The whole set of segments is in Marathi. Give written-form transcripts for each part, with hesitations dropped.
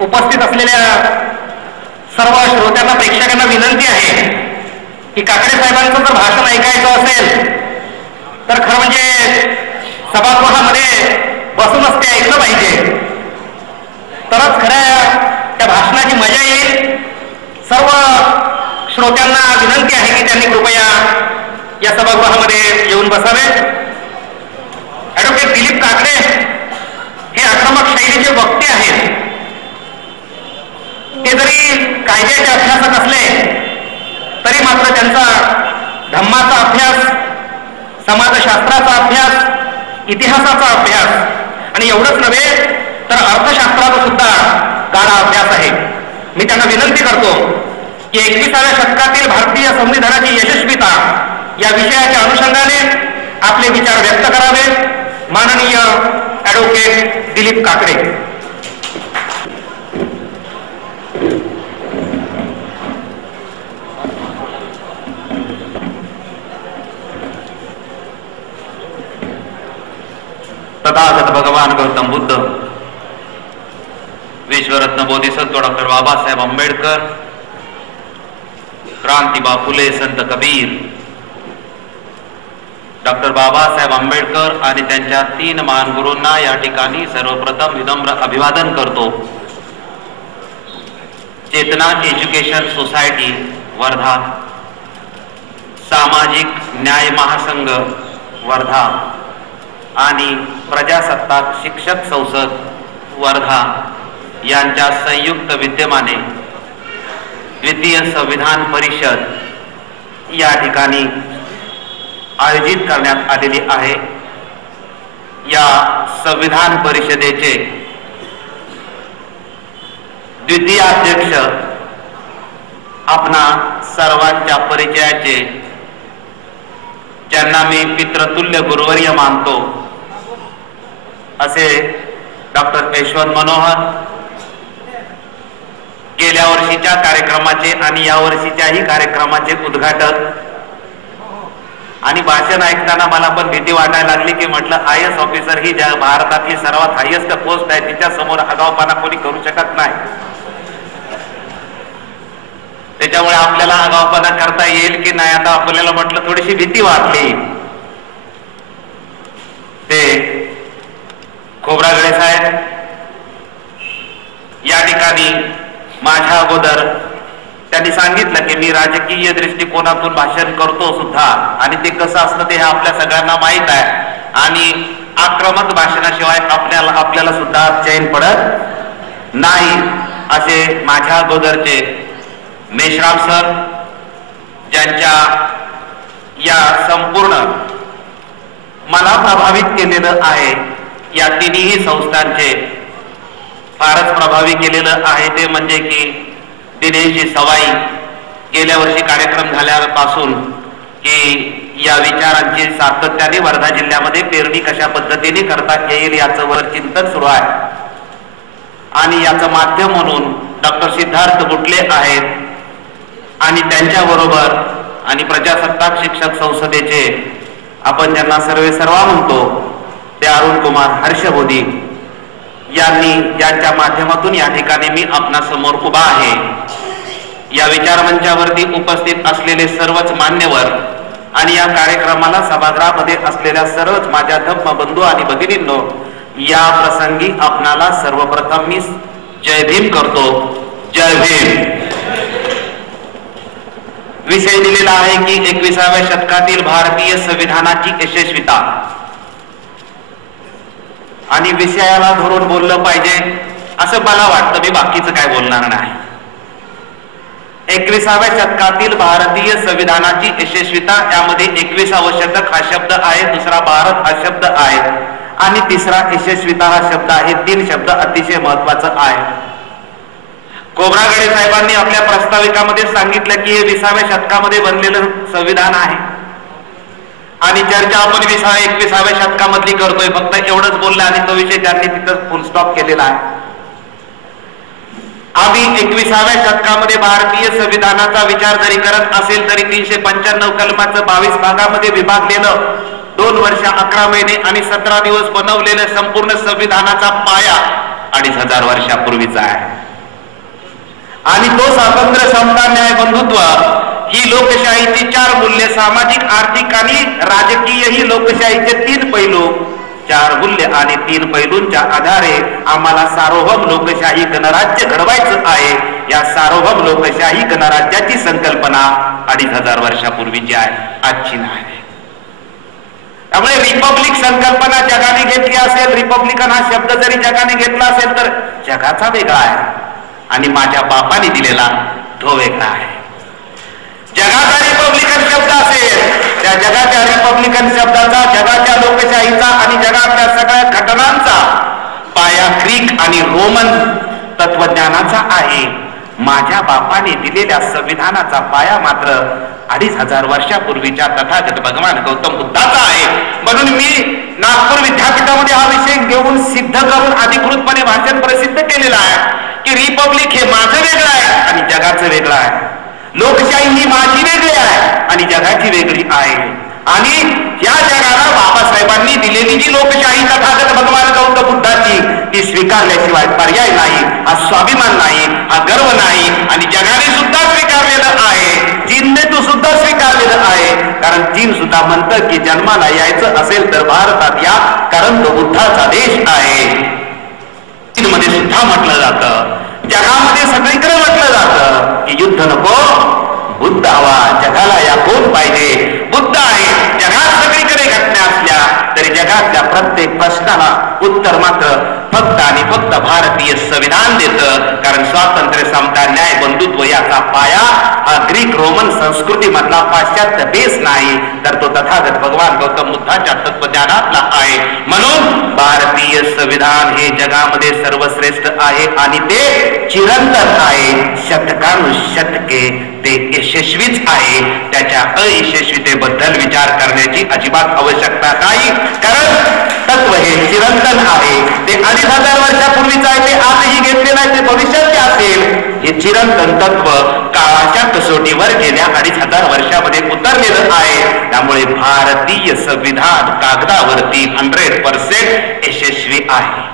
उपस्थित असलेल्या सर्व श्रोत्यांना, प्रेक्षकांना विनंती आहे की काकडे साहेबांचं जर भाषण ऐकायचं असेल तर खरं म्हणजे सभागृहामध्ये बसूनच ते ऐकलं पाहिजे, तरच खऱ्या त्या भाषणाची मजा येईल. सर्व श्रोत्यांना विनंती आहे की त्यांनी कृपया या सभागृहामध्ये येऊन बसावे. ॲडव्होकेट दिलीप काकडे हे आक्रमक शैलीचे वक्ते आहेत. ते जरी कायद्याचे अभ्यासक असले तरी मात्र त्यांचा धम्माचा अभ्यास, समाजशास्त्राचा अभ्यास, इतिहासाचा अभ्यास आणि एवढंच नव्हे तर अर्थशास्त्राचा सुद्धा गाढा अभ्यास आहे. मी त्यांना विनंती करतो की 21व्या शतकातील भारतीय संविधानाची यशस्वीता या विषयाच्या अनुषंगाने आपले विचार व्यक्त करावे. माननीय ॲडव्होकेट दिलीप काकडे. तथागत भगवान गौतम बुद्ध, विश्वरत्न बोधिसत्व डॉक्टर बाबासाहेब आंबेडकर, क्रांतीबा फुले संत कबीर, डॉक्टर बाबासाहेब आंबेडकर आणि त्यांच्या 3 महान गुरूंना या ठिकाणी सर्वप्रथम विनम्र अभिवादन करतो. चेतना एज्युकेशन सोसायटी वर्धा, सामाजिक न्याय महासंघ वर्धा आणि प्रजासत्ताक शिक्षक संसद वर्धा यांच्या संयुक्त विद्यमाने द्वितीय संविधान परिषद या ठिकाणी आयोजित करण्यात आलेली आहे. या संविधान परिषदेचे द्वितीय अध्यक्ष आपणा सर्वांच्या परिचयाचे, ज्यांना मी पितृतुल्य गुरुवर्य मानतो असे डॉक्टर यशवंत मनोहर, गेल्या वर्षीच्या कार्यक्रमाचे आणि या वर्षीच्याही कार्यक्रमाचे उद्घाटक. आणि भाषण ऐकताना मला पण भीती वाटायला लागली की म्हटलं IAS ऑफिसर ही ज्या भारतातली सर्वात हायेस्ट पोस्ट आहे तिच्या समोर आगाऊपणा कोणी करू शकत नाही. त्याच्यामुळे आपल्याला आगाऊपणा करता येईल की नाही आता आपल्याला म्हटलं थोडीशी भीती वाटली. ते खोब्रागडे साहेब या ठिकाणी माझ्या अगोदर त्यांनी सांगितलं की मी राजकीय दृष्टिकोनातून भाषण करतो सुद्धा, आणि ते कसं असतं ते आपल्या सगळ्यांना माहीत आहे. आणि आक्रमक भाषणाशिवाय आपल्याला सुद्धा चैन पडत नाही. असे माझ्या अगोदरचे मेश्राम सर, ज्यांच्या या संपूर्ण मला प्रभावित केलेलं आहे, या तिन्ही संस्थांचे फारच प्रभावी केलेलं आहे ते म्हणजे की दिनेशजी सवाई गेल्या वर्षी कार्यक्रम झाल्यापासून की या विचारांची सातत्याने वर्धा जिल्ह्यामध्ये पेरणी कशा पद्धतीने करता येईल याचं वर चिंतन सुरू आहे. आणि याचं माध्यम म्हणून डॉक्टर सिद्धार्थ बुटले आहेत आणि त्यांच्याबरोबर आणि प्रजासत्ताक शिक्षक संसदेचे आपण ज्यांना सर्वेसर्वा म्हणतो ते अरुण कुमार हर्षबोधी यांनी, ज्यांच्या माध्यमातून या ठिकाणी मी आपणा समोर उभा आहे. या विचारमंचावरती उपस्थित असलेले सर्वच मान्यवर आणि या कार्यक्रमाला सभागृहामध्ये असलेल्या सर्वच माझ्या धम्म बंधू आणि भगिनींनो, या प्रसंगी आपणाला सर्वप्रथम मी जय भीम करतो. जय भीम. विषय दिलेला आहे की 21व्या शतकातील भारतीय संविधानाची यशस्वीता, आणि विषयाला धरून बोललं पाहिजे असं मला वाटतं. मी बाकीचं काय बोलणार नाही. 21व्या शतकातील भारतीय संविधानाची यशस्वीता, यामध्ये 21वा शतक हा शब्द आहे, दुसरा भारत हा शब्द आहे आणि तिसरा यशस्वीता हा शब्द आहे. 3 शब्द अतिशय महत्वाचा आहे. खोब्रागडे साहेबांनी आपल्या प्रस्ताविकामध्ये सांगितलं की हे 20व्या शतकामध्ये बनलेलं संविधान आहे आणि चर्चा आपण 21व्या शतकामधली करतोय. फक्त एवढंच बोललं आणि तो विषय त्यांनी तिथं फुल स्टॉप केलेला आहे. आम्ही 21व्या शतकामध्ये भारतीय संविधानाचा विचार जरी करत असेल तरी 395 कलमाचं 22 भागामध्ये विभागलेलं 2 वर्ष 11 महिने आणि 17 दिवस बनवलेलं संपूर्ण संविधानाचा पाया 2500 वर्षापूर्वीचा आहे. आणि तो स्वातंत्र्य, समता, न्याय, बंधुत्व ही लोकशाहीची 4 मूल्ये, सामाजिक, आर्थिक आणि राजकीय ही लोकशाहीचे 3 पैलू, 4 मूल्य आणि 3 पैलूंच्या आधारे आम्हाला सार्वभौम लोकशाही गणराज्य घडवायचं आहे. या सार्वभौम लोकशाही गणराज्याची संकल्पना 2500 वर्षापूर्वीची आहे, आजची नाही. त्यामुळे रिपब्लिक संकल्पना जगाने घेतली असेल, रिपब्लिकन हा शब्द जरी जगाने घेतला असेल तर जगाचा वेगळा आहे आणि माझ्या बापाने दिलेला तो वेगळा आहे. जगाचा रिपब्लिकन शब्द असेल, त्या जगाच्या रिपब्लिकन शब्दाचा, जगाच्या लोकशाहीचा आणि जगाच्या सगळ्या घटनांचा पाया ग्रीक आणि रोमन तत्वज्ञानाचा आहे. माझ्या बापाने दिलेल्या संविधानाचा पाया मात्र 2500 वर्षापूर्वीच्या तथागत भगवान गौतम बुद्धाचा आहे. म्हणून मी नागपूर विद्यापीठामध्ये हा विषय घेऊन सिद्ध करून अधिकृतपणे भाषण प्रसिद्ध केलेलं आहे की रिपब्लिक हे माझं वेगळं आहे आणि जगाचं वेगळं आहे. लोकशाही ही माझी वेगळी आहे आणि जगाची वेगळी आहे. आणि या जगाला बाबासाहेबांनी दिलेली जी लोकशाही तथागत भगवान गौतम बुद्धाची, ती स्वीकारल्याशिवाय पर्याय नाही. हा स्वाभिमान नाही, हा गर्व नाही आणि जगाने सुद्धा स्वीकारलेलं आहे. चीनने तो सुद्धा स्वीकारलेलं आहे. कारण चीन सुद्धा म्हणतं की जन्माला यायचं असेल तर भारतात या, कारण तो बुद्धाचा देश आहे. चीनमध्ये सुद्धा म्हटलं जातं, जगामध्ये सगळीकडे म्हटलं जातं की युद्ध नको, बुद्ध हवा. जगाला या कोण पाहिजे? बुद्ध आहे. जगात सगळीकडे घटना असल्या तरी जगातल्या प्रत्येक प्रश्नाला उत्तर मात्र फक्त आणि फक्त भारतीय संविधान देतं. कारण स्वातंत्र्य, समता, न्याय, बंधुत्व याचा पाया हा ग्रीक रोमन संस्कृतीमधला पाश्चात्य बेस नाही, तर तो तथागत भगवान गौतम बुद्धाच्या तत्वज्ञानातला आहे. म्हणून भारतीय संविधान हे जगामध्ये सर्वश्रेष्ठ आहे आणि ते चिरंतन आहे. शतकानुशतके ते यशस्वीच आहे. त्याच्या अयशस्वीतेबद्दल विचार करण्याची अजिबात आवश्यकता नाही. कारण तत्व हे चिरंतन आहे. ते 2500 वर्षापूर्वीच आहे, ते आजही घेतलेलं आहे, ते भविष्यात असेल. हे चिरंतन तत्व काळाच्या कसोटीवर गेल्या 2500 वर्षामध्ये उतरलेलं आहे. त्यामुळे भारतीय संविधान कागदावरती 100% यशस्वी आहे.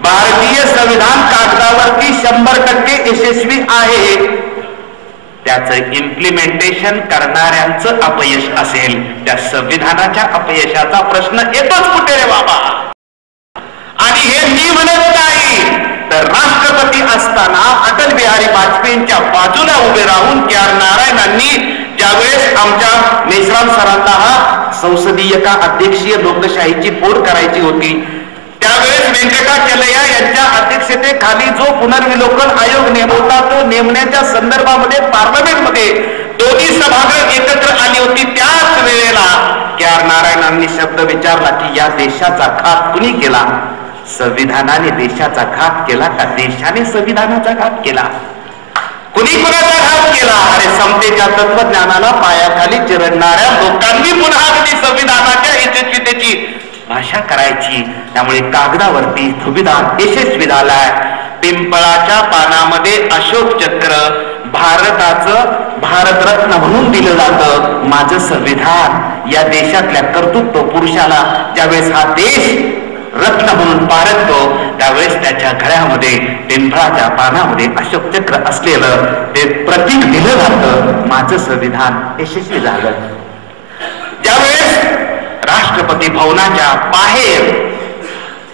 भारतीय संविधान कागदावरती 100% यशस्वी आहे. त्याचं इम्प्लिमेंटेशन करणाऱ्यांचं अपयश असेल, त्या संविधानाच्या अपयशाचा प्रश्न येतोच कुठे रे बाबा. आणि हे मी म्हणत नाही, तर राष्ट्रपती असताना अटल बिहारी वाजपेयींच्या बाजूला उभे राहून के.आर. नारायणांनी ज्यावेळेस आमच्या मेश्राम सरांना हा संसदीय का अध्यक्षीय लोकशाहीची फोड करायची होती, त्यावेळेस व्यंकटाचलय्या यांच्या अध्यक्षतेखाली जो पुनर्विलोकन आयोग नेमवता, तो नेमण्याच्या संदर्भामध्ये पार्लमेंटमध्ये दोन्ही सभागृह एकत्र आली होती. त्याच वेळेला के.आर. नारायणांनी शब्द विचारला की या देशाचा घात कुणी केला? संविधानाने देशाचा घात केला का देशाने संविधानाचा घात केला? कुणी कुणाचा घात केला? अरे समतेच्या तत्वज्ञानाला पायाखाली चिरडणाऱ्या लोकांनी पुन्हा संविधानाच्या यशस्वीतेची भाषा करायची. त्यामुळे कागदावरती संविधान यशस्वी झालाय. पिंपळाच्या पानामध्ये अशोक चक्र भारताचं भारतरत्न म्हणून दिलं जातं. माझं संविधान या देशातल्या कर्तृत्व पुरुषाला ज्यावेळेस हा देश रत्न म्हणून पारखतो, त्यावेळेस त्याच्या घड्यामध्ये पिंपळाच्या पानामध्ये अशोक चक्र असलेलं ते प्रतीक दिलं जातं. माझं संविधान यशस्वी झालं. ज्यावेळेस राष्ट्रपती भवनाच्या बाहेर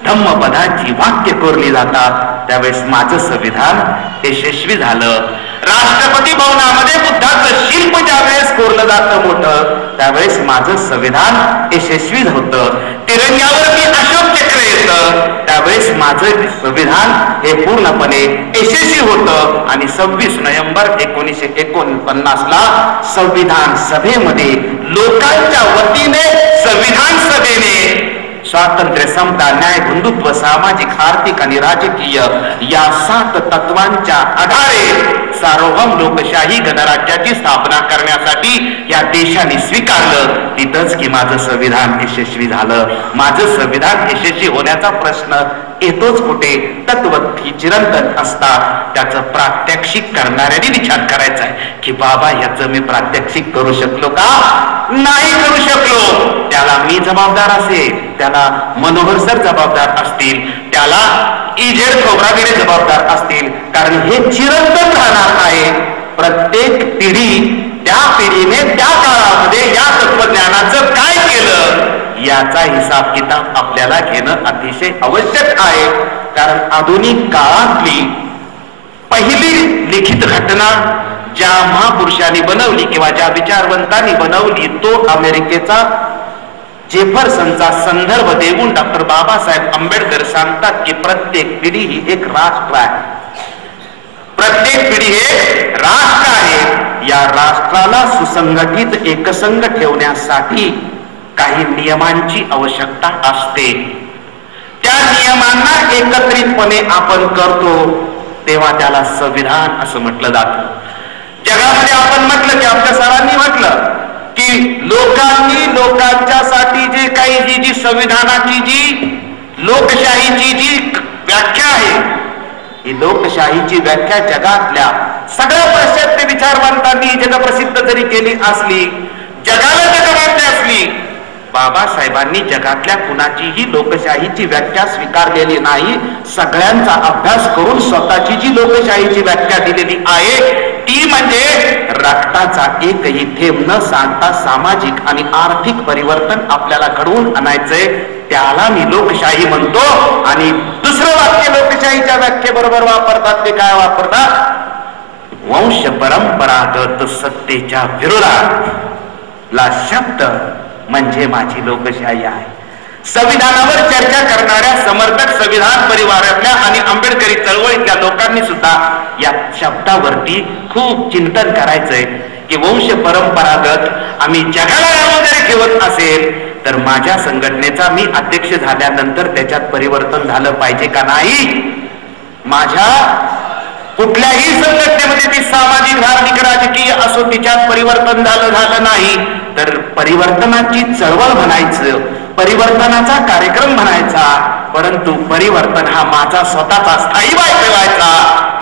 धम्मपदाची वाक्य कोरली जातात, त्यावेळेस माझं संविधान यशस्वी झालं. राष्ट्रपती भवनामध्ये बुद्धाचं शिल्प ज्यावेळेस कोरलं जातं मोठं, त्यावेळेस माझं संविधान यशस्वी होतं. तिरंग्यावरती अशोक चक्र येतं, त्यावेळेस माझं संविधान हे पूर्णपणे यशस्वी होतं. आणि 26 नोव्हेंबर 1949 ला संविधान सभेमध्ये लोकांच्या वतीने संविधान सभेने स्वातंत्र्य, समता, न्याय, बंधुत्व, सामाजिक, आर्थिक आणि राजकीय या 7 तत्वांच्या आधारे सार्वभौम लोकशाही गणराज्याची स्थापना करण्यासाठी या देशाने स्वीकारलं. तिथंच की माझं संविधान यशस्वी झालं. माझं संविधान यशस्वी होण्याचा प्रश्न येतोच कुठे? तत्व ही चिरंतन असतात. त्याचं प्रात्यक्षिक करणाऱ्यांनी विचार करायचा आहे की बाबा याचं मी प्रात्यक्षिक करू शकलो का? नाही करू शकलो. त्याला मी जबाबदार असेल, त्याला मनोहर सर जबाबदार असतील, त्याला इजेड खोब्रागडे जबाबदार असतील. कारण हे चिरंतन राहणार आहे. प्रत्येक पिढी त्या पिढीने त्या काळामध्ये या तत्वज्ञानाचं काय केलं याचा हिसाब किताब आपल्याला घेणं अतिशय आवश्यक आहे. कारण आधुनिक काळातली पहिली लिखित घटना ज्या महापुरुषांनी बनवली किंवा ज्या विचारवंतांनी बनवली तो अमेरिकेचा जेफरसनचा संदर्भ देऊन डॉक्टर बाबासाहेब आंबेडकर सांगतात की प्रत्येक पिढी ही एक राष्ट्र आहे. प्रत्येक पिढी हे राष्ट्र आहे. या राष्ट्राला सुसंघटित एकसंघ ठेवण्यासाठी काही नियमांची आवश्यकता असते. त्या नियमांना एकत्रितपणे आपण करतो तेव्हा त्याला संविधान असं म्हटलं जातं. जगामध्ये आपण म्हटलं की आपल्या सरांनी म्हटलं की लोकांच्यासाठी जे काही जी संविधानाची जी लोकशाहीची जी व्याख्या आहे ही लोकशाहीची व्याख्या जगातल्या सगळ्या पाश्चात्य विचारवंतांनी जगप्रसिद्ध जरी केली असली, जगाला जगवायची असली, बाबासाहेबांनी जगातल्या कुणाचीही लोकशाहीची व्याख्या स्वीकारलेली नाही. सगळ्यांचा अभ्यास करून स्वतःची जी लोकशाहीची व्याख्या दिलेली आहे ती म्हणजे रक्ताचा एकही थेंब न सांडता सामाजिक आणि आर्थिक परिवर्तन आपल्याला घडवून आणायचंय, त्याला मी लोकशाही म्हणतो. आणि दुसरं वाक्य लोकशाहीच्या व्याख्येबरोबर वापरतात ते काय वापरतात? वंश परंपरागत सत्तेच्या विरोधात ला शब्द म्हणजे माझी लोकशाही आहे. संविधानावर चर्चा करणाऱ्या समर्थक संविधान परिवारातल्या आणि आंबेडकरी चळवळीतल्या लोकांनी सुद्धा या शब्दावरती खूप चिंतन करायचंय की वंश परंपरागत आम्ही जगाला नाव जरी ठेवत असेल तर माझ्या संघटनेचा मी अध्यक्ष झाल्यानंतर त्याच्यात परिवर्तन झालं पाहिजे का नाही? माझ्या कुठल्याही संघटनेमध्ये ती सामाजिक धार्मिक राजकीय असो तिच्यात परिवर्तन झालं नाही तर परिवर्तनाची चळवळ म्हणायचं, परिवर्तनाचा कार्यक्रम म्हणायचा, परंतु परिवर्तन हा माझा स्वतःचा स्थायी ठेवायचा.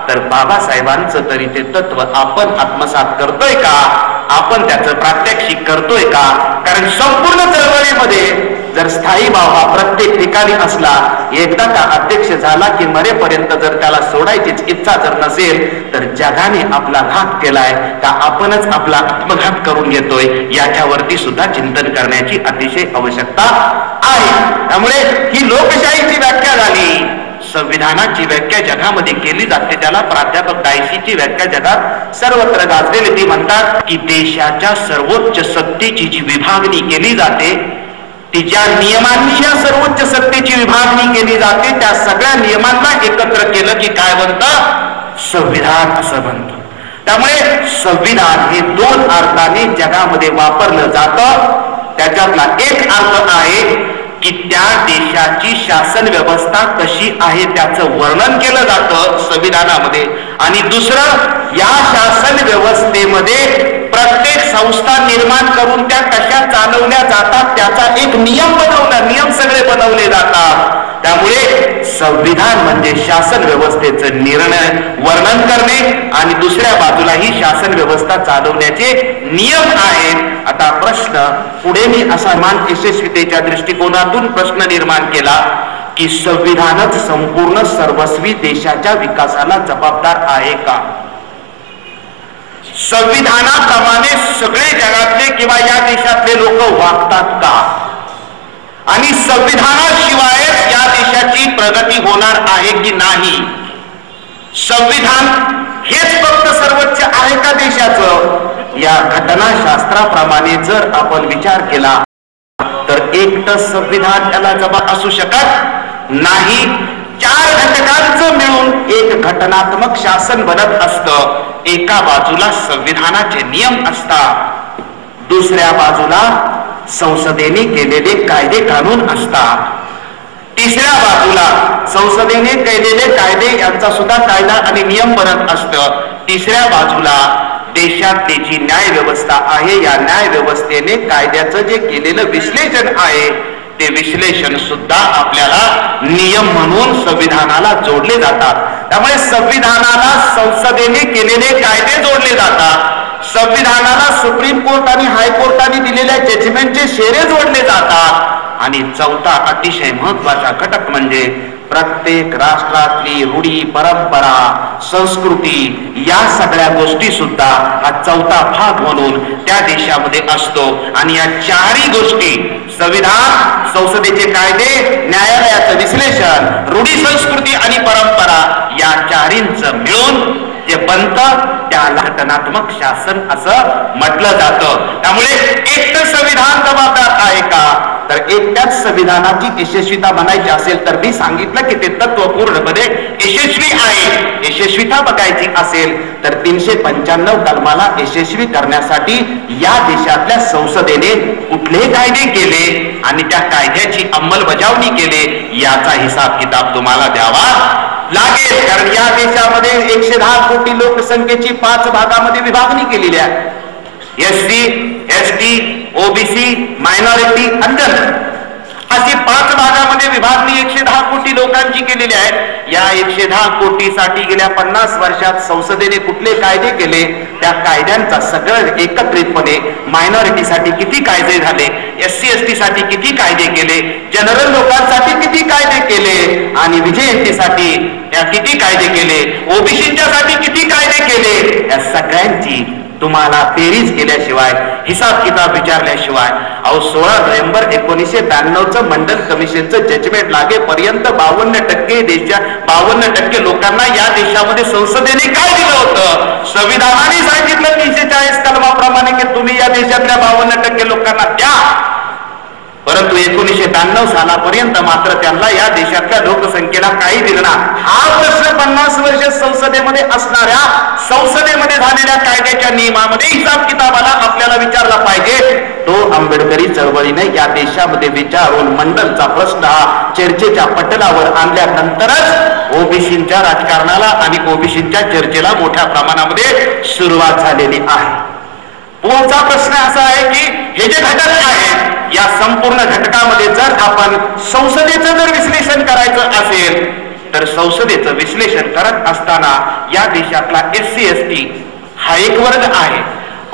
तर बाबासाहेबांचं तरी ते तत्व आपण आत्मसात करतोय का? आपण त्याचं प्रात्यक्षिक करतोय का? कारण संपूर्ण चळवळीमध्ये जर स्थायी भाव हा प्रत्येक ठिकाणी असला, एकदा का अध्यक्ष झाला की मरेपर्यंत जर त्याला सोडायचीच इच्छा जर नसेल तर जगाने आपला घात केलाय का आपणच आपला आत्मघात करून घेतोय याच्यावरती सुद्धा चिंतन करण्याची अतिशय आवश्यकता आहे. त्यामुळे ही लोकशाहीची व्याख्या झाली. संविधानाची व्याख्या जगामध्ये केली जाते त्याला प्राध्यापक डायसीची व्याख्या जगात सर्वत्र गाजलेली. ती म्हणतात की देशाच्या सर्वोच्च सत्तेची जी विभागणी केली जाते ती ज्या नियमांनी या सर्वोच्च सत्तेची विभागणी केली जाते त्या सगळ्या नियमांना एकत्र केलं की काय बनतं? संविधान असं बनतं. त्यामुळे संविधान हे दोन अर्थाने जगामध्ये वापरलं जातं. त्याच्यातला एक अर्थ आहे की त्या देशाची शासन व्यवस्था कशी आहे त्याचं वर्णन केलं जातं संविधानामध्ये, आणि दुसरं या शासन व्यवस्थेमध्ये प्रत्येक संस्था निर्माण करून त्या कशा चालवल्या जातात त्याचा एक नियम सगळे बनवले जातात. त्यामुळे संविधान म्हणजे शासन व्यवस्थेचं निर्णय वर्णन करणे आणि दुसऱ्या बाजूला ही शासन व्यवस्था चालवण्याचे नियम आहेत. आता प्रश्न पुढे मी असा मान यशस्वीतेच्या दृष्टिकोनातून प्रश्न निर्माण केला की संविधानच संपूर्ण सर्वस्वी देशाच्या विकासाला जबाबदार आहे का? संविधानाप्रमाणे सगळे जगातले किंवा या देशातले लोक वागतात का? आणि संविधानाशिवाय या देशाची प्रगती होणार आहे की नाही? संविधान हेच फक्त सर्वोच्च आहे का देशाचं? या घटनाशास्त्राप्रमाणे जर आपण विचार केला तर एकटं संविधान त्याला जबाब असू शकत नाही. 4 घटकांचं मिळून एक घटनात्मक शासन बनत असतं. एका बाजूला संविधानाचे नियम असतात, दुसऱ्या बाजूला संसदेने केलेले कायदे कानून असतात, तिसऱ्या बाजूला संसदेने केलेले कायदे यांचा सुद्धा कायदा आणि नियम बनत असतं, तिसऱ्या बाजूला देशात जी न्याय व्यवस्था आहे या न्याय व्यवस्थेने कायद्याचं जे केलेलं विश्लेषण आहे ते विश्लेषण सुद्धा आपल्याला नियम म्हणून संविधानाला जोडले जातात. त्यामुळे संविधानाला संसदेने केलेले कायदे जोडले जातात, संविधानाला सुप्रीम कोर्ट आणि हायकोर्टाने दिलेल्या जजमेंटचे शेरे जोडले जातात, आणि चौथा अतिशय महत्वाचा घटक म्हणजे प्रत्येक राष्ट्रातली रूढी, परंपरा, संस्कृती या सगळ्या गोष्टी सुद्धा हा चौथा भाग म्हणून त्या देशामध्ये असतो. आणि या चारही गोष्टी संविधान, संसदेचे कायदे, न्यायालयाचं विश्लेषण, रूढी, संस्कृती आणि परंपरा या चारींचं मिळून जे बनतं त्याला घटनात्मक शासन असं म्हटलं जातं. त्यामुळे एकटं संविधान जबाबदार आहे का, तर एकट्याच संविधानाची यशस्वीता म्हणायची असेल तर मी सांगितलं की ते तत्व पूर्णपणे यशस्वी आहे. यशस्वीता बघायची असेल तर 395 कलमाला यशस्वी करण्यासाठी या देशातल्या संसदेने कुठले कायदे केले आणि त्या कायद्याची अंमलबजावणी केले याचा हिसाब किताब तुम्हाला द्यावा लागेल. कारण या देशामध्ये 110 कोटी लोकसंख्येची 5 भागामध्ये विभागणी केलेली आहे. एससी, एसटी, ओबीसी, मायनॉरिटी, अंधन अशी 5 भागामध्ये विभागणी 110 कोटी लोकांची केलेली आहे. या 110 कोटीसाठी गेल्या 50 वर्षात संसदेने कुठले कायदे केले, त्या कायद्यांचा सगळं एकत्रितपणे मायनॉरिटीसाठी किती कायदे झाले, एससी एसटी साठी किती कायदे केले, जनरल लोकांसाठी किती कायदे केले आणि विजयंतीसाठी किती कायदे केले, ओबीसीच्यासाठी किती कायदे केले, या सगळ्यांची तुम्हाला बेरीज केल्याशिवाय, हिसाब किताब विचारल्याशिवाय 16 नोव्हेंबर 1992 मंडल कमिशनचं जजमेंट लागेपर्यंत 52% लोकांना या देशामध्ये संसदेने काय दिलं होतं, संविधानाने सांगितलं 340 कलमाप्रमाणे की तुम्ही या देशातल्या 52% लोकांना द्या. परंतु 1992 सालापर्यंत मात्र त्यांना या देशातल्या लोकसंख्येला काही दिलं ना. हा प्रश्न 50 वर्ष संसदेमध्ये असणाऱ्या, संसदेमध्ये झालेल्या कायद्याच्या नियमामध्ये हिसाब किताबाला आपल्याला विचारला पाहिजे. तो आंबेडकरी चळवळीने या देशामध्ये विचारून मंडलचा प्रश्न हा चर्चेच्या पटलावर आणल्यानंतरच ओबीसीच्या राजकारणाला आणि ओबीसीच्या चर्चेला मोठ्या प्रमाणामध्ये सुरुवात झालेली आहे. पुढचा प्रश्न असा आहे की हे जे घटक आहेत या संपूर्ण घटकामध्ये जर आपण संसदेचं जर विश्लेषण करायचं असेल तर संसदेचं विश्लेषण करत असताना या देशातला एससी एसटी हा एक वर्ग आहे.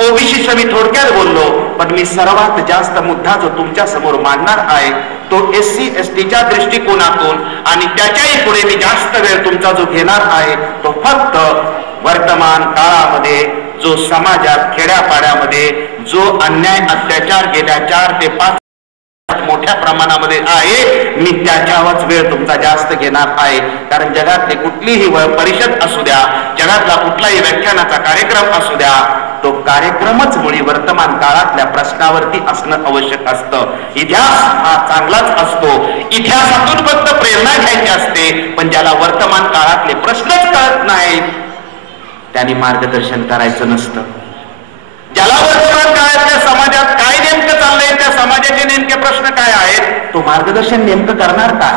ओबीसी मी थोडक्यात बोललो, पण मी सर्वात जास्त मुद्दा जो तुमच्या समोर मांडणार आहे तो एससी एसटीच्या दृष्टिकोनातून आणि त्याच्याही पुढे मी जास्त वेळ तुमचा जो घेणार आहे तो फक्त वर्तमान काळामध्ये जो समाजात खेड्यापाड्यामध्ये जो अन्याय अत्याचार गेल्या 4 ते 5 मोठ्या प्रमाणामध्ये आहे, मी त्याच्यावरच वेळ तुमचा जास्त घेणार आहे. कारण जगातली कुठलीही परिषद असू द्या, जगातला कुठलाही व्याख्यानाचा कार्यक्रम असू द्या, तो कार्यक्रमच मुळी वर्तमान काळातल्या प्रश्नावरती असणं आवश्यक असतं. इतिहास हा चांगलाच असतो, इतिहासातून फक्त प्रेरणा घ्यायची असते, पण ज्याला वर्तमान काळातले प्रश्नच कळत नाहीत त्यांनी मार्गदर्शन करायचं नसतं. ज्याला वर्तमान काळातल्या समाजात काय नेमकं चाललंय, त्या समाजाचे नेमके प्रश्न काय आहेत, तो मार्गदर्शन नेमकं करणार का?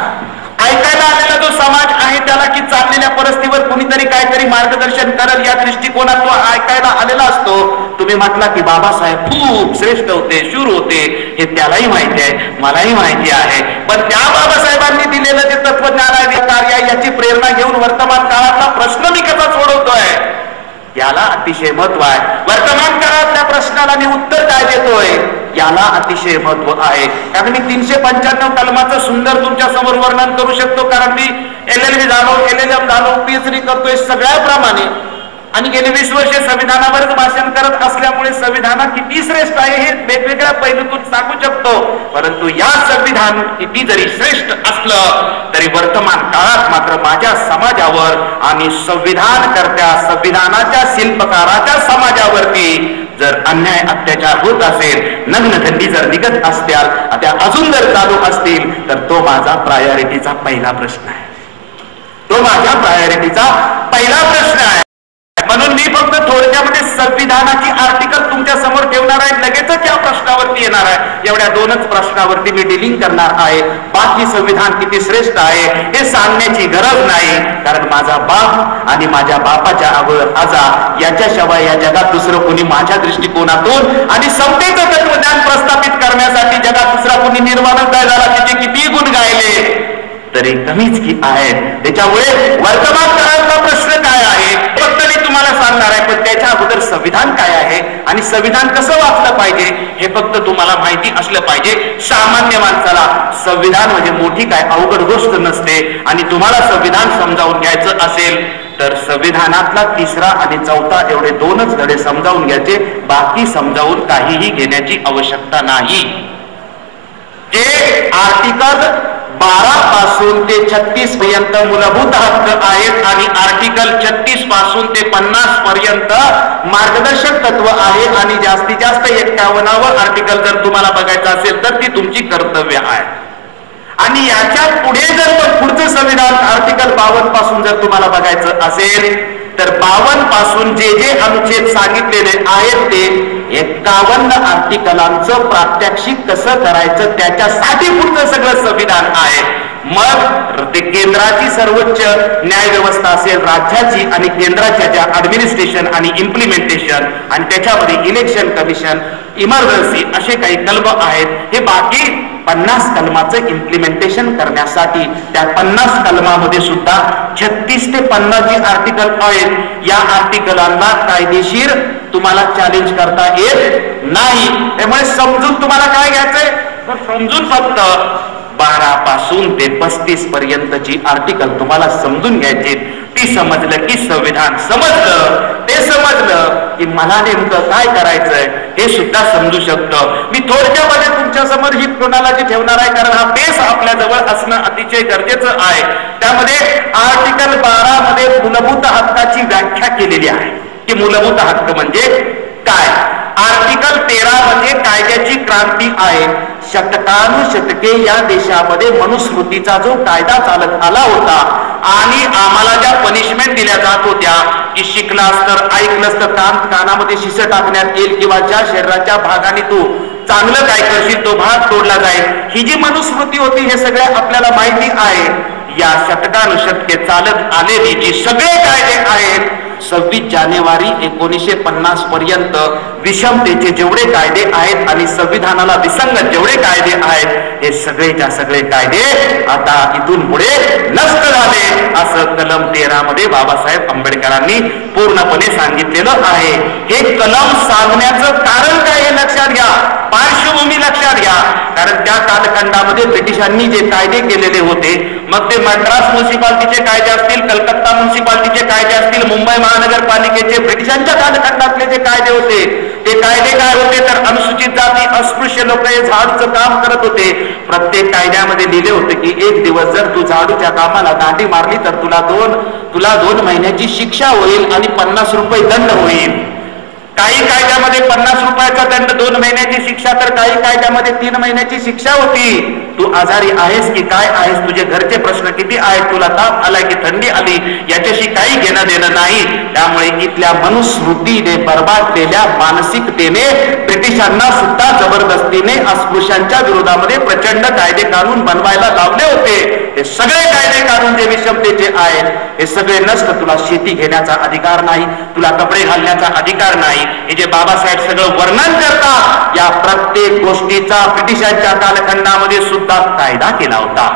ऐकायला आलेला जो समाज आहे त्याला की चाललेल्या परिस्थितीवर कुणीतरी काहीतरी मार्गदर्शन करेल या दृष्टिकोनात तो ऐकायला आलेला असतो. तुम्ही म्हटला की बाबासाहेब खूप श्रेष्ठ होते, शूर होते, हे त्यालाही माहिती आहे, मलाही माहिती आहे, पण त्या बाबासाहेबांनी दिलेलं जे तत्वज्ञान आहे, कार्य, याची प्रेरणा घेऊन वर्तमान काळातला प्रश्न मी कसा सोडवतोय याला अतिशय महत्व आहे. वर्तमान काळातल्या प्रश्नाला मी उत्तर काय देतोय याला अतिशय महत्व आहे. कारण मी 395 कलमाचं सुंदर तुमच्या समोर वर्णन करू शकतो, कारण मी LLB झालो, LLM झालो, PhD करतोय सगळ्याप्रमाणे आणि गेली 20 वर्षे संविधानावरच भाषण करत असल्यामुळे संविधान किती श्रेष्ठ आहे हे वेगवेगळ्या पैलूतून सांगू शकतो. परंतु या संविधान किती जरी श्रेष्ठ असलं तरी वर्तमान काळात मात्र माझ्या समाजावर आणि संविधानकर्त्या, संविधानाच्या शिल्पकाराच्या समाजावरती जर अन्याय अत्याचार होत असेल, नग्नखंडी जर निघत असत्याल, त्या अजून जर चालू असतील तर तो माझा प्रायोरिटीचा पहिला प्रश्न आहे. तो माझ्या प्रायोरिटीचा पहिला प्रश्न आहे. म्हणून मी फक्त थोडक्यामध्ये संविधानाची आर्टिकल तुमच्या समोर ठेवणार आहे, लगेचच या प्रश्नावरती येणार आहे. एवढ्या 2च प्रश्नावरती मी डिलिंग करणार आहे. बाकी संविधान किती श्रेष्ठ आहे हे सांगण्याची गरज नाही, कारण माझा बाप आणि माझ्या बापाच्या आजा याच्याशिवाय या जगात दुसरं कोणी माझ्या दृष्टिकोनातून आणि समतेचं तत्वज्ञान प्रस्थापित करण्यासाठी जगात दुसरा कोणी निर्माण काय झाला, त्याचे किती गुण गायले तरी कमीच की आहेत. त्याच्यामुळे वर्तमान काळातला प्रश्न काय आहे फक्त मी तुम्हाला सांगणार आहे, पण त्याच्या अगोदर संविधान काय आहे आणि संविधान कसं वाचलं पाहिजे हे फक्त तुम्हाला माहिती असलं पाहिजे. सामान्य माणसाला संविधान म्हणजे मोठी काय अवघड गोष्ट नसते. आणि तुम्हाला संविधान समजावून घ्यायचं असेल तर संविधानातला 3रा आणि 4था एवढे 2च धडे समजावून घ्यायचे, बाकी समजावून काहीही घेण्याची आवश्यकता नाही. जे आर्टिकल 12 पासून ते 36 पर्यंत मूलभूत हक्क आहेत आणि आर्टिकल 36 पासून ते 50 पर्यंत मार्गदर्शक तत्व आहे आणि जास्तीत जास्त 51व आर्टिकल जर तुम्हाला बघायचं असेल तर ती तुमची कर्तव्य आहे. आणि याच्या पुढे जर पुढचं संविधान आर्टिकल 52 पासून जर तुम्हाला बघायचं असेल तर 52 पासून जे जे अनुच्छेद सांगितलेले आहेत ते 51 आर्टिकलांचं प्रात्यक्षिक कसं करायचं त्याच्यासाठी पुढचं सगळं संविधान आहे. मग ते केंद्राची सर्वोच्च न्याय व्यवस्था असेल, राज्याची आणि केंद्राच्या ज्या ऍडमिनिस्ट्रेशन आणि इम्प्लिमेंटेशन आणि त्याच्यामध्ये इलेक्शन कमिशन, इमर्जन्सी असे काही कलम आहेत. हे बाकी 50 कलमाचं इम्प्लिमेंटेशन करण्यासाठी त्या 50 कलमामध्ये सुद्धा 36 ते 50 जे आर्टिकल आहेत या आर्टिकलांना कायदेशीर तुम्हाला चॅलेंज करता येत नाही. त्यामुळे समजून तुम्हाला काय घ्यायचंय तर समजून फक्त 12 पासून ते 35 पर्यंतची आर्टिकल तुम्हाला समजून घ्यायची. ती समजलं की संविधान समजलं, ते समजलं की मला नेमकं काय करायचंय हे सुद्धा समजू शकतं. मी थोडक्यामध्ये तुमच्या समोर ही क्रोनॉलॉजी ठेवणार आहे कारण हा बेस आपल्या जवळ असणं अतिशय गरजेचं आहे. त्यामध्ये आर्टिकल 12 मध्ये मूलभूत हक्काची व्याख्या केलेली आहे की मूलभूत हक्क म्हणजे काय. आर्टिकल 13 मध्ये कायद्याची क्रांती आहे. शतकानुशतके या देशामध्ये मनुस्मृतीचा जो कायदा चालत आला होता आणि आम्हाला ज्या पनिशमेंट दिल्या जात होत्या की शिकलास तर ऐकलंस तर कानामध्ये शिस टाकण्यात येईल किंवा ज्या शरीराच्या भागाने तू चांगलं काय करशील तो भाग तोडला जाईल, ही जी मनुस्मृती होती हे सगळे आपल्याला माहिती आहे. या शतकानुशतके चालत आलेली जी सगळे कायदे आहेत 26 जानेवारी 1950 पर्यंत विषमतेचे जेवढे कायदे आहेत आणि संविधानाला विसंगत जेवढे कायदे आहेत हे सगळेच्या सगळे कायदे आता इथून पुढे नष्ट झाले असं कलम 13 मध्ये बाबासाहेब आंबेडकरांनी पूर्णपणे सांगितलेलं आहे. हे कलम सांगण्याचं कारण काय हे लक्षात घ्या, पार्श्वभूमी लक्षात घ्या. कारण त्या कालखंडामध्ये ब्रिटिशांनी जे कायदे केलेले होते, मग ते मद्रास म्युन्सिपाल्टीचे कायदे असतील, कलकत्ता म्युन्सिपाल्टीचे कायदे असतील, मुंबई महानगरपालिकेचे ब्रिटिशांच्या कालखंडातले जे कायदे होते ते कायदे काय होते तर अनुसूचित जाती अस्पृश्य लोक हे झाडूचं काम करत होते. प्रत्येक कायद्यामध्ये लिहिले होते की एक दिवस जर तू झाडूच्या कामाला दांडी मारली तर तुला 2 महिन्याची शिक्षा होईल आणि 50 रुपये दंड होईल. काही कायद्यामध्ये 50 रुपयाचा दंड, 2 महिन्याची शिक्षा, तर काही कायद्यामध्ये 3 महिन्याची शिक्षा होती. तू आजारी आहेस की काय आहेस, तुझे घरचे प्रश्न किती आहेत, तुला ताप आलाय की थंडी आली, याच्याशी काही घेणं देणं नाही. त्यामुळे इथल्या मनुस्मृतीने बर्बादलेल्या मानसिकतेने ब्रिटिशांना सुद्धा जबरदस्तीने अस्पृश्यांच्या विरोधामध्ये प्रचंड कायदे कानून बनवायला लावले होते. हे सगळे कायदे कानून जे विषमतेचे आहेत हे सगळे नष्ट. तुला शेती घेण्याचा अधिकार नाही, तुला कपडे घालण्याचा अधिकार नाही, हे जे बाबासाहेब सगळं वर्णन करतात या प्रत्येक गोष्टीचा ब्रिटिशांच्या कालखंडामध्ये सुद्धा कायदा केला होता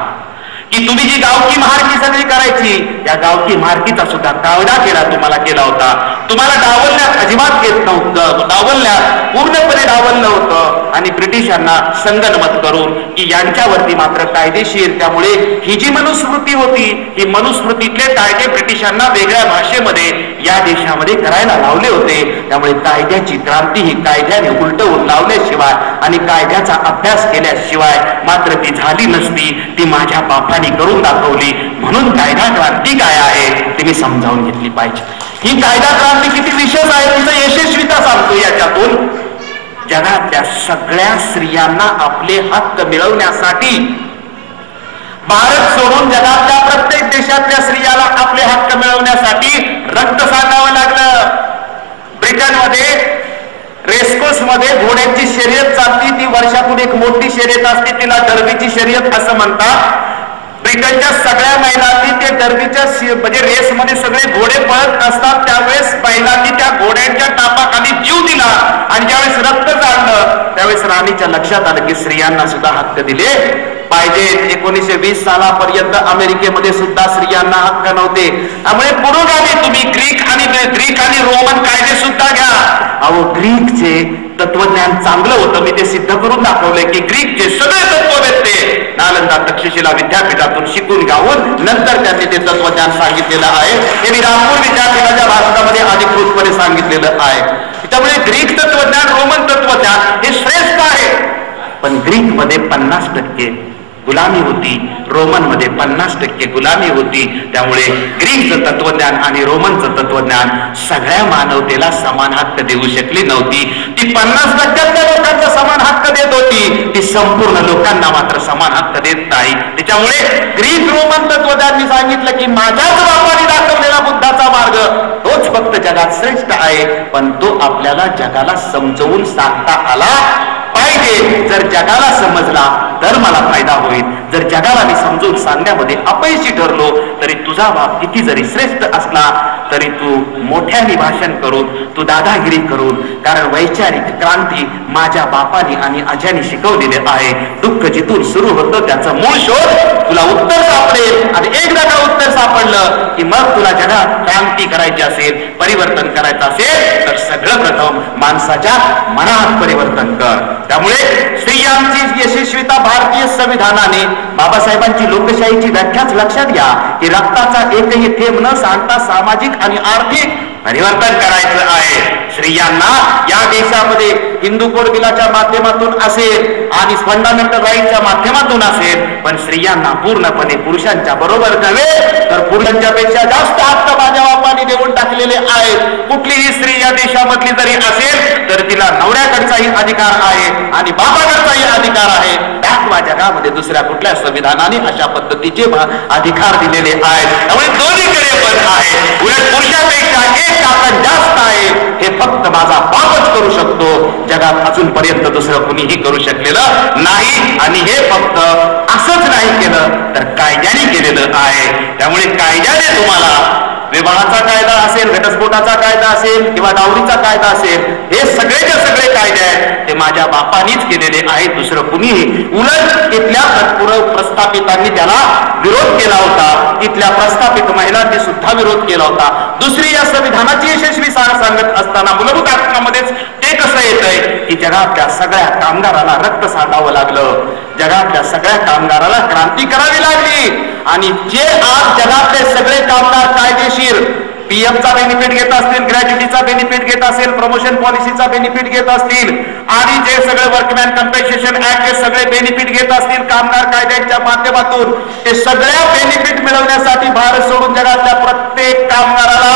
की तुम्ही जी गावकी महारकी सगळी करायची या गावकी महारकीचा सुद्धा कायदा तुम्हाला केला होता. तुम्हाला डावलण्यात अजिबात येत नव्हतं, डावलण्यात पूर्णपणे डावललं होतं आणि ब्रिटिशांना संगनमत करून की यांच्यावरती मात्र कायदेशीर. त्यामुळे ही जी मनुस्मृती होती ही मनुस्मृतीतले कायदे ब्रिटिशांना वेगळ्या भाषेमध्ये या देशामध्ये करायला लावले होते. त्यामुळे कायद्याची क्रांती ही कायद्याने उलटवून लावल्याशिवाय आणि कायद्याचा अभ्यास केल्याशिवाय मात्र ती झाली नसती. ती माझ्या बापाने करून दाखवली. म्हणून कायदा क्रांती काय आहे ते मी समजावून घेतली पाहिजे. ही कायदा क्रांती किती विशेष आहे तिचा यशस्वीता सांगतो. याच्यातून जगातल्या सगळ्या स्त्रियांना आपले हक्क मिळवण्यासाठी भारत सोडून जगातल्या प्रत्येक देशातल्या स्त्रियाला आपले हक्क मिळवण्यासाठी रक्त सांडावं लागलं. ब्रिटनमध्ये रेसकोर्स मध्ये घोड्यांची शर्यत चालती. ती वर्षातून एक मोठी शर्यत असते, तिला डर्बीची शर्यत असं म्हणतात. ब्रिटनच्या सगळ्या महिलांनी ते डर्बीच्या म्हणजे रेस मध्ये सगळे घोडे पळत असतात त्यावेळेस महिलांनी त्या घोड्यांच्या टापाखाली जीव दिला आणि ज्यावेळेस रक्त जाणलं त्यावेळेस राणीच्या लक्षात आलं की स्त्रियांना सुद्धा हक्क दिले पाहिजे. 1920 सालापर्यंत अमेरिकेमध्ये सुद्धा स्त्रियांना हक्क नव्हते. त्यामुळे पुरोगामी तुम्ही ग्रीक आणि रोमन कायदे सुद्धा घ्या. अहो ग्रीकचे तत्वज्ञान चांगलं होतं, मी ते सिद्ध करून दाखवलंय की ग्रीकचे सगळे तत्ववेत्ते नालंदा तक्षशिला विद्यापीठातून शिकून गावून नंतर त्यांनी ते तत्वज्ञान सांगितलेलं आहे. हे मी रामपूर विद्यापीठाच्या भाषणामध्ये अधिकृतपणे सांगितलेलं आहे. त्यामुळे ग्रीक तत्वज्ञान रोमन तत्वज्ञान हे श्रेष्ठ आहे. पण ग्रीक मध्ये 50% गुलामी होती, रोमन मध्ये 50% गुलामी होती. त्यामुळे ग्रीकचं तत्वज्ञान आणि रोमनचं तत्वज्ञान सगळ्या मानवतेला समान हक्क देऊ शकली नव्हती. ती 50% लोकांना समान हक्क देत होती, ती संपूर्ण लोकांना मात्र समान हक्क देत नाही. त्याच्यामुळे ग्रीक रोमन तत्वज्ञांनी सांगितलं की माझ्याच बापाने दाखवलेला बुद्धाचा मार्ग तोच फक्त जगात श्रेष्ठ आहे, पण तो आपल्याला जगाला समजवून सांगता आला पाहिजे. जर जगाला समजला तर मला फायदा होईल. जर जगाला मी समजून सांगण्यामध्ये अपयशी ठरलो तरी तुझा बाप किती जरी श्रेष्ठ असला तरी तू मोठ्याने भाषण करून, तू दादागिरी करून, कारण वैचारिक क्रांती माझ्या बापाने आणि आज्याने शिकवलेले आहे. दुःख जिथून सुरू होतं त्याचं मूळ शोध तुला उत्तर सापडेल. आणि एकदा का उत्तर सापडलं की मग तुला जगात क्रांती करायची असेल, परिवर्तन करायचं असेल तर सगळं प्रथम माणसाच्या मनात परिवर्तन कर. त्यामुळे स्त्रियांची यशस्वीता भारतीय संविधानाने, बाबासाहेबांची लोकशाहीची व्याख्याच लक्षात घ्या की रक्ताचा एकही थेंब न सांडता सामाजिक आणि आर्थिक परिवर्तन करायचं आहे. स्त्रियांना या देशामध्ये हिंदू कोड बिलाच्या माध्यमातून असेल आणि फंडामेंटल राईटच्या माध्यमातून असेल, पण स्त्रियांना पूर्णपणे पुरुषांच्या बरोबर नव्हे तर पुरुषांच्या पेक्षा जास्त हक्क माझ्या बापाने देऊन टाकलेले आहेत. कुठलीही स्त्री या देशामधली जरी असेल तर तिला नवऱ्याकडचाही अधिकार आहे आणि बापाकडचाही अधिकार आहे. दाखवा जगामध्ये दुसऱ्या कुठल्या संविधानाने अशा पद्धतीचे अधिकार दिलेले आहेत. त्यामुळे दोन्हीकडे पण आहे. उलट पुरुषापेक्षा एक ताकद जास्त आहे हे फक्त माझा बापच करू शकतो. जगात अजूनपर्यंत दुसरं कुणीही करू शकलेलं नाही. आणि हे फक्त असंच नाही केलं तर कायद्याने केलेलं आहे. त्यामुळे कायद्याने तुम्हाला विवाहाचा कायदा असेल, घटस्फोटाचा कायदा असेल किंवा डावरीचा कायदा असेल, हे सगळेच्या सगळे कायदे आहेत ते माझ्या बापानीच केलेले आहेत, दुसरं कुणीही. उलट इथल्या तत्पूर्व प्रस्थापितांनी त्याला विरोध केला होता. इथल्या प्रस्थापित महिलांनी सुद्धा विरोध केला होता. दुसरी या संविधानाची यशस्वी सांगत असताना मूलभूत हक्कामध्येच ते कसं येतंय की जगातल्या सगळ्या कामगाराला रक्त सांडावं लागलं, जगातल्या सगळ्या कामगाराला क्रांती करावी लागली. आणि जे आज जगातले सगळे कामगार कायदेशीर पीएफचा बेनिफिट घेत असतील, ग्रॅज्युटीचा बेनिफिट घेत असेल, प्रमोशन पॉलिसीचा बेनिफिट घेत असतील आणि जे सगळे वर्कमॅन कम्पेन्सेशन ऍक्टचे सगळे बेनिफिट घेत असतील कामगार कायद्याच्या माध्यमातून, ते सगळ्या बेनिफिट मिळवण्यासाठी भारत सोडून जगातल्या प्रत्येक कामगाराला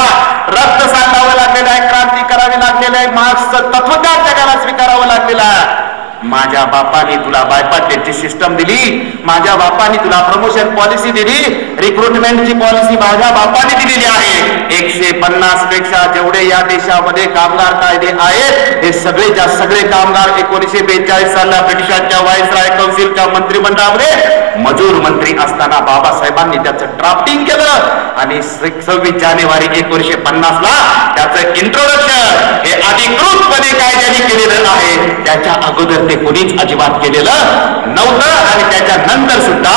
रक्त सांडावं लागलेलं आहे, क्रांती करावी लागलेली आहे, मार्क्सचं तत्वज्ञान जगाला स्वीकारावं लागलेलं आहे. माझ्या बापाने तुला बायपाटेटची सिस्टम दिली, माझ्या बापाने तुला प्रमोशन पॉलिसी दिली, रिक्रुटमेंटची पॉलिसी माझ्या बापाने दिलेली आहे. 150 पेक्षा जेवढे या देशामध्ये कामगार कायदे आहेत हे सगळेच्या सगळे कामगार 1942 साला ब्रिटिशांच्या व्हाईसराय काउन्सिलच्या मंत्रिमंडळामध्ये मजूर मंत्री असताना बाबासाहेबांनी त्याचं ड्राफ्टिंग केलं आणि 26 जानेवारी 1950 ला त्याचं इंट्रोडक्शन हे अधिकृतपणे कायद्याने केलेलं आहे. त्याच्या अगोदर ते कोणीच अजिबात केलेलं नव्हतं. आणि त्याच्यानंतर सुद्धा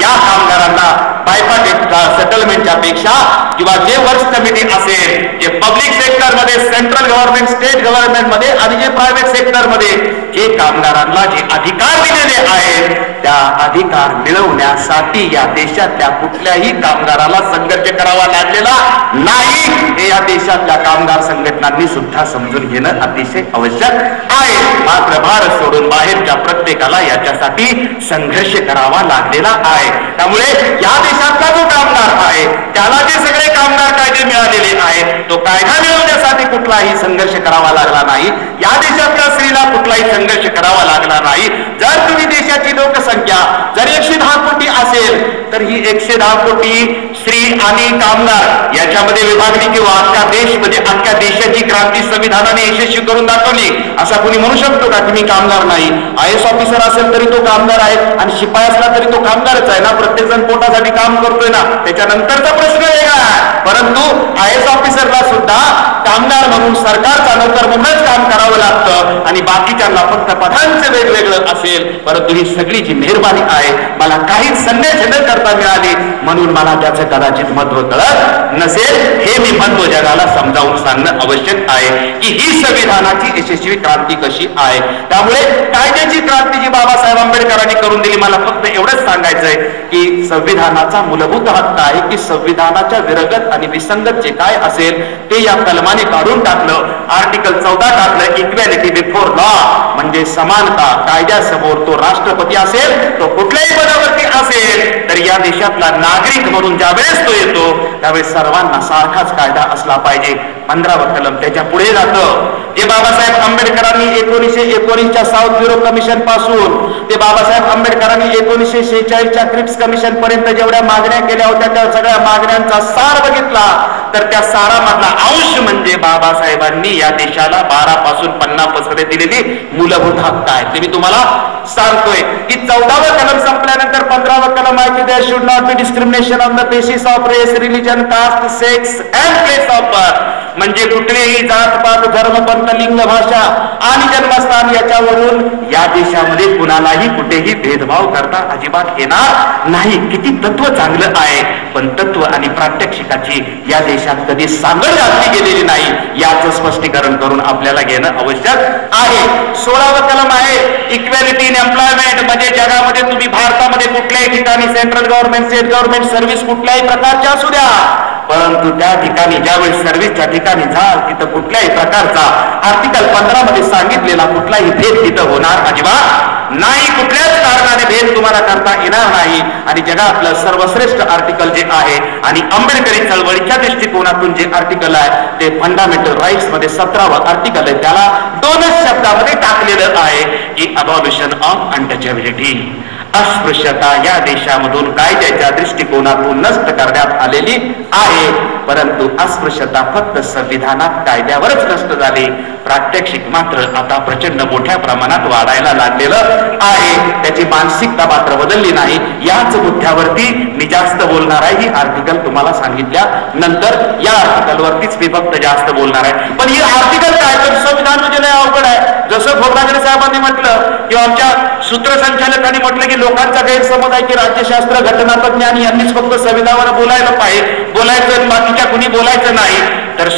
या कामगारांना बायपाटेट सेटलमेंटच्या पेक्षा किंवा जे वर्क्स कमिटी असेल, जे पब्लिक सेक्टर मध्ये, सेंट्रल गव्हर्नमेंट, स्टेट गव्हर्नमेंट मध्ये आणि जे प्रायव्हेट सेक्टर मध्ये जे कामगारांना जे अधिकार दिलेले आहेत त्या अधिकार मिळवण्यासाठी या देशातल्या कुठल्याही कामगाराला संघर्ष करावा लागलेला नाही. हे या देशातल्या कामगार संघटनांनी सुद्धा समजून घेणं अतिशय आवश्यक आहे. मात्र भारत सोडून बाहेरच्या प्रत्येकाला याच्यासाठी संघर्ष करावा लागलेला आहे. त्यामुळे या देशातला जो कामगार आहे त्याला जे सगळे कामगार कायदे मिळालेले आहेत तो कायदा मिळवण्यासाठी कुठलाही संघर्ष करावा लागला नाही. या देशातल्या स्त्रीला कुठलाही संघर्ष करावा लागला नाही. जर तुम्ही देशाची लोकसंख्या जर 110 कोटी असेल तर ही 110 कोटी स्त्री आणि कामगार याच्यामध्ये विभागली किंवा अख्ख्या देश म्हणजे अख्ख्या देशाची क्रांती संविधानाने यशस्वी करून दाखवली. असा कोणी म्हणू शकतो का की मी कामगार नाही? IAS ऑफिसर असेल तरी तो कामगार आहे आणि शिपाई असला तरी तो कामगारच आहे ना. प्रत्येक जण पोटासाठी काम करतोय ना, त्याच्यानंतरचा प्रश्न वेगळा आहे. परंतु IAS ऑफिसरला सुद्धा कामगार म्हणून सरकारचा नोकर म्हणूनच काम करावं लागतं आणि बाकीच्यांना फक्त पदांचं वेगवेगळं असेल. परंतु ही सगळी जी मेहरबानी आहे मला काहीच संदेश न करता मिळाली म्हणून मला त्याचं कदाचित महत्व कळत नसेल. हे मी महत्व जगाला समजावून सांगणं आवश्यक आहे की ही संविधानाची यशस्वी क्रांती कशी आहे. त्यामुळे कायद्याची क्रांती जी बाबासाहेब आंबेडकरांनी करून दिली मला फक्त एवढंच सांगायचंय की संविधानाचा मूलभूत हक्क आहे की संविधानाच्या विरगत आणि विसंगत जे काय असेल ते या कलमाने काढून टाकलं. आर्टिकल 14 टाकलं, इक्वॅलिटी बिफोर लॉ म्हणजे समानता कायद्यासमोर. तो राष्ट्रपती असेल तो कुठल्याही पदावरती असेल तर या देशातला नागरिक म्हणून ज्यावेळेस तो येतो त्यावेळेस सर्वांना सारखाच कायदा असला पाहिजे. 15वं कलम त्याच्या पुढे जातं. जे बाबासाहेब आंबेडकरांनी 1919च्या साऊथ ब्युरो कमिशन पासून ते बाबासाहेब आंबेडकरांनी 1946च्या क्रिप्स कमिशन पर्यंत जेवढ्या मागण्या केल्या होत्या त्या सगळ्या मागण्यांचा सार बघितला तर त्या सारामधला अंश म्हणजे बाबासाहेबांनी या देशाला 12 पासून 50 पर्यंत दिलेली मूलभूत हक्क आहे. ते मी तुम्हाला सांगतोय की 14वं कलम संपल्यानंतर 15वं कलम आहे की there should not be discrimination on the basis of race, religion, caste, sex and place of birth म्हणजे कुठलेही जात पात धर्म पंथ लिंग भाषा आणि जन्मस्थान याच्यावरून या देशामध्ये कुणालाही कुठेही भेदभाव करता अजिबात येणार नाही. किती तत्व चांगलं आहे पण तत्व आणि प्रात्यक्षिकाची या देशात कधी सांगड घातली गेलेली नाही याचं स्पष्टीकरण करून आपल्याला घेणं आवश्यक आहे. 16वं कलम आहे इक्वॅलिटी इन एम्प्लॉयमेंट म्हणजे जगामध्ये तुम्ही भारतामध्ये कुठल्याही ठिकाणी central government state government service कुठल्याही प्रकारच्या असू द्या परंतु त्या ठिकाणी ज्यावेळी सर्व्हिसच्या ठिकाणी जाल तिथं कुठल्याही प्रकारचा आर्टिकल 15 मध्ये सांगितलेला कुठलाही भेद तिथं होणार अजिबात नाही. कुठल्याच कारणाने भेद तुम्हाला करता येणार नाही. आणि जगातलं सर्वश्रेष्ठ आर्टिकल जे आहे आणि आंबेडकरी चळवळीच्या दृष्टिकोनातून जे आर्टिकल आहे ते फंडामेंटल राईट्स मध्ये 17वं आर्टिकल आहे. त्याला 2च शब्दामध्ये टाकलेलं आहे की अबॉलिशन ऑफ अनटचेबिलिटी. अस्पृश्यता या देशामधून कायद्याच्या दृष्टिकोनातून नष्ट करण्यात आलेली आहे. परंतु अस्पृश्यता फक्त संविधानात कायद्यावरच नष्ट झाली. प्रात्यक्षिक मात्र आता प्रचंड मोठ्या प्रमाणात वाढायला लागलेलं आहे. त्याची मानसिकता मात्र बदलली नाही. याच मुद्द्यावरती मी जास्त बोलणार आहे. ही आर्टिकल तुम्हाला सांगितल्या नंतर या आर्टिकल वरतीच मी फक्त जास्त बोलणार आहे. पण ही आर्टिकल काय तर संविधान म्हणजे लय अवघड आहे. जसं खोब्रागडे साहेबांनी म्हटलं किंवा आमच्या सूत्रसंचालकांनी म्हटलं की लोकांचा गैरसमज आहे की राज्यशास्त्र घटनातज्ञ आणि यांनीच फक्त संविधानावर बोलायला पाहिजे बोलायचं बाकीच्या कुणी बोलायचं नाही. तर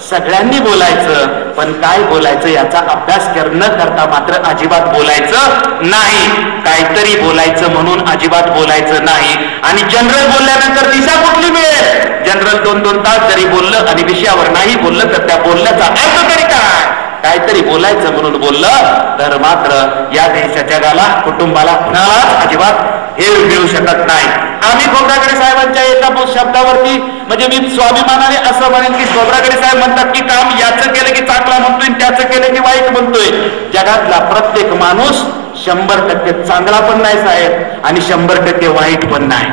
सगळ्यांनी बोलायचं पण काय बोलायचं याचा अभ्यास न करता मात्र अजिबात बोलायचं नाही. काहीतरी बोलायचं म्हणून अजिबात बोलायचं नाही. आणि जनरल बोलल्यानंतर दिशा कुठली मिळेल. जनरल 2-2 तास जरी बोललं आणि विषयावर नाही बोललं तर त्या बोलण्याचा अर्थ तरी काय. काहीतरी बोलायचं म्हणून बोललं तर मात्र या देशाच्या जगाला कुटुंबाला कुणालाच अजिबात हे मिळू शकत नाही. आम्ही खोब्रागडे साहेबांच्या एका शब्दावरती म्हणजे मी स्वाभिमानाने असं म्हणेन की खोब्रागडे साहेब म्हणतात की काम याचं केलं की चांगला म्हणतोय त्याचं केलं की वाईट म्हणतोय. जगातला प्रत्येक माणूस 100% चांगला पण नाही साहेब आणि 100% वाईट पण नाही.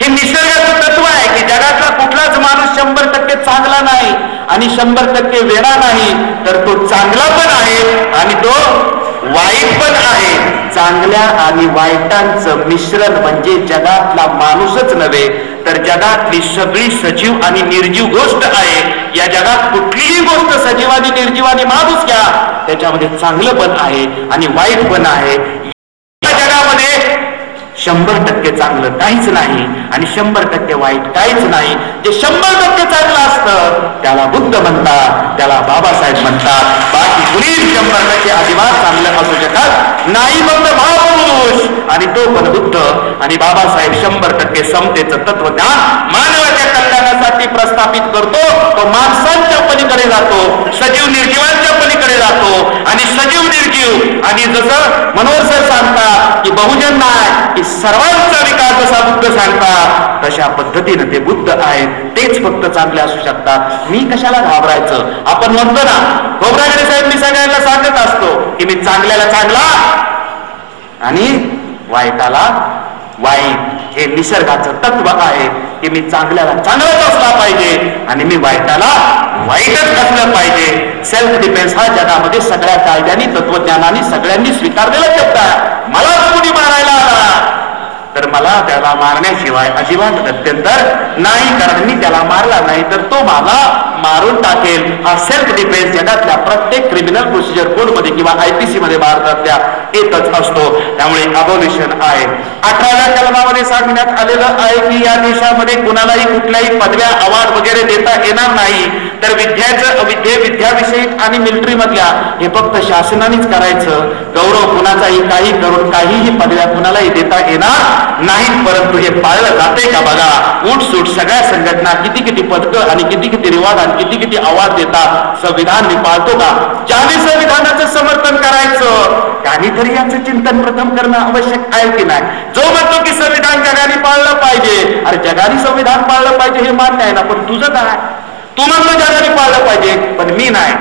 हे निसर्गाचं तत्व आहे की जगातला कुठलाच माणूस 100% चांगला नाही आणि 100% वेडा नाही तर तो चांगला पण आहे आणि तो वाईट पण आहे. चांगल्या आणि वाईटांचं मिश्रण म्हणजे जगातला माणूसच नव्हे तर जगातली सगळी सजीव आणि निर्जीव गोष्ट आहे. या जगात कुठलीही गोष्ट सजीव आणि निर्जीव आणि माणूस घ्या त्याच्यामध्ये चांगलं पण आहे आणि वाईट पण आहे. या जगामध्ये 100% चांगलं काहीच नाही आणि 100% वाईट काहीच नाही. जे 100% चांगलं असतं त्याला बुद्ध म्हणतात, त्याला बाबासाहेब म्हणतात. बाकी कुणीच 100% अजिबात चांगलं असू शकत नाही. फक्त महापुरुष आणि तो पण बुद्ध आणि बाबासाहेब 100% समतेचं तत्वज्ञान मानवाच्या कल्याणासाठी प्रस्थापित करतो. तो माणसांच्या पलीकडे जातो, सजीव निर्जीवांच्या पलीकडे जातो आणि सजीव निर्जीव आणि जसं मनोहर सर सांगतात की बहुजन नाही की सर्वांचा विकास जसा बुद्ध सांगतात तशा पद्धतीने ते बुद्ध आहेत. तेच फक्त चांगले असू शकतात. मी कशाला घाबरायचं. आपण म्हणतो ना खोब्रागडे साहेब मी सगळ्यांना सांगत असतो की मी चांगल्याला चांगला आणि वाईटाला वाईट. हे निसर्गाचं तत्व आहे की मी चांगल्याला चांगलाच असला पाहिजे आणि मी वाईटाला वाईटच असलं पाहिजे. सेल्फ डिफेन्स हा जगामध्ये सगळ्या कायद्यांनी तत्वज्ञानाने सगळ्यांनी स्वीकारलेला शब्द आहे. मलाच कुणी मारायला आला तर मला त्याला मारण्याशिवाय अजिबात गत्यंतर नाही, कारण मी त्याला मारला नाही तर तो मला मारून टाकेल. हा सेल्फ डिफेन्स जगातल्या प्रत्येक क्रिमिनल प्रोसिजर कोड मध्ये किंवा IPC मध्ये भारतातल्या येतच असतो. त्यामुळे अबॉलिशन आहे. 18व्या कलमामध्ये सांगण्यात आलेलं आहे की या देशामध्ये कुणालाही कुठल्याही पदव्या अवॉर्ड वगैरे देता येणार नाही, तर विद्याविषयक आणि मिलिटरी मधल्या हे फक्त शासनानेच करायचं. गौरव कुणाचाही काही करून काहीही पदव्या कुणालाही देता येणार नाही, परंतु हे पाळलं जाते का बघा. उठसूट सगळ्या संघटना किती पदकं आणि किती रिवॉर्ड आणि किती अवॉर्ड देतात. संविधान मी पाळतो का? ज्याने संविधानाचं समर्थन करायचं त्यांनी तरी याचं चिंतन प्रथम करणं आवश्यक आहे की नाही. जो म्हणतो की संविधान जगाने पाळलं पाहिजे, अरे जगाने संविधान पाळलं पाहिजे हे मान्य आहे ना, पण तुझं काय? तू म्हणतो जगाने पाळलं पाहिजे पण मी नाही.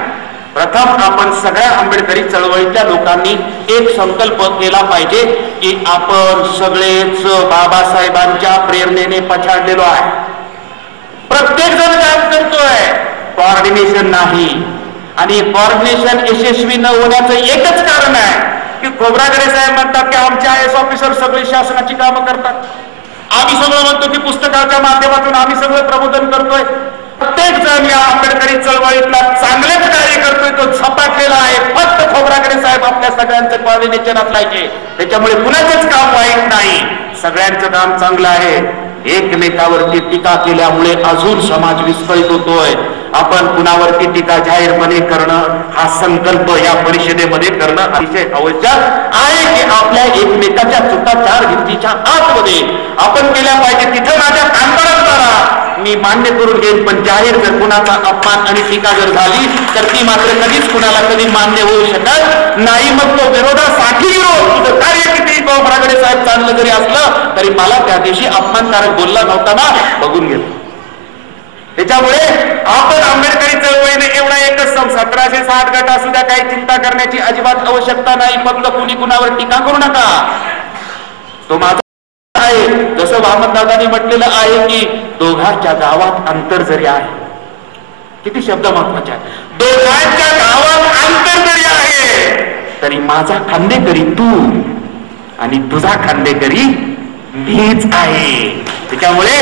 प्रथम आपण सगळ्या आंबेडकरी चळवळीतल्या लोकांनी एक संकल्प केला पाहिजे की आपण सगळेच बाबासाहेबांच्या प्रेरणेने पछाडलेलो आहे. प्रत्येक जण काम करतोय, कोऑर्डिनेशन नाही. आणि कोऑर्डिनेशन यशस्वी न होण्याचं एकच कारण आहे की खोब्रागडे साहेब म्हणतात की आमचे IAS ऑफिसर सगळी शासनाची कामं करतात. आम्ही सगळं म्हणतो की पुस्तकाच्या माध्यमातून आम्ही सगळं प्रबोधन करतोय. प्रत्येक जण या आंबेडकरी चळवळीतला चांगलेच कार्य करतोय, तो झपाटलेला आहे. फक्त खोब्रागडे साहेब आपल्या सगळ्यांचं कोऑर्डिनेशन असलायचे, त्याच्यामुळे कुणाचंच काम वाईट नाही, सगळ्यांचं काम चांगलं आहे. एकमेकावरती टीका केल्यामुळे अजून समाज विस्कळीत होतोय. आपण कुणावरती टीका जाहीरपणे करणं हा संकल्प या परिषदेमध्ये करणं अतिशय आवश्यक आहे की आपल्या एकमेकाच्या चुका चार भिंतीच्या आतमध्ये आपण केल्या पाहिजे. तिथं माझ्या कांतारात करा, मी मान्य करून घेईन, पण जाहीर जर कुणाचा अपमान आणि टीका जर झाली तर ती मात्र कधीच कुणाला कधी मान्य होऊ शकत नाही. मग तो विरोधासाठी विरोध, तुझं कार्य किती खोब्रागडे साहेब चांगलं जरी असलं तरी मला त्या दिवशी अपमानकारक बोलला नव्हता ना, बघून घेतो. त्याच्यामुळे आपण आंबेडकरी चळवळीने एवढा एकच 1760 गट असू द्या, काही चिंता करण्याची अजिबात आवश्यकता नाही. फक्त कुणी कुणावर टीका करू नका, तो माझा आहे. जसं वामनदादांनी म्हटलेलं आहे की दोघांच्या गावात अंतर जरी आहे, किती शब्द महत्वाचे आहे, दोघांच्या गावात अंतर जरी आहे तरी माझा खांदेकरी तू आणि तुझा खांदेकरी मीच आहे. त्याच्यामुळे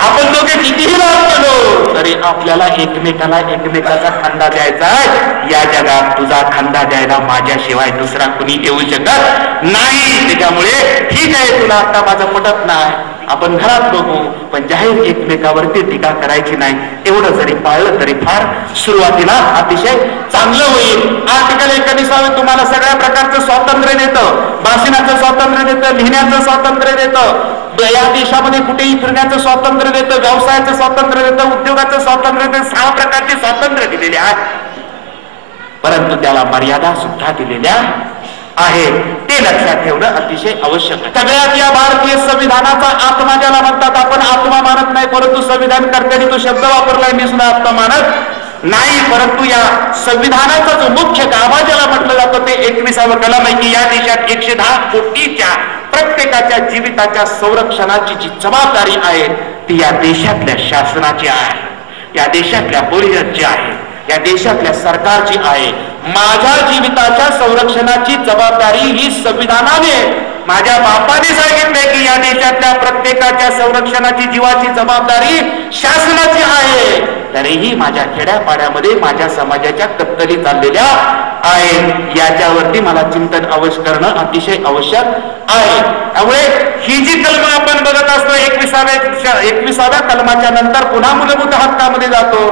आपण दोघे कितीही लाभ केलो तरी आपल्याला एकमेकाचा खांदा द्यायचा आहे. या जगात तुझा खांदा द्यायला माझ्याशिवाय दुसरा कुणी येऊ शकत नाही. त्याच्यामुळे ठीक आहे, तुला आता माझं पटत नाही, आपण घरात बघू, पण जाहीर एकमेकावरती टीका करायची नाही. एवढं जरी पाळलं तरी फार सुरुवातीला अतिशय चांगलं होईल. आर्टिकल 19 तुम्हाला सगळ्या प्रकारचं स्वातंत्र्य देतं, भाषणाचं स्वातंत्र्य देतं, लिहिण्याचं स्वातंत्र्य देतं, या देशामध्ये कुठेही फिरण्याचं स्वातंत्र्य देतं, व्यवसायाचं स्वातंत्र्य देतं, उद्योगाचं स्वातंत्र्य देतं. 6 प्रकारचे स्वातंत्र्य दिलेले आहेत, परंतु त्याला मर्यादा सुद्धा दिलेल्या आहे. ते लक्षात ठेवणं अतिशय आवश्यक आहे. सगळ्यात या भारतीय संविधानाचा आत्मा ज्याला म्हणतात, आपण आत्मा मानत नाही, परंतु संविधान करताना तो शब्द वापरलाय, मी सुद्धा आत्मा मानत नाही. परंतु या संविधानाचा जो मुख्य गाभा ज्याला म्हटलं जातं ते 21वं कलम आहे की या देशात 110 कोटीच्या प्रत्येकाच्या जीविताच्या संरक्षणाची जी जबाबदारी आहे ती या देशातल्या शासनाची आहे, या देशातल्या पोलिसांची आहे, या देशातल्या सरकारची आहे. माझ्या जीविताच्या संरक्षणाची जबाबदारी ही संविधानाने, माझ्या बापाने सांगितले की या देशातल्या प्रत्येकाच्या संरक्षणाची जीवाची जबाबदारी शासनाची आहे. तरीही माझ्या खेड्यापाड्यामध्ये माझ्या समाजाच्या कत्तली चाललेल्या आहेत. याच्यावरती मला चिंतन अवश्य करणं अतिशय आवश्यक आहे. त्यामुळे ही जी कलम आपण बघत असतो 21व्या कलमाच्या नंतर पुन्हा मूलभूत हक्कामध्ये जातो,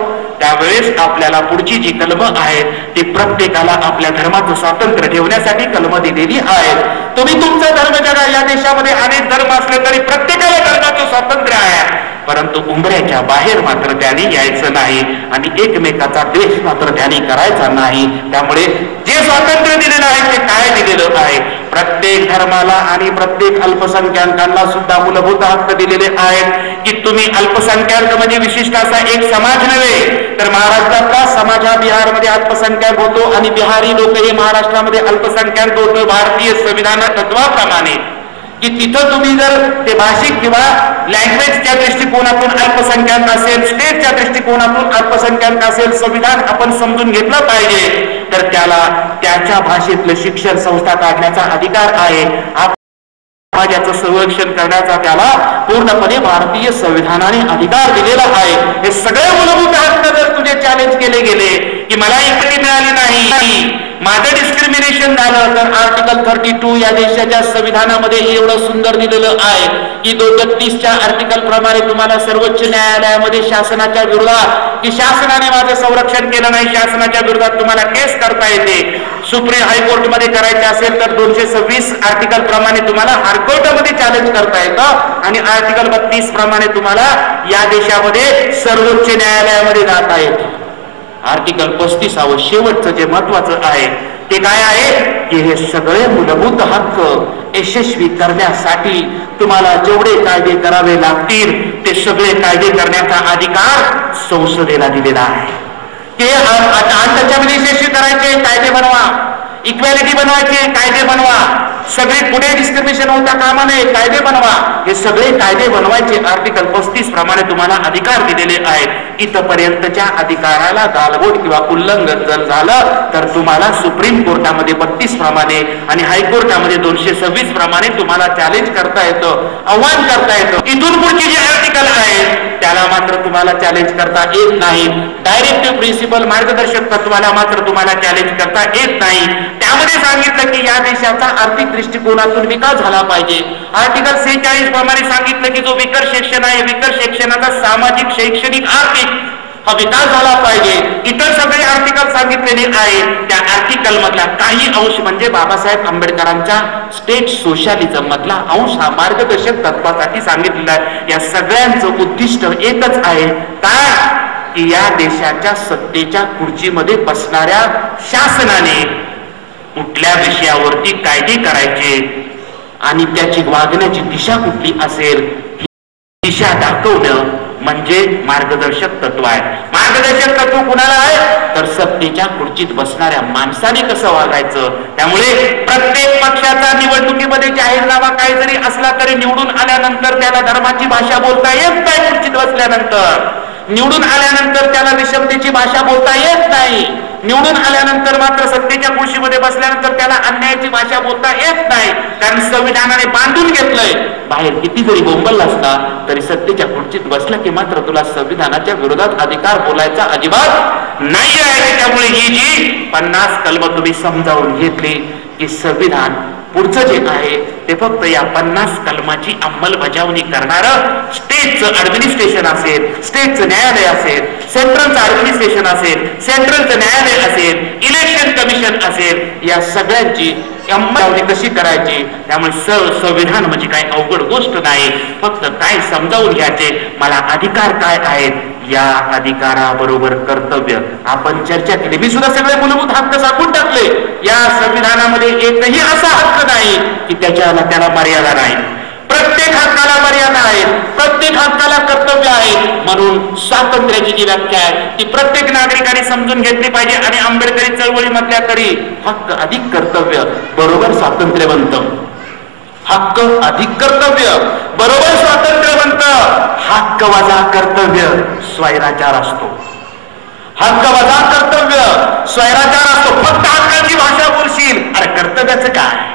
त्यावेळेस आपल्याला पुढची जी कलम आहेत ती प्रत्येकाला आपल्या धर्माचं स्वातंत्र्य ठेवण्यासाठी कलम दिलेली आहेत. तुम्ही तुमचा धर्म जगा, या देशामध्ये अनेक धर्म असले तरी प्रत्येकाला धर्माचं स्वातंत्र्य आहे, परंतु उंबऱ्याच्या बाहेर मात्र त्याने यायचं नाही आणि एकमेकाचा द्वेष मात्र त्याने करायचा नाही. त्यामुळे जे स्वातंत्र्य दिलेलं आहे ते काय दिलेलं आहे, प्रत्येक धर्माला आणि प्रत्येक अल्पसंख्याकांना सुद्धा मूलभूत हक्क दिलेले आहेत की तुम्ही अल्पसंख्याक म्हणजे विशिष्ट असा एक समाज नव्हे, तर महाराष्ट्रातला समाज हा बिहारमध्ये अल्पसंख्याक होतो आणि बिहारी लोक हे महाराष्ट्रामध्ये अल्पसंख्याक होतो भारतीय संविधान तत्वाप्रमाणे, की तिथं तुम्ही जर ते भाषिक किंवा लँग्वेजच्या दृष्टिकोनातून अल्पसंख्याक असेल, स्टेटच्या दृष्टिकोनातून अल्पसंख्याक असेल, संविधान आपण समजून घेतलं पाहिजे, तर त्याला त्याच्या भाषेतलं शिक्षण संस्था काढण्याचा अधिकार आहे. समाजाचं संरक्षण करण्याचा त्याला पूर्णपणे भारतीय संविधानाने अधिकार दिलेला आहे. हे सगळे मूलभूत हक्क जर तुझे चॅलेंज केले गेले की मला इकडे मिळाली नाही, माझं डिस्क्रिमिनेशन झालं, तर आर्टिकल 32 या देशाच्या संविधानामध्ये एवढं सुंदर दिलेलं आहे की 32च्या आर्टिकल प्रमाणे तुम्हाला सर्वोच्च न्यायालयामध्ये शासनाच्या विरोधात की शासनाने माझं संरक्षण केलं नाही, शासनाच्या विरोधात तुम्हाला केस करता येते. सुप्रीम हायकोर्टमध्ये करायचे असेल तर 226 आर्टिकल प्रमाणे तुम्हाला हायकोर्टामध्ये चॅलेंज करता येतं आणि आर्टिकल 32 प्रमाणे तुम्हाला या देशामध्ये सर्वोच्च न्यायालयामध्ये जाता येतं. आर्टिकल 35 शेवटचं जे महत्वाचं आहे ते काय आहे की हे सगळे मूलभूत हक्क यशस्वी करण्यासाठी तुम्हाला जेवढे कायदे करावे लागतील ते सगळे कायदे करण्याचा अधिकार संसदेला दिलेला आहे. ते अनटचेबल यशस्वी करायचे कायदे बनवा, इक्वॅलिटी बनवायचे कायदे बनवा, सगळे पुढे डिस्क्रिमिनेशन होता कामा नये कायदे बनवा. हे सगळे कायदे बनवायचे आर्टिकल 35 प्रमाणे तुम्हाला अधिकार दिलेले आहेत. इथपर्यंतच्या अधिकाराला गालबोट किंवा उल्लंघन जर झालं तर तुम्हाला सुप्रीम कोर्टामध्ये 32 प्रमाणे आणि हायकोर्टामध्ये 226 प्रमाणे तुम्हाला चॅलेंज करता येतं, आव्हान करता येतं. इथून पुढची जे आर्टिकल आहेत त्याला मात्र तुम्हाला चॅलेंज करता येत नाही. डायरेक्टिव्ह प्रिन्सिपल मार्गदर्शक तत्वाला मात्र तुम्हाला चॅलेंज करता येत नाही. त्यामध्ये सांगितलं की या देशाचा आर्थिक दृष्टिकोनातून विकास झाला पाहिजे. आर्टिकल 46 प्रमाणे सांगितलं की जो विकर सेक्शन आहे, विकर सेक्शनाचा सामाजिक, शैक्षणिक, आर्थिक हा विकास झाला पाहिजे. इतर सगळे आर्टिकल सांगितलेले आहे. त्या आर्टिकल मधला काही अंश म्हणजे बाबासाहेब आंबेडकरांच्या स्टेट सोशलिझम मधला अंश हा मार्गदर्शक तत्वासाठी सांगितलेला आहे. या सगळ्यांचं उद्दिष्ट एकच आहे, काय की या देशाच्या सत्तेच्या खुर्चीमध्ये बसणाऱ्या शासनाने कुठल्या विषयावरती कायदे करायचे आणि त्याची वागण्याची दिशा कुठली असेल दिशा दाखवणं म्हणजे मार्गदर्शक तत्व आहे. मार्गदर्शक तत्व कुणाला आहे तर सत्तेच्या खुर्चीत बसणाऱ्या माणसाने कसं वागायचं. त्यामुळे प्रत्येक पक्षाचा निवडणुकीमध्ये जाहीरनामा काही जरी असला तरी निवडून आल्यानंतर त्याला धर्माची भाषा बोलता येत नाही. खुर्चीत बसल्यानंतर निवडून आल्यानंतर त्याला विषमतेची भाषा बोलता येत नाही. निवडून आल्यानंतर मात्र सत्तेच्या खुर्चीमध्ये बसल्यानंतर त्याला अन्यायाची भाषा बोलता येत नाही. कारण संविधानाने बांधून घेतलंय. बाहेर किती जरी बोंबल असला तरी सत्तेच्या खुर्चीत बसला की मात्र तुला संविधानाच्या विरोधात अधिकार बोलायचा अजिबात नाही आहे. त्यामुळे ही जी 50 कलम तुम्ही समजावून घेतली की संविधान पुढचं जे आहे ते फक्त या 50 कलमाची अंमलबजावणी करणारं स्टेटचं ऍडमिनिस्ट्रेशन असेल, स्टेटचं न्यायालय असेल, सेंट्रलचं ऍडमिनिस्ट्रेशन असेल, सेंट्रलचं न्यायालय असेल, इलेक्शन कमिशन असेल, या सगळ्यांची अंमलबजावणी कशी करायची. त्यामुळे संविधान म्हणजे काय अवघड गोष्ट नाही. फक्त काय समजावून घ्यायचे मला अधिकार काय आहेत, या अधिकाराबरोबर कर्तव्य आपण चर्चा केली. मी सुद्धा सगळे मूलभूत हक्क सांगून टाकले. या संविधानामध्ये एकही असा हक्क नाही की त्याला मर्यादा नाही. प्रत्येक हक्काला मर्यादा आहे, प्रत्येक हक्काला कर्तव्य आहे. म्हणून स्वातंत्र्याची जी व्याख्या आहे ती प्रत्येक नागरिकाने समजून घेतली पाहिजे. आणि आंबेडकरी चळवळीमधल्या तरी हक्क अधिक कर्तव्य बरोबर स्वातंत्र्य बनतं. हक्क अधिक कर्तव्य बरोबर स्वातंत्र्य बनतं. हक्क वजा कर्तव्य स्वैराचार असतो. हक्क वजा कर्तव्य स्वैराचार असतो. फक्त हक्काची भाषा बोलशील, अरे कर्तव्याचं काय.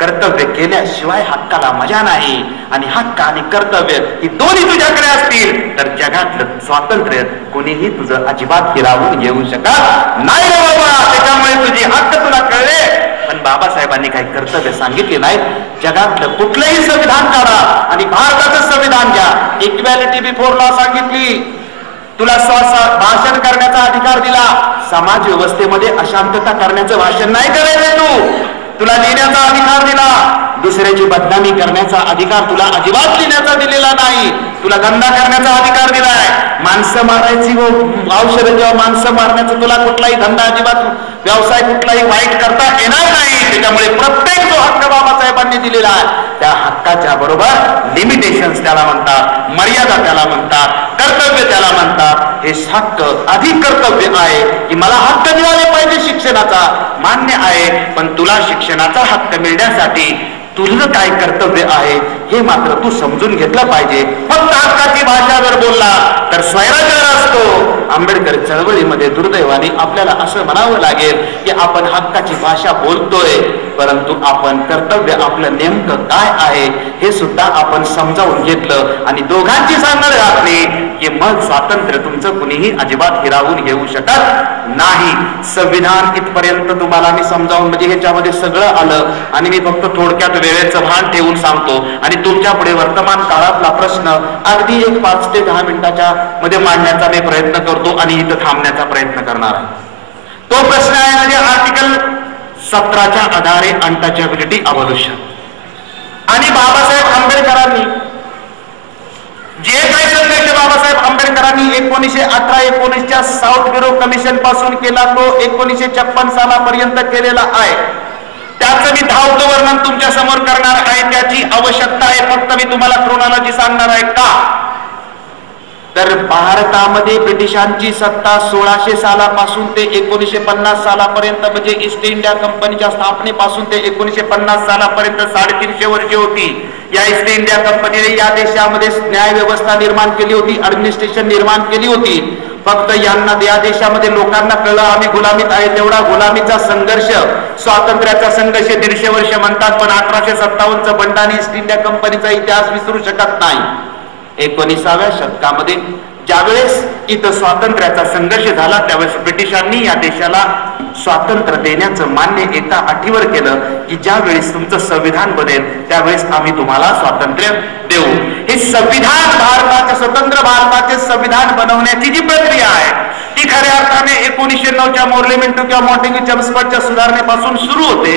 कर्तव्य केल्याशिवाय हक्काला मजा नाही. आणि हक्क आणि कर्तव्य ही दोन्ही तुझ्याकडे असतील तर जगातलं स्वातंत्र्य कोणीही तुझं अजिबात हिरावून घेऊ शकत नाही रे बाबा. त्याच्यामुळे तुझे हक्क तुला कळले पण बाबासाहेबांनी काही कर्तव्य सांगितले नाहीत. जगातलं कुठलंही संविधान काढा आणि भारताचं संविधान घ्या. इक्वॅलिटी बिफोर लॉ सांगितली, तुला भाषण करण्याचा अधिकार दिला. समाज व्यवस्थेमध्ये अशांतता करण्याचं भाषण नाही करायचं. तुला लिहिण्याचा अधिकार दिला. दुसऱ्याची बदनामी करण्याचा अधिकार तुला अजिबात लिहिण्याचा दिलेला नाही. तुला धंदा करण्याचा अधिकार दिलाय. माणसं मारायची व औषध जेव्हा माणसं मारण्याचा तुला कुठलाही धंदा अजिबात व्यवसाय कुठलाही वाईट करता येणार नाही. त्याच्यामुळे प्रत्येक जो हक्क बाबासाहेबांनी दिलेला आहे त्या हक्काच्या बरोबर लिमिटेशन्स त्याला म्हणतात, मर्यादा त्याला म्हणतात, कर्तव्य त्याला म्हणतात. हे हक्क अधिक कर्तव्य आहे की मला हक्क मिळाले पाहिजे शिक्षणाचा, मान्य आहे. पण तुला शिक्षणाचा हक्क मिळण्यासाठी तुझं काय कर्तव्य आहे हे मात्र तू समजून घेतलं पाहिजे. फक्त हक्काची भाषा जर बोलला तर स्वैराचार असतो आंबेडकर चळवळीमध्ये दुर्दैवाने आपल्याला असं म्हणावं लागेल की आपण हक्काची भाषा बोलतोय, परंतु आपण कर्तव्य आपलं नेमकं काय आहे हे सुद्धा आपण समजावून घेतलं आणि दोघांची सांगड घातली की मग स्वातंत्र्य तुमचं कुणीही अजिबात हिरावून घेऊ शकत नाही. संविधान इथपर्यंत तुम्हाला मी समजावून म्हणजे ह्याच्यामध्ये सगळं आलं आणि मी फक्त थोडक्यात वेळेचं भान ठेवून सांगतो आणि तुमच्या पुढे वर्तमान काळातला प्रश्न अगदी एक 5 ते 10 मिनिटाच्या मध्ये मांडण्याचा मी प्रयत्न करतो आणि इथं थांबण्याचा प्रयत्न करणार आहे. तो प्रश्न आहे म्हणजे आर्टिकल 17च्या आधारे अनटचॅबिलिटी अबॉल्युशन. आणि बाबासाहेब आंबेडकरांनी जे काही संघर्ष बाबासाहेब आंबेडकरांनी 1918-19च्या साऊथ ब्युरो कमिशन पासून केला तो 1956 सालापर्यंत केलेला आहे. त्याचं मी धावतं वर्णन तुमच्या समोर करणार आहे. त्याची आवश्यकता आहे, फक्त मी तुम्हाला क्रोनॉलॉजी सांगणार आहे. का तर भारतामध्ये ब्रिटिशांची सत्ता 1600 सालापासून ते 1950 सालापर्यंत म्हणजे ईस्ट इंडिया कंपनीच्या स्थापनेपासून ते 1950 सालापर्यंत 350 वर्षे होती. या ईस्ट इंडिया कंपनीने या देशामध्ये न्याय व्यवस्था निर्माण केली होती, ऍडमिनिस्ट्रेशन निर्माण केली होती. फक्त यांना या देशामध्ये लोकांना कळलं आम्ही गुलामीत आहे. तेवढा गुलामीचा संघर्ष, स्वातंत्र्याचा संघर्ष 150 वर्ष म्हणतात, पण 1857चं बंड आणि ईस्ट इंडिया कंपनीचा इतिहास विसरू शकत नाही. 19व्या शतकामध्ये ज्यावेळेस इथं स्वातंत्र्याचा संघर्ष झाला त्यावेळेस ब्रिटिशांनी या देशाला स्वातंत्र्य देण्याचं मान्य एका अटीवर केलं की ज्या वेळेस तुमचं संविधान बनेल त्यावेळेस आम्ही तुम्हाला स्वातंत्र्य देऊ. हे संविधान भारताचे स्वतंत्र भारताचे संविधान बनवण्याची जी प्रक्रिया आहे ती खऱ्या अर्थाने 1909च्या मोर्लेमेंटो किंवा मॉन्टेग्यू चेम्सफोर्डच्या सुधारणेपासून सुरू होते.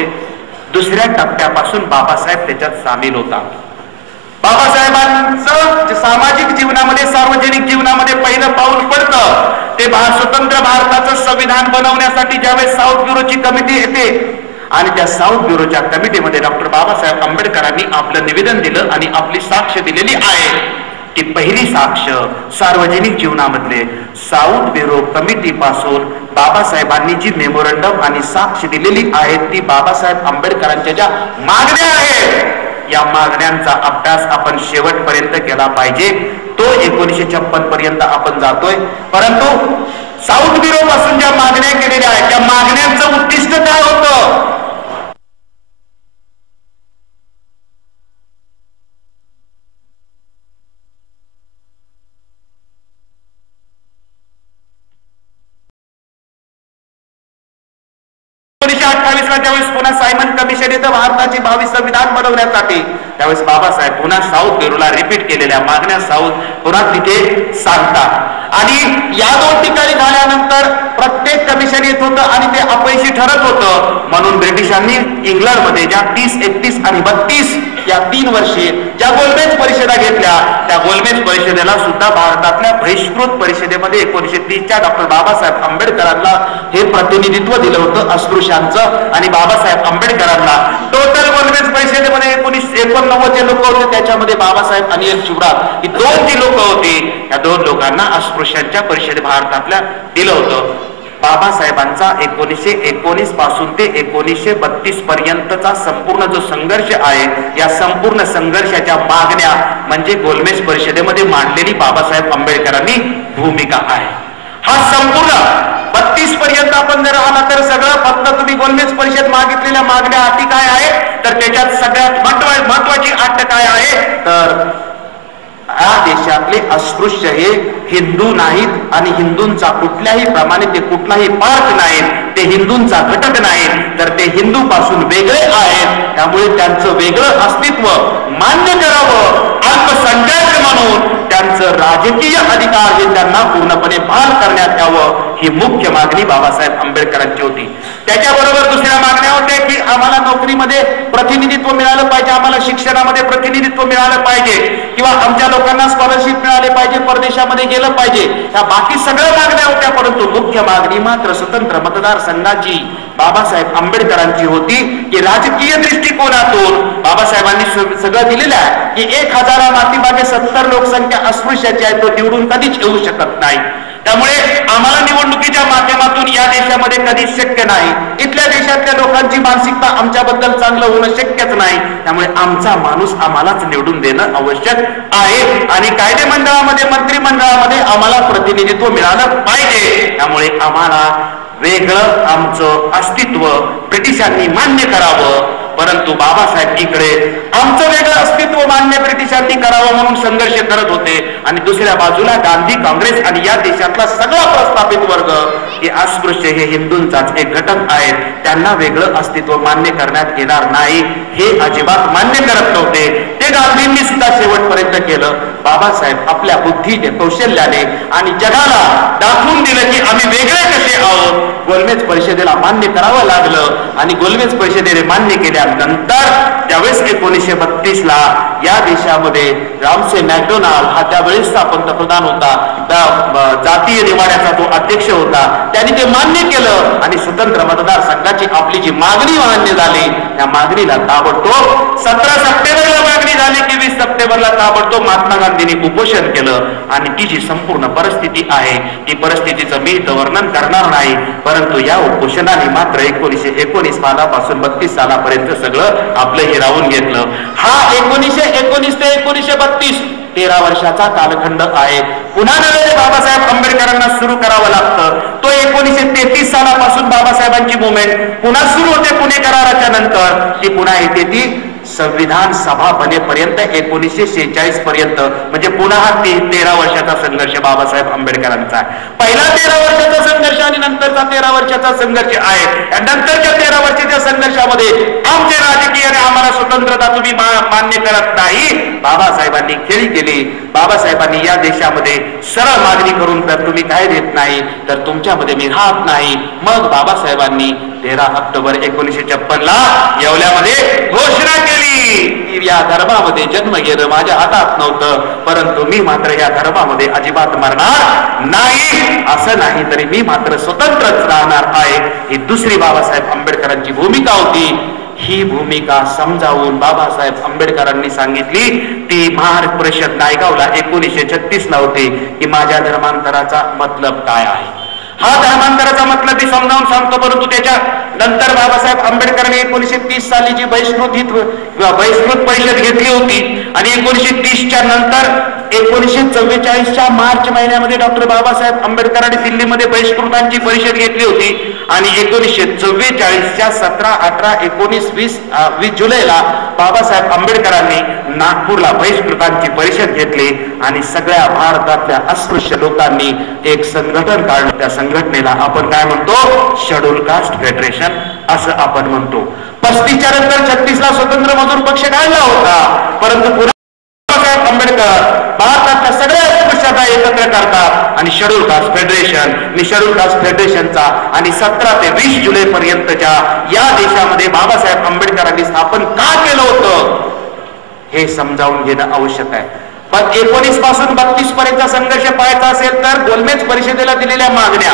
दुसऱ्या टप्प्यापासून बाबासाहेब त्याच्यात सामील होता. बाबासाहेबांचं सामाजिक जीवनामध्ये, सार्वजनिक जीवनामध्ये पहिलं पाऊल पडतं ते स्वतंत्र भारताचं संविधान बनवण्यासाठी ज्यावेळेस साऊथ ब्युरोची कमिटी येते आणि त्या साऊथ ब्युरोच्या कमिटीमध्ये डॉक्टर बाबासाहेब आंबेडकरांनी आपलं निवेदन दिलं आणि आपली साक्ष दिलेली आहे. ती पहिली साक्ष सार्वजनिक जीवनामधले साऊथ ब्युरो कमिटी पासून बाबासाहेबांनी जी मेमोरंडम आणि साक्ष दिलेली आहे ती बाबासाहेब आंबेडकरांच्या ज्या मागण्या आहेत या मागण्यांचा अभ्यास आपण शेवटपर्यंत केला पाहिजे. तो 1956 पर्यंत आपण जातोय, परंतु साऊथ ब्युरो पासून ज्या मागण्या केलेल्या आहेत त्या मागण्यांचं उद्दिष्ट काय होतं? ज्यावेळेस पुन्हा सायमन कमिशन येतं भारताचे भावी संविधान बनवण्यासाठी त्यावेळेस बाबासाहेब पुन्हा साऊथ ब्युरोला रिपीट केलेल्या मागण्या पुन्हा तिथे सांगतात आणि या 2 ठिकाणी झाल्यानंतर प्रत्येक कमिशन येत होतं आणि ते अपयशी ठरत होतं. म्हणून ब्रिटिशांनी इंग्लंडमध्ये ज्या 30, 31 आणि 32 या 3 वर्षे ज्या गोलमेज परिषदा घेतल्या त्या गोलमेज परिषदेला सुद्धा भारतातल्या बहिष्कृत परिषदेमध्ये 1930च्या डॉक्टर बाबासाहेब आंबेडकरांना हे प्रतिनिधित्व दिलं होतं अस्पृश्यांचं आणि बाबासाहेब आंबेडकरांना टोटल गोलमेज परिषदेमध्ये 1989 जे लोक होते त्याच्यामध्ये बाबासाहेब आणि एल शिवराज ही 2 जी लोक होती या 2 लोकांना अस्पृश्यांच्या परिषदे भारतातल्या दिलं होतं. बाबासाहेबांचा 1919 पासून ते 1932 पर्यंतचा संपूर्ण जो संघर्ष आहे या संपूर्ण संघर्षाच्या मागण्या म्हणजे गोलमेज परिषदेमध्ये मांडलेली बाबासाहेब आंबेडकरांनी भूमिका आहे. हा संपूर्ण 32 पर्यंत आपण जर आला तर सगळं फक्त तुम्ही गोलमेज परिषद मागितलेल्या मागण्या अटी काय आहे तर त्याच्यात सगळ्यात महत्वाची अट काय आहे तर या देशातले अस्पृश्य हे हिंदू नाहीत आणि हिंदूंचा कुठल्याही प्रमाणे ते कुठलाही पार्ट नाहीत, ते हिंदूंचा घटक नाहीत तर ते हिंदू पासून वेगळे आहेत. त्यामुळे त्यांचं वेगळं अस्तित्व मान्य करावं, अल्पसंख्याक म्हणून त्यांचं राजकीय अधिकार हे त्यांना पूर्णपणे बहाल करण्यात यावं ही मुख्य मागणी बाबासाहेब आंबेडकरांची होती. त्याच्याबरोबर दुसऱ्या मागण्या होत्या की आम्हाला नोकरीमध्ये प्रतिनिधित्व मिळालं पाहिजे, आम्हाला शिक्षणामध्ये प्रतिनिधित्व मिळालं पाहिजे किंवा आमच्या लोकांना स्कॉलरशिप मिळाले पाहिजे, परदेशामध्ये गेलं पाहिजे. या बाकी सगळ्या मागण्या होत्या, परंतु मुख्य मागणी मात्र स्वतंत्र मतदारसंघाची बाबासाहेब आंबेडकरांची होती की राजकीय दृष्टिकोनातून बाबासाहेबांनी सगळं दिलेलं आहे की 1000 मातीमागे 70 लोकसंख्या अस्पृश्याची आहे, तो निवडून कधीच येऊ शकत नाही. त्यामुळे आम्हाला निवडणुकीच्या माध्यमातून या देशामध्ये कधीच शक्य नाही, इथल्या देशातल्या लोकांची मानसिकता आमच्याबद्दल चांगलं होणं शक्यच नाही. त्यामुळे आमचा माणूस आम्हालाच निवडून देणं आवश्यक आहे आणि कायदे मंडळामध्ये मंत्रिमंडळामध्ये आम्हाला प्रतिनिधित्व मिळालं पाहिजे. त्यामुळे आम्हाला वेगळं आमचं अस्तित्व ब्रिटिशांनी मान्य करावं, परंतु बाबासाहेब इकडे आमचं वेगळं अस्तित्व मान्य ब्रिटिशांनी करावं म्हणून संघर्ष करत होते आणि दुसऱ्या बाजूला गांधी, काँग्रेस आणि या देशातला सगळा प्रस्थापित वर्ग हे अस्पृश्य, हे हिंदूंचाच एक घटक आहेत, त्यांना वेगळं अस्तित्व मान्य करण्यात येणार नाही हे अजिबात मान्य करत नव्हते. ते गांधींनी सुद्धा शेवटपर्यंत केलं. बाबासाहेब आपल्या बुद्धीने, कौशल्याने आणि जगाला दाखवून दिलं की आम्ही वेगळे कसे आहोत. गोलमेज परिषदेला मान्य करावं लागलं आणि गोलमेज परिषदेने मान्य केल्यानंतर त्यावेळेस 1932 ला या देशामध्ये रामसे मॅकडोनाल्ड हा त्यावेळेसचा पंतप्रधान होता, जातीय निवाड्याचा तो अध्यक्ष होता, त्यांनी ते मान्य केलं आणि स्वतंत्र मतदारसंघाची आपली जी मागणी मान्य झाली त्या मागणीला ताबडतोब 17 सप्टेंबरला मागणी झाली की 20 सप्टेंबरला ताबडतोब महात्मा गांधींनी उपोषण केलं. आणि ती जी संपूर्ण परिस्थिती आहे ती परिस्थितीचं मी इथं वर्णन करणार नाही, परंतु या उपोषणाने मात्र 1919 सालापासून 32 सालापर्यंत सगळं आपलं हिरावून घेतलं. हा 1919 ते 1932 13 वर्षाचा कालखंड आहे. पुन्हा नव्याने बाबासाहेब आंबेडकरांना सुरू करावं लागतं. तो 1933 सालापासून बाबासाहेबांची मुवमेंट पुन्हा सुरू होते. पुणे कराराच्या नंतर ती पुन्हा येते ती संविधान सभा बनेपर्यंत 1946 पर्यंत, म्हणजे पुन्हा हा 13 वर्षाचा संघर्ष बाबासाहेब आंबेडकरांचा आहे. पहिला 13 वर्षाचा संघर्ष आणि नंतरचा 13 वर्षाचा संघर्ष आहे. नंतरच्या 13 वर्षाच्या संघर्षामध्ये आमचे राजकीय आणि आम्हाला स्वतंत्रता तुम्ही मान्य करत नाही. बाबासाहेबांनी खेळी केली. बाबासाहेबांनी या देशामध्ये सरळ मागणी करून तर तुम्ही काय देत नाही तर तुमच्यामध्ये मी राहत नाही. मग बाबासाहेबांनी 13 ऑक्टोबर 1956 ला येवल्यामध्ये घोषणा केली की या धर्मामध्ये जन्म घेणं माझ्या हातात नव्हतं, परंतु मी मात्र या धर्मामध्ये अजिबात मरणार नाही. असं नाही तरी मी मात्र स्वतंत्रच राहणार आहे. ही दुसरी बाबासाहेब आंबेडकरांची भूमिका होती. ही भूमिका समजावून बाबासाहेब आंबेडकरांनी सांगितली ती महाराष्ट्र परिषद नायगावला 1936 ला होती की माझ्या धर्मांतराचा मतलब काय आहे. हा धर्मांतराचा मतलब मी समजावून सांगतो, परंतु त्याच्या नंतर बाबासाहेब आंबेडकरांनी 1930 साली जी बहिष्कृत परिषद घेतली होती आणि 1930च्या नंतर 1944च्या मार्च महिन्यामध्ये डॉक्टर बाबासाहेब आंबेडकरांनी दिल्लीमध्ये बहिष्कृतांची परिषद घेतली होती आणि 1944च्या 17, 18, 19, 20 जुलैला बाबासाहेब आंबेडकरांनी नागपूरला बहिष्कृतांची परिषद घेतली आणि सगळ्या भारतातल्या अस्पृश्य लोकांनी एक संघटन काढलं. त्या संघटनेला आपण काय म्हणतो, शेड्यूल कास्ट फेडरेशन असं आपण म्हणतो. 35च्या नंतर 36 ला स्वतंत्र मजूर पक्ष काढला होता, परंतु पुन्हा बाबासाहेब आंबेडकर भारतातल्या सगळ्या अस्पृश्यता एकत्र करतात आणि schedule caste federation, schedule caste फेडरेशनचा आणि 17 ते 20 जुलै पर्यंतच्या या देशामध्ये बाबासाहेब आंबेडकरांनी स्थापन का केलं होतं हे समजावून घेणं आवश्यक आहे. पण 19 पासून 32 पर्यंतचा संघर्ष पाहायचा असेल तर गोलमेज परिषदेला दिलेल्या मागण्या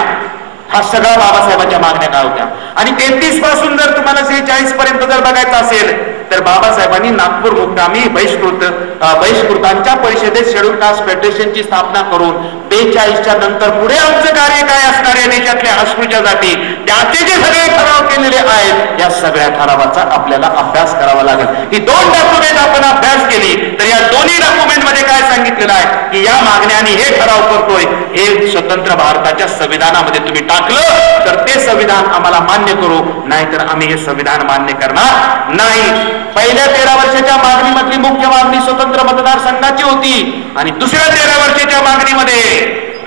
हा सगळ्या बाबासाहेबांच्या मागण्या काय होत्या आणि 33 पासून जर तुम्हाला 46 पर्यंत जर बघायचं असेल तर बाबासाहेबांनी नागपूर मुक्कामी बहिष्कृतांच्या परिषदेत शेड्यूल कास्ट फेडरेशनची स्थापना करून 42च्या नंतर पुढे आमचं कार्य काय असणार या देशातल्या अस्पृश्यासाठी त्याचे जे सगळे ठराव केलेले आहेत या सगळ्या ठरावाचा आपल्याला अभ्यास करावा लागेल. ही 2 डॉक्युमेंट आपण अभ्यास केली तर या दोन्ही डॉक्युमेंट मध्ये काय सांगितलेलं आहे की या मागण्यांनी हे ठराव करतोय हे स्वतंत्र भारताच्या संविधानामध्ये तुम्ही टाकलं तर ते संविधान आम्हाला मान्य करू, नाहीतर आम्ही हे संविधान मान्य करणार नाही. पहिल्या 13 वर्षाच्या मागणीमधली मुख्य मागणी स्वतंत्र मतदारसंघाची होती आणि दुसऱ्या 13 वर्षाच्या मागणीमध्ये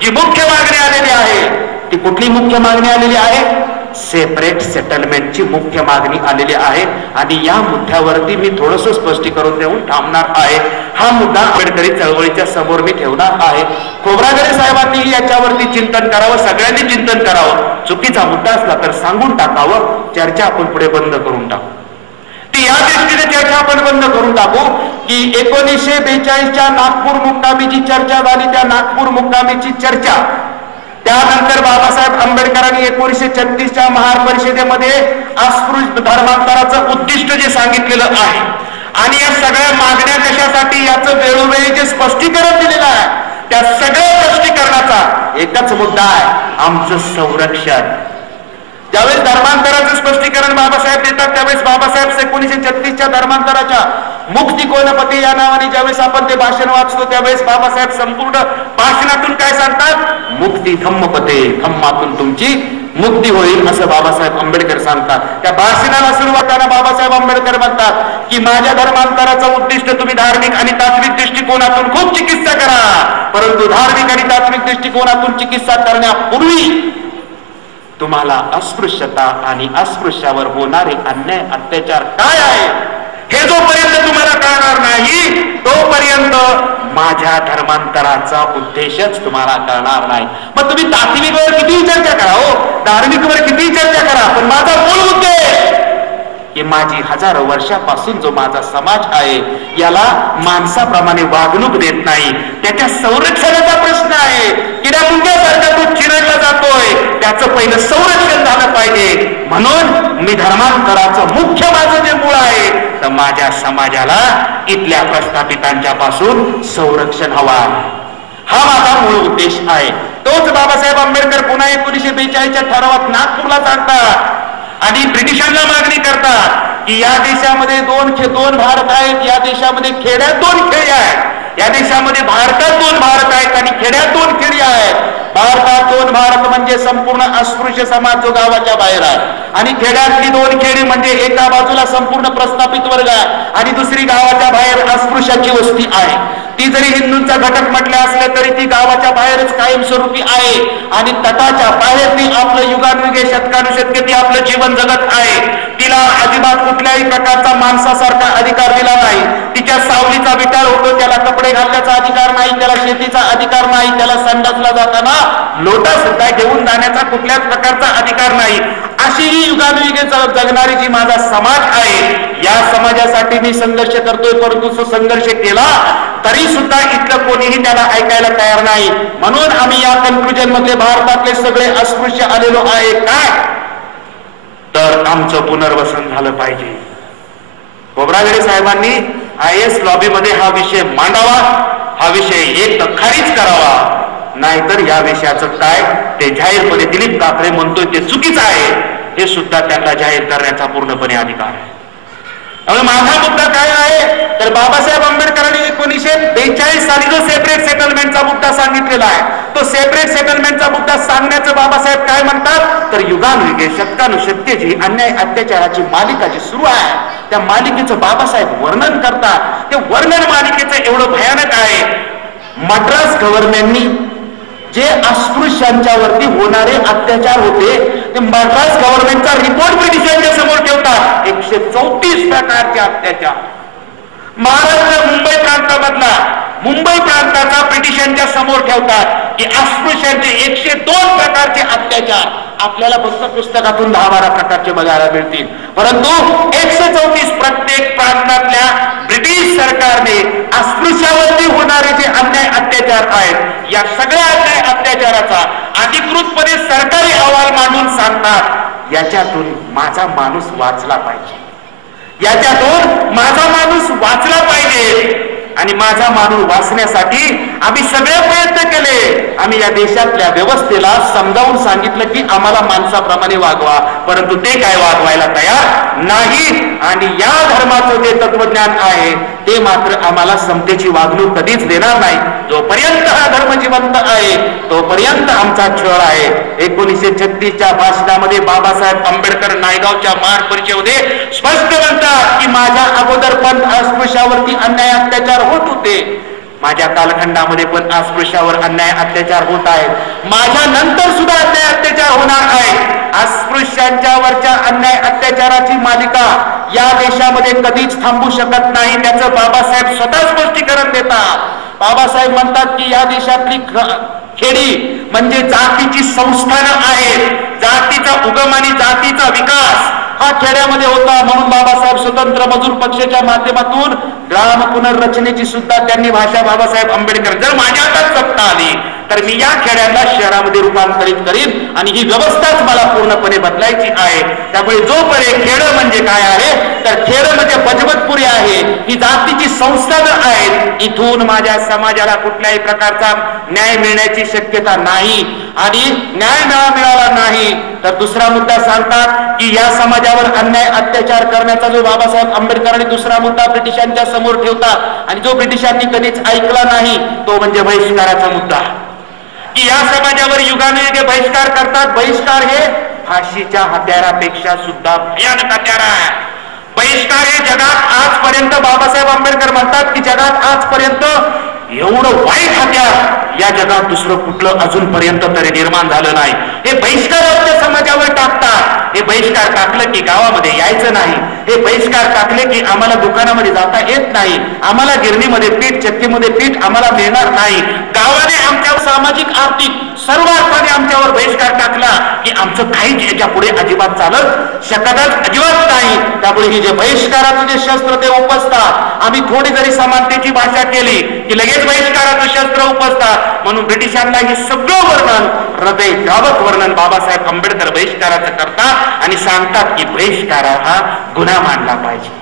जी मुख्य मागणी आलेली आहे ती कुठली मुख्य मागणी आलेली आहे, सेपरेट सेटलमेंटची मुख्य मागणी आलेली आहे आणि या मुद्द्यावरती मी थोडंसं स्पष्टीकरण देऊन थांबणार आहे. हा मुद्दा आंबेडकरी चळवळीच्या समोर मी ठेवणार आहे. खोब्रागडे साहेबांनी याच्यावरती चिंतन करावं, सगळ्यांनी चिंतन करावं. चुकीचा मुद्दा असला तर सांगून टाकावं, चर्चा आपण पुढे बंद करून टाकू. ती या दृष्टीने चर्चा आपण बंद करून टाकू की 1942च्या नागपूर मुक्कामीची चर्चा झाली. त्या नागपूर मुक्कामीची चर्चा त्यानंतर बाबासाहेब आंबेडकरांनी 1936च्या महार परिषदेमध्ये अस्पृश्य धर्मांतराचं उद्दिष्ट जे सांगितलेलं आहे आणि या सगळ्या मागण्या कशासाठी याचं वेळोवेळी जे स्पष्टीकरण दिलेलं आहे त्या सगळ्या स्पष्टीकरणाचा एकच मुद्दा आहे, आमचं संरक्षण. ज्यावेळेस धर्मांतराचं स्पष्टीकरण बाबासाहेब देतात त्यावेळेस बाबासाहेब 1936च्या धर्मांतराच्या मुक्ती कोणपती या नावाने ज्यावेळेस आपण ते भाषण वाचतो त्यावेळेस बाबासाहेब संपूर्ण भाषणातून काय सांगतात, मुक्ती धम्मपते, धम्मातून तुमची मुक्ती होईल असं बाबासाहेब आंबेडकर सांगतात. त्या भाषणाला सुरुवाताला बाबासाहेब आंबेडकर म्हणतात की माझ्या धर्मांतराचं उद्दिष्ट तुम्ही धार्मिक आणि तात्विक दृष्टिकोनातून खूप चिकित्सा करा, परंतु धार्मिक आणि तात्विक दृष्टिकोनातून चिकित्सा करण्यापूर्वी तुम्हाला अस्पृश्यता आणि अस्पृश्यावर होणारे अन्याय अत्याचार काय आहे हे जोपर्यंत तुम्हाला कळणार नाही तोपर्यंत माझ्या धर्मांतराचा उद्देशच तुम्हाला कळणार नाही. मग तुम्ही तात्विकवर कितीही चर्चा करा, हो धार्मिकवर कितीही चर्चा करा, पण माझा मूळ उद्देश की माझी हजारो वर्षापासून जो माझा समाज आहे याला माणसाप्रमाणे वागणूक देत नाही, त्याच्या संरक्षणाचा प्रश्न आहे. किड्या मुंग्यासारखा तो चिरडला जातोय, त्याचं पहिलं संरक्षण झालं पाहिजे. म्हणून मी धर्मांतराचं मुख्य माझं जे मूळ आहे तर माझ्या समाजाला इथल्या प्रस्थापितांच्या पासून संरक्षण हवा, हा माझा मूळ उद्देश आहे. तोच बाबासाहेब आंबेडकर पुन्हा 1942च्या ठरावात नागपूरला सांगतात आणि ब्रिटिशांना मागणी करतात की या देशामध्ये दोन भारत आहेत, या देशामध्ये खेड्यात 2 खेडी आहेत, या देशामध्ये भारतात 2 भारत आहेत आणि खेड्यात 2 खेडी आहेत. भारतात 2 भारत म्हणजे संपूर्ण अस्पृश्य समाज जो गावाच्या बाहेर आहे आणि खेड्यातली 2 खेडी म्हणजे एका बाजूला संपूर्ण प्रस्थापित वर्ग आहे आणि दुसरी गावाच्या बाहेर अस्पृश्याची वस्ती आहे. ती जरी हिंदूंचा घटक म्हटलं असलं तरी ती गावाच्या बाहेरच कायमस्वरूपी आहे आणि तटाच्या बाहेर ती आपलं युगानुयुगे शतकानुशतके ती आपलं जीवन जगत आहे. तिला अजिबात कुठल्याही प्रकारचा माणसासारखा अधिकार दिला नाही. तिच्या सावलीचा विचार होतो, त्याला कपडे घालण्याचा अधिकार नाही, त्याला शेतीचा अधिकार नाही, त्याला संडासला जाताना लोटा सुद्धा घेऊन जाण्याचा कुठल्याच प्रकारचा अधिकार नाही. अशी ही युगानुयुगे जगणारी जी माझा समाज आहे या समाजासाठी मी संघर्ष करतोय, परंतु तो संघर्ष केला तरी सुद्धा इथलं कोणीही त्याला ऐकायला तयार नाही. म्हणून आम्ही या कन्क्लुजन मध्ये भारतातले सगळे अस्पृश्य आलेलो आहे काय तर आमचं पुनर्वसन झालं पाहिजे. खोब्रागडे साहेबांनी IAS लॉबीमध्ये हा विषय मांडावा, हा विषय एक तर खारीज करावा, नाहीतर या विषयाचं काय ते जाहीरपणे दिलीप ठाकरे म्हणतोय ते चुकीचं आहे हे सुद्धा त्यांना जाहीर करण्याचा पूर्णपणे अधिकार आहे. त्यामुळे माझा मुद्दा काय आहे तर बाबासाहेब आंबेडकरांनी 1942 साली जो सेपरेट सेटलमेंटचा मुद्दा सांगितलेला आहे तो सेपरेट सेटलमेंटचा मुद्दा सांगण्याचं बाबासाहेब काय म्हणतात तर युगानुयुगे शतकानुशतके जी अन्याय अत्याचाराची मालिका जी सुरू आहे त्या मालिकेचं बाबासाहेब वर्णन करतात. ते वर्णन मालिकेचं एवढं भयानक आहे. मद्रास गव्हर्नमेंटनी जे अस्पृश्यांच्या वरती होणारे अत्याचार होते ते मद्रास गव्हर्नमेंटचा रिपोर्ट ब्रिटिशांच्या समोर ठेवतात. 134 प्रकारचे अत्याचार महाराष्ट्र मुंबई प्रांतामधला मुंबई प्रांताचा ब्रिटिशांच्या समोर ठेवतात की अस्पृश्यांचे 102 प्रकारचे अत्याचार आपल्याला फक्त पुस्तकातून 10-12 प्रकारचे बघायला मिळतील, परंतु 134 प्रत्येक प्रांतातल्या ब्रिटिश सरकारने अस्पृश्यावरती होणारे जे अन्याय अत्याचार आहेत या सगळ्या अन्याय अत्याचाराचा अधिकृतपणे सरकारी अहवाल मांडून सांगतात याच्यातून माझा माणूस वाचला पाहिजे, याच्यातून माझा माणूस वाचला पाहिजे. आणि माझा माणूस वाचण्यासाठी आम्ही सगळे प्रयत्न केले. आम्ही या देशातल्या व्यवस्थेला समजावून सांगितलं की आम्हाला माणसाप्रमाणे वागवा, परंतु ते काय वागवायला तयार नाही. आणि या धर्माचं जे तत्वज्ञान आहे ते मात्र आम्हाला समतेची वागणूक कधीच देणार नाही. जोपर्यंत हा धर्म जिवंत आहे तोपर्यंत आमचा छळ आहे. 1936च्या भाषणामध्ये बाबासाहेब आंबेडकर नायगावच्या महार परिषदेमध्ये स्पष्ट म्हणतात की माझ्या अगोदर पण अस्पृश्यावरती अन्याय अत्याचार होत होते, माझ्या कालखंडामध्ये पण अस्पृश्यावर अन्याय अत्याचार होत आहेत, माझ्या नंतर सुद्धा अन्याय अत्याचार होणार आहे. अस्पृश्यांच्या वरच्या अन्याय अत्याचाराची मालिका या देशामध्ये कधीच थांबू शकत नाही. त्याचं बाबासाहेब स्वतः स्पष्टीकरण देतात. बाबासाहेब म्हणतात की या देशातली खेडी म्हणजे जातीची संस्थानं आहेत, जातीचा उगम आणि जातीचा विकास हा खेड्यामध्ये होता. म्हणून बाबासाहेब स्वतंत्र मजूर पक्षाच्या माध्यमातून ग्राम पुनर्रचनेची सुद्धा त्यांनी भाषा बाबासाहेब आंबेडकर जर माझ्या हातात सत्ता आली तर मी या खेड्यांना शहरामध्ये रूपांतरित करीन आणि ही व्यवस्थाच मला पूर्णपणे बदलायची आहे. त्यामुळे जोपर्यंत खेड म्हणजे काय आहे तर खेड म्हणजे बजवतपुरी आहे, ही जातीची संस्थानं आहेत. इथून माझ्या समाजाला कुठल्याही प्रकारचा न्याय मिळण्याची शक्यता नाही आणि न्याय मिळाला नाही तर दुसरा मुद्दा सांगतात की या समाजावर अन्याय अत्याचार करण्याचा जो बाबासाहेब आंबेडकरांनी दुसरा मुद्दा ब्रिटिशांच्या समोर ठेवतात आणि जो ब्रिटिशांनी कधीच ऐकला नाही तो म्हणजे बहिष्काराचा मुद्दा, की या समाजावर युगानुयुगे बहिष्कार करतात. बहिष्कार हे फाशीच्या हत्यारापेक्षा सुद्धा भयानक हत्यार आहे. बहिष्कार हे जगात आजपर्यंत बाबासाहेब आंबेडकर म्हणतात की जगात आजपर्यंत एवढं वाईट हत्यार या जगात दुसरं कुठलं अजूनपर्यंत तरी निर्माण झालं नाही. हे बहिष्कार आमच्या समाजावर टाकतात. हे बहिष्कार टाकलं की गावामध्ये यायचं नाही, हे बहिष्कार टाकले की आम्हाला दुकानामध्ये जाता येत नाही, आम्हाला गिरणीमध्ये पीठ चक्कीमध्ये पीठ आम्हाला मिळणार नाही. गावाने आमच्यावर सामाजिक आर्थिक सर्व अर्थाने आमच्यावर बहिष्कार टाकला की आमचं काहीच याच्या पुढे अजिबात चालत शकतच अजिबात नाही. त्यामुळे हे जे बहिष्काराचं जे शस्त्र ते उपसतात. आम्ही थोडी जरी समानतेची भाषा केली की लगेच बहिष्काराचं शस्त्र उपसतात. म्हणून ब्रिटिशांना हे सगळं वर्णन हृदय द्रावक वर्णन बाबासाहेब आंबेडकर बहिष्काराचं करतात आणि सांगतात की बहिष्कार हा गुन्हा मानला पाहिजे.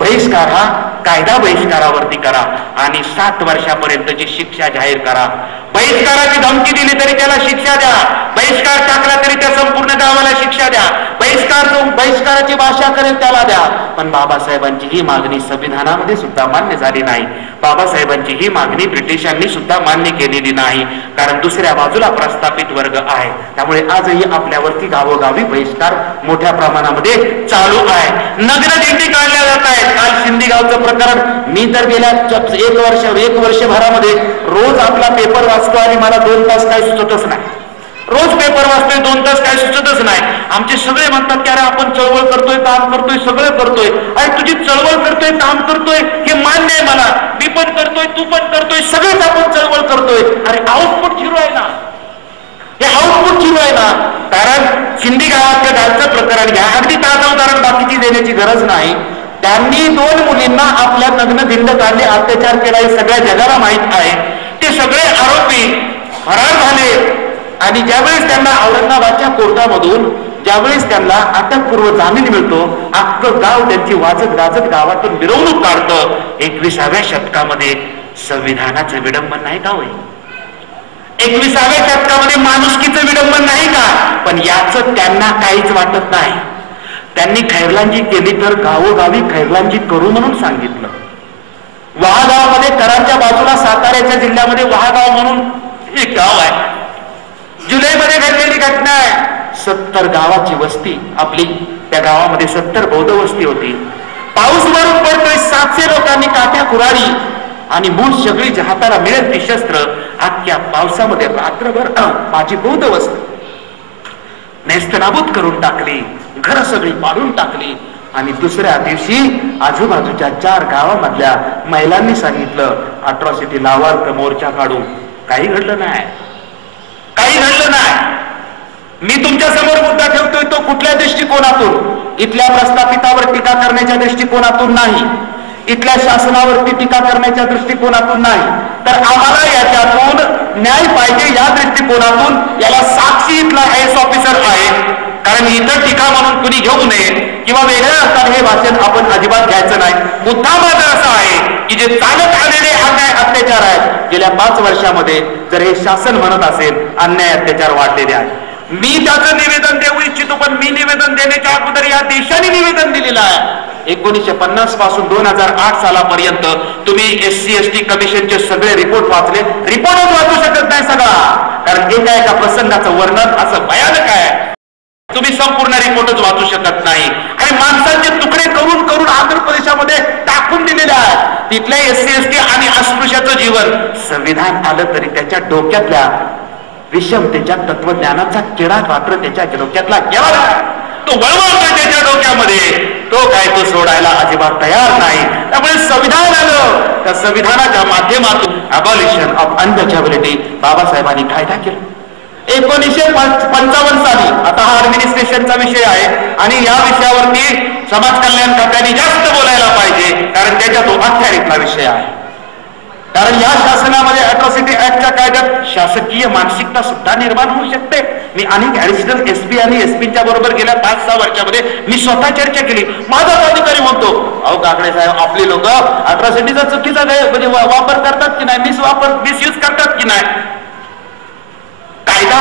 बहिष्कार हा कायदा बहिष्कारावरती करा आणि 7 वर्षापर्यंतची शिक्षा जाहीर करा. बहिष्काराची धमकी दिली तरी त्याला शिक्षा द्या, बहिष्कार टाकला तरी त्या संपूर्ण गावाला शिक्षा द्या, बहिष्काराची भाषा करेल त्याला द्या. पण बाबासाहेबांची ही मागणी संविधानामध्ये सुद्धा मान्य झाली नाही. बाबासाहेबांची ही मागणी ब्रिटिशांनी सुद्धा मान्य केलेली नाही, कारण दुसऱ्या बाजूला प्रस्थापित वर्ग आहे. त्यामुळे आजही आपल्यावरती गावोगावी बहिष्कार मोठ्या प्रमाणामध्ये चालू आहे. नग्न दिंडी काढल्या जात आहेत. काल शिंदेगावचं प्रकरण मी तर गेल्या 1 वर्षभरामध्ये रोज आपला पेपर वाचतो आणि मला 2 तास काय सुचतच नाही. रोज पेपर वाचतोय, 2 तास काय सुचतच नाही. आमचे सगळे म्हणतात की अरे आपण चळवळ करतोय, काम करतोय, सगळं करतोय. अरे तुझी चळवळ करतोय, काम करतोय हे मान्य आहे मला, मी पण करतोय, तू पण करतोय, सगळेच आपण चळवळ करतोय. अरे आउटपुट झिरो आहे ना, हे आउटपुट झिरो आहे ना. कारण शिंदे गावातल्या गावचं प्रकरण घ्या, अगदी ताजं उदाहरण बाकीची देण्याची गरज नाही. त्यांनी 2 मुलींना आपल्या नग्न धिंड काढले, अत्याचार केला हे सगळ्या जगाला माहित आहे. ते सगळे आरोपी फरार झाले आणि ज्यावेळेस त्यांना औरंगाबादच्या कोर्टामधून ज्यावेळेस त्यांना अटकपूर्व जामीन मिळतो, अख्खं गाव त्यांची वाजत गाजत गावातून मिरवणूक काढतं. 21व्या शतकामध्ये संविधानाचं विडंबन नाही का होईल? 21व्या शतकामध्ये माणुसकीचं विडंबन नाही का? पण याचं त्यांना काहीच वाटत नाही. त्यांनी खैरलांजी केली तर गावोगावी खैरलांजी करू म्हणून सांगितलं. वहागावमध्ये कराडच्या बाजूला साताऱ्याच्या जिल्ह्यामध्ये वहागाव म्हणून एक गाव आहे. जुलैमध्ये घडलेली घटना आहे. 70 गावाची वस्ती आपली, त्या गावामध्ये 70 बौद्ध वस्ती होती. पाऊस भरून पडतोय, 700 लोकांनी काठ्या कुऱ्हाडी आणि मूळ सगळी हाताला मिळेल ती शस्त्र अख्ख्या पावसामध्ये रात्रभर माझी बौद्ध वस्ती नेस्तनाबूत करून टाकली, घर सगळी पाडून टाकली. आणि दुसऱ्या दिवशी आजूबाजूच्या 4 गावामधल्या महिलांनी सांगितलं अट्रॉसिटी लावाल मोर्चा काढू. काही घडलं नाही, काही घडलं नाही. मी तुमच्या समोर मुद्दा ठेवतोय तो कुठल्या दृष्टिकोनातून? इथल्या प्रस्थापितावर टीका करण्याच्या दृष्टिकोनातून नाही, इथल्या शासनावरती टीका करण्याच्या दृष्टिकोनातून नाही, तर आम्हाला याच्यातून न्याय पाहिजे या दृष्टिकोनातून. याला साक्षी इथला आयएस ऑफिसर आहे, कारण इथं टीका म्हणून कुणी घेऊ नये किंवा वेगळ्या अर्थाने हे भाषण आपण अजिबात घ्यायचं नाही. मुद्दा माझा असा आहे की जे चालत आलेले अन्याय अत्याचार आहेत गेल्या 5 वर्षामध्ये जर हे शासन म्हणत असेल अन्याय अत्याचार वाढलेले आहेत, मी त्याचं निवेदन देऊ इच्छितो. पण मी निवेदन देण्याच्या अगोदर या देशाने निवेदन दिलेलं आहे. 1950 पासून 2008 सालापर्यंत तुम्ही SC/ST कमिशनचे सगळे रिपोर्ट वाचले, रिपोर्टच वाचू शकत नाही सगळा, कारण एका प्रसंगाचं वर्णन असं भयानक आहे. तुम्ही संपूर्ण रिपोर्टच वाचू शकत नाही. आणि माणसांचे तुकडे करून करून आंध्र प्रदेशामध्ये टाकून दिलेले आहेत. तिथल्या SC/ST आणि अस्पृश्याचं जीवन. संविधान आलं तरी त्याच्या डोक्यातल्या विषमतेच्या तत्वज्ञानाचा किडा मात्र त्याच्या डोक्यातला गेला. तो वळवळतोय त्याच्या डोक्यामध्ये, तो काय तो सोडायला अजिबात तयार नाही. त्यामुळे संविधान आलं तर संविधानाच्या माध्यमातून अबॉलिशन ऑफ अनटचेबिलिटी बाबासाहेबांनी कायदा केला 1955 साली. आता हा ऍडमिनिस्ट्रेशनचा विषय आहे आणि या विषयावरती समाज कल्याण खात्याने जास्त बोलायला पाहिजे, कारण त्याच्या तो अखत्यारीतला विषय आहे. कारण या शासनामध्ये अॅट्रॉसिटी ऍक्टच्या कायद्यात शासकीय मानसिकता सुद्धा निर्माण होऊ शकते. मी अनेक ऍडिशनल एसपी आणि एसपीच्या बरोबर गेल्या 5-6 वर्षामध्ये मी स्वतः चर्चा केली. माझाच अधिकारी म्हणतो, अहो काकडे साहेब, आपली लोक अॅट्रॉसिटीचा चुकीचा म्हणजे वापर करतात की नाही, मिसयूज करतात की नाही. कायदा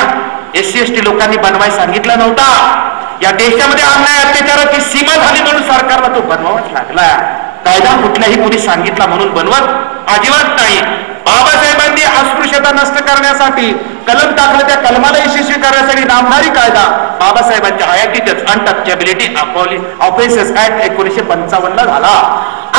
SC ST लोकांनी बनवायला सांगितला नव्हता. या देशामध्ये अन्याय अत्याचाराची सीमा झाली म्हणून सरकारला तो बनवावाच लागला. कायदा कुठल्याही कोणी सांगितला म्हणून बनवत अजिबात नाही. बाबासाहेबांनी अस्पृश्यता नष्ट करण्यासाठी कलम टाकलं, त्या कलमाला यशस्वी करण्यासाठी नामधारी कायदा बाबासाहेबांच्या हयातीतच अनटचेबिलिटी ऑफेन्सेस ऍक्ट 1955 झाला.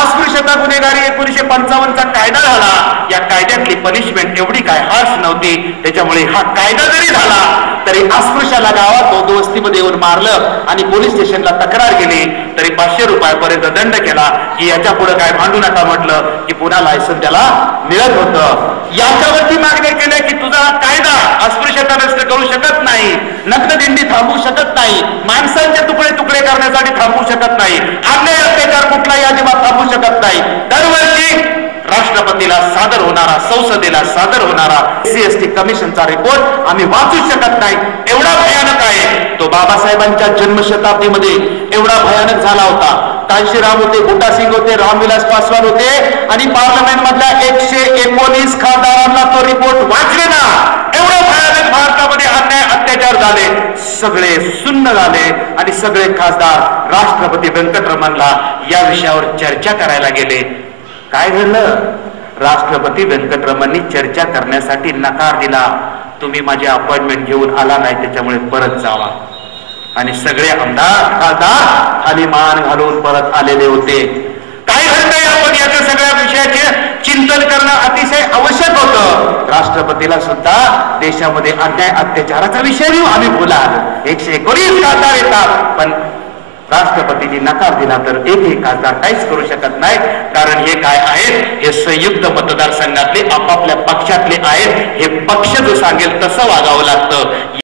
अस्पृश्यता गुन्हेगारी 1955चा कायदा झाला. या कायद्यातली पनिशमेंट एवढी काय हार्श नव्हती. त्याच्यामुळे हा कायदा जरी झाला तरी अस्पृश्याला गावात वस्तीमध्ये येऊन मारलं आणि पोलीस स्टेशनला तक्रार केली तरी 500 रुपयापर्यंत दंड केला की याच्या पुढे काय भांडू नका म्हटलं की पुन्हा लायसन त्याला मिळत होतं. याच्यावरती मागण्या केल्या की तुझा कायदा अस्पृश्यता नष्ट करू शकत नाही, नग्नदिंडी थांबवू शकत नाही, माणसांचे तुकडे तुकडे करण्यासाठी थांबवू शकत नाही, अन्याय अत्याचार कुठलाही अजिबात थांबवू शकत नाही. दरवर्षी राष्ट्रपतीला सादर होणारा, संसदेला सादर होणारा SC ST कमिशनचा रिपोर्ट आम्ही वाचू शकत नाही. एवढा भयानक आहे तो. बाबासाहेबांच्या जन्मशताब्दीमध्ये एवढा भयानक झाला होता. कांशीराम होते, बुटा सिंग होते, रामविलास पासवान होते आणि पार्लमेंट मधल्या 119 खासदारांना तो रिपोर्ट वाचले ना. एवढं भयानक भारतामध्ये अन्याय अत्याचार झाले, सगळे सुन्न झाले आणि सगळे खासदार राष्ट्रपती व्यंकटरमणला या विषयावर चर्चा करायला गेले. काय घडलं? राष्ट्रपती व्यंकटरमणनी चर्चा करण्यासाठी नकार दिला. तुम्ही माझी अपॉइंटमेंट घेऊन आला नाही, त्याच्यामुळे परत जावा. आणि सगळे आमदार खासदार खाली मान घालून परत आलेले होते. काय घडतंय? आपण याच्या सगळ्या विषयाचे चिंतन करणं अतिशय आवश्यक होतं. राष्ट्रपतीला सुद्धा देशामध्ये अन्याय अत्याचाराचा विषय घेऊन आम्ही बोला. 119 खासदार येतात पण राष्ट्रपतींनी नकार दिला तर एकही खासदार काहीच करू शकत नाही. कारण हे काय आहेत? हे संयुक्त मतदारसंघातले आपापल्या पक्षातले आहेत. हे पक्ष जो सांगेल तसं वागावं लागतं.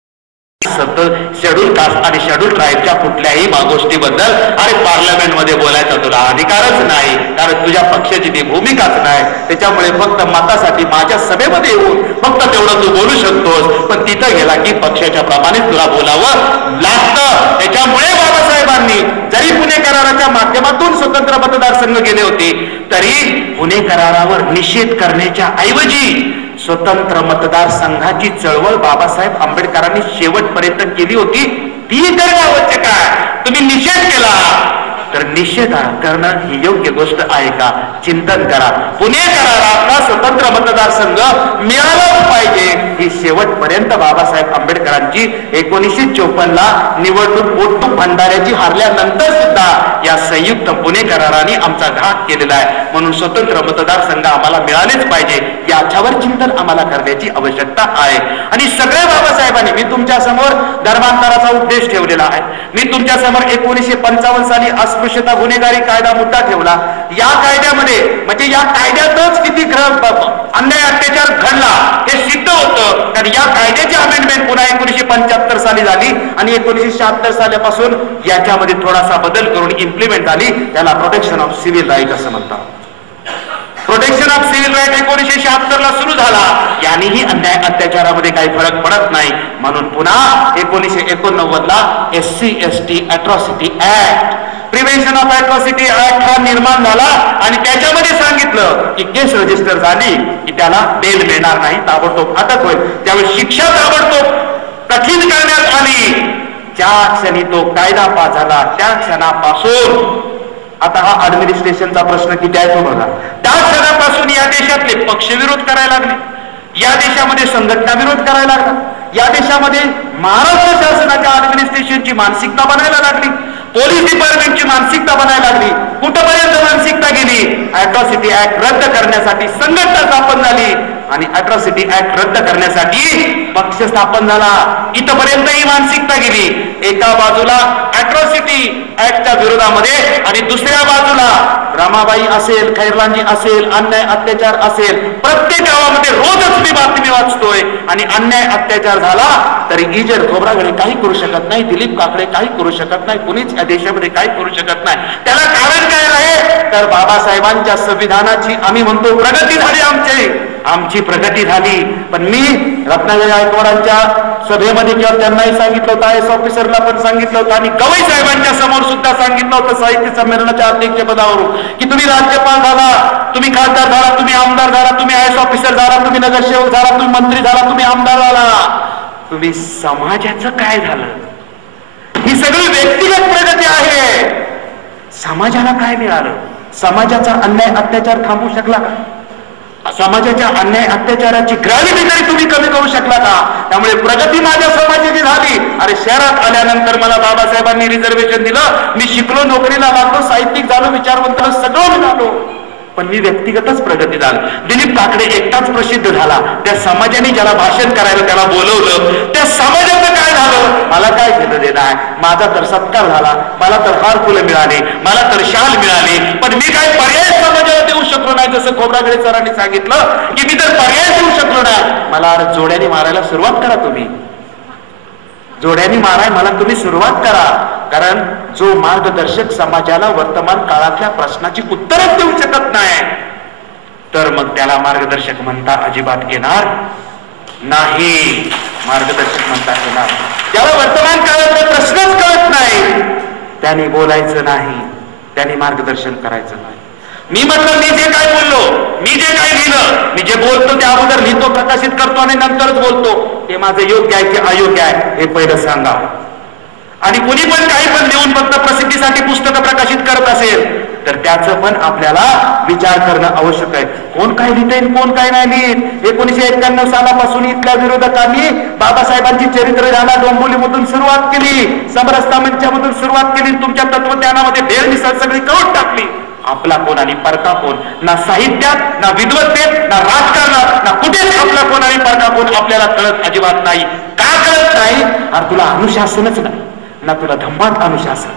शेड्यूल कास्ट आणि शेड्यूल ट्राईबच्या कुठल्याही गोष्टीबद्दल अरे पार्लमेंट मध्ये बोलायचा तुला अधिकारच नाही, कारण तुझ्या पक्षाची ती भूमिकाच नाही. त्याच्यामुळे फक्त मतासाठी माझ्या सभेमध्ये येऊन फक्त तेवढं तू बोलू शकतोस, पण तिथं गेला की पक्षाच्या प्रमाणे तुला बोलावं लागतं. त्याच्यामुळे बाबासाहेबांनी जरी पुणे कराराच्या माध्यमातून स्वतंत्र मतदारसंघ गेले होते तरी पुणे करारावर निषेध करण्याच्या ऐवजी स्वतंत्र मतदारसंघाची चळवळ बाबासाहेब आंबेडकरांनी शेवटपर्यंत केली होती. ती करणे आवश्यक आहे. तुम्ही निषेध केला तर निषेध करणं ही योग्य गोष्ट आहे का? चिंतन करा. पुणे करारातला स्वतंत्र मतदारसंघ मिळालाच पाहिजे ही शेवटपर्यंत बाबासाहेब आंबेडकरांची 1954ला निवडणूक पोटू भंडाऱ्याची हारल्यानंतर सुद्धा या संयुक्त पुणे कराराने आमचा घात केलेला आहे. म्हणून स्वतंत्र मतदारसंघ आम्हाला मिळालेच पाहिजे याच्यावर चिंतन आम्हाला करण्याची आवश्यकता आहे. आणि सगळ्या बाबासाहेबांनी, मी तुमच्या समोर धर्मांतराचा उद्देश ठेवलेला आहे. मी तुमच्या समोर 1955 साली अस्पृश्यता गुन्हेगारी कायदा मुद्दा ठेवला. या कायद्यामध्ये म्हणजे या कायद्यातच किती अन्याय अत्याचार घडला हे सिद्ध होतं. कारण या कायद्याची अमेंडमेंट पुन्हा 1975 साली झाली आणि 1976 साल्यापासून याच्यामध्ये थोडासा बदल करून इम्प्लिमेंट झाली. त्याला प्रोटेक्शन ऑफ सिव्हिल राईट असं म्हणतात. प्रोटेक्शन ऑफ सिव्हिल राईट 1976ला सुरू झाला. यानेही अन्याय अत्याचारामध्ये काही फरक पडत नाही. म्हणून पुन्हा 1989ला SC ST atrocity act, prevention of atrocity act हा निर्माण झाला आणि त्याच्यामध्ये सांगितलं की केस रजिस्टर झाली की त्याला बेल मिळणार नाही, ताबडतोब अटक होईल. त्यावेळी शिक्षा ताबडतोब कठीण करण्यात आली. ज्या क्षणी तो कायदा पास झाला त्या क्षणापासून, आता हा ऍडमिनिस्ट्रेशनचा प्रश्न किती आहे तो बघा, त्या क्षणापासून या देशातले पक्ष विरोध करायला लागले, या देशामध्ये संघटना विरोध करायला लागला, या देशामध्ये महाराष्ट्र शासनाच्या ऍडमिनिस्ट्रेशनची मानसिकता बनायला लागली, पोलीस डिपार्टमेंटची मानसिकता बनायला लागली. कुठपर्यंत मानसिकता गेली? अॅट्रॉसिटी ऍक्ट रद्द करण्यासाठी संघटना स्थापन झाली आणि अॅट्रॉसिटी ऍक्ट रद्द करण्यासाठी पक्ष स्थापन झाला. इथपर्यंत ही मानसिकता गेली. एका बाजूला अॅट्रॉसिटी ऍक्टच्या विरोधामध्ये आणि दुसऱ्या बाजूला रमाबाई असेल, खैरलांजी असेल, अन्याय अत्याचार असेल, प्रत्येक गावामध्ये रोजच मी बातमी वाचतोय आणि अन्याय अत्याचार झाला तरी इजर खोब्रागडे काही करू शकत नाही, दिलीप काकडे काही करू शकत नाही, कुणीच या देशामध्ये काही करू शकत नाही. त्याला कारण काय आहे तर बाबासाहेबांच्या संविधानाची आम्ही म्हणतो प्रगती झाली, आमची प्रगती झाली. पण मी रत्नागिरी गायकवाडांच्या सभेमध्ये किंवा त्यांनाही सांगितलं होतं, IAS ऑफिसरला पण सांगितलं होतं आणि गवई साहेबांच्या समोर सुद्धा सांगितलं होतं साहित्य संमेलनाच्या अध्यक्षपदावरून की तुम्ही राज्यपाल झाला, तुम्ही खासदार झाला, तुम्ही आमदार झाला, तुम्ही IAS ऑफिसर झाला, तुम्ही नगरसेवक झाला, तुम्ही मंत्री झाला, तुम्ही आमदार झाला, तुम्ही समाजाचं काय झालं? ही सगळी व्यक्तिगत प्रगती आहे. समाजाला काय मिळालं? समाजाचा अन्याय अत्याचार थांबवू शकला का? समाजाच्या अन्याय अत्याचाराची ग्रॅव्हिटी तरी तुम्ही कमी करू शकला का? त्यामुळे प्रगती माझ्या समाजाची झाली. अरे शहरात आल्यानंतर मला बाबासाहेबांनी रिझर्वेशन दिलं, मी शिकलो, नोकरीला लागलो, साहित्यिक झालो, विचारवंत झालो, सगळं मिळालो, पण मी व्यक्तिगतच प्रगती झालो. दिलीप काकडे एकटाच प्रसिद्ध झाला, त्या समाजाने ज्याला भाषण करायला त्याला बोलवलं, त्या समाजाचं काय झालं? मला काय केलं देणं आहे? माझा तर सत्कार झाला, मला तर हार फुलं मिळाले, मला तर शाल मिळाली, पण मी काय पर्याय समाजाला देऊ शकलो नाही. जसं खोब्रागडे सरांनी सांगितलं की मी तर पर्याय देऊ शकलो नाही. मला जोड्याने मारायला सुरुवात करा, तुम्ही जोड्याने माराय मला तुम्ही सुरुवात करा. कारण जो मार्गदर्शक समाजाला वर्तमान काळातल्या प्रश्नाची उत्तरच देऊ शकत नाही तर मग त्याला मार्गदर्शक म्हणता अजिबात येणार नाही. मार्गदर्शक म्हणता येणार त्याला वर्तमान काळातले प्रश्नच कळत नाही, त्याने बोलायचं नाही, त्याने मार्गदर्शन करायचं नाही. मी म्हटलं मी जे काय बोललो, मी जे काय लिहिलं, मी जे बोलतो ते अगोदर लिहितो, प्रकाशित करतो आणि नंतरच बोलतो. ते माझं योग्य आहे की अयोग्य आहे हे पहिलं सांगा. आणि कुणी पण काही पण लिहून फक्त प्रसिद्धीसाठी पुस्तकं प्रकाशित करत असेल तर त्याचं पण आपल्याला विचार करणं आवश्यक आहे. कोण काय लिहितंय, कोण काय नाही लिहित. 1991 सालापासून इथल्या विरोधकांनी बाबासाहेबांची चरित्रयात्रा डोंबिवलीमधून सुरुवात केली, समरसता मंचामधून सुरुवात केली, तुमच्या तत्वज्ञानामध्ये भेळ मिसळ सगळी करून टाकली. आपला कोण आणि परका कोण? ना साहित्यात, ना विद्वत्तेत, ना राजकारणात, ना कुठेच आपला कोण आणि परका कोण आपल्याला कळत अजिबात नाही. का कळत नाही? अरे तुला अनुशासनच नाही, ना तुला धम्मात अनुशासन,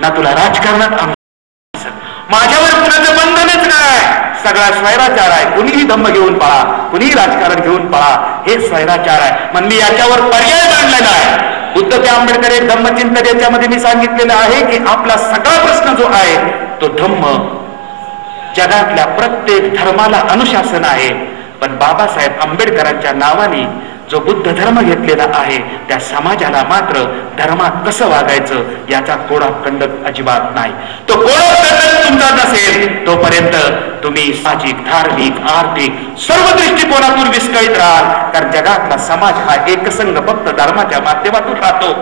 ना तुला राजकारणात अनुशासन, माझ्यावर कुणाचं बंधनच नाही. सगळा स्वैराचार आहे. कुणीही धम्म घेऊन पळा, कुणीही राजकारण घेऊन पळा, हे स्वैराचार आहे. म्हणून मी याच्यावर पर्याय मांडलेला आहे. बुद्ध ते आंबेडकर एक धम्मचिंतन याच्यामध्ये मी सांगितलेलं आहे की आपला सगळा प्रश्न जो आहे तो धम्म, जगातल्या प्रत्येक धर्माला अनुशासन आहे. पण बाबासाहेब आंबेडकरांच्या नावाने जो बुद्ध धर्म घेतलेला आहे त्या समाजाला मात्र धर्मात कसं वागायचं याचा कोडाखंडक अजिबात नाही. तो कोडाखंडक तुमचा नसेल तोपर्यंत तुम्ही सामाजिक, धार्मिक, आर्थिक सर्व दृष्टिकोनातून विस्कळीत राहाल. कारण जगातला समाज हा एकसंघ फक्त धर्माच्या माध्यमातून राहतो.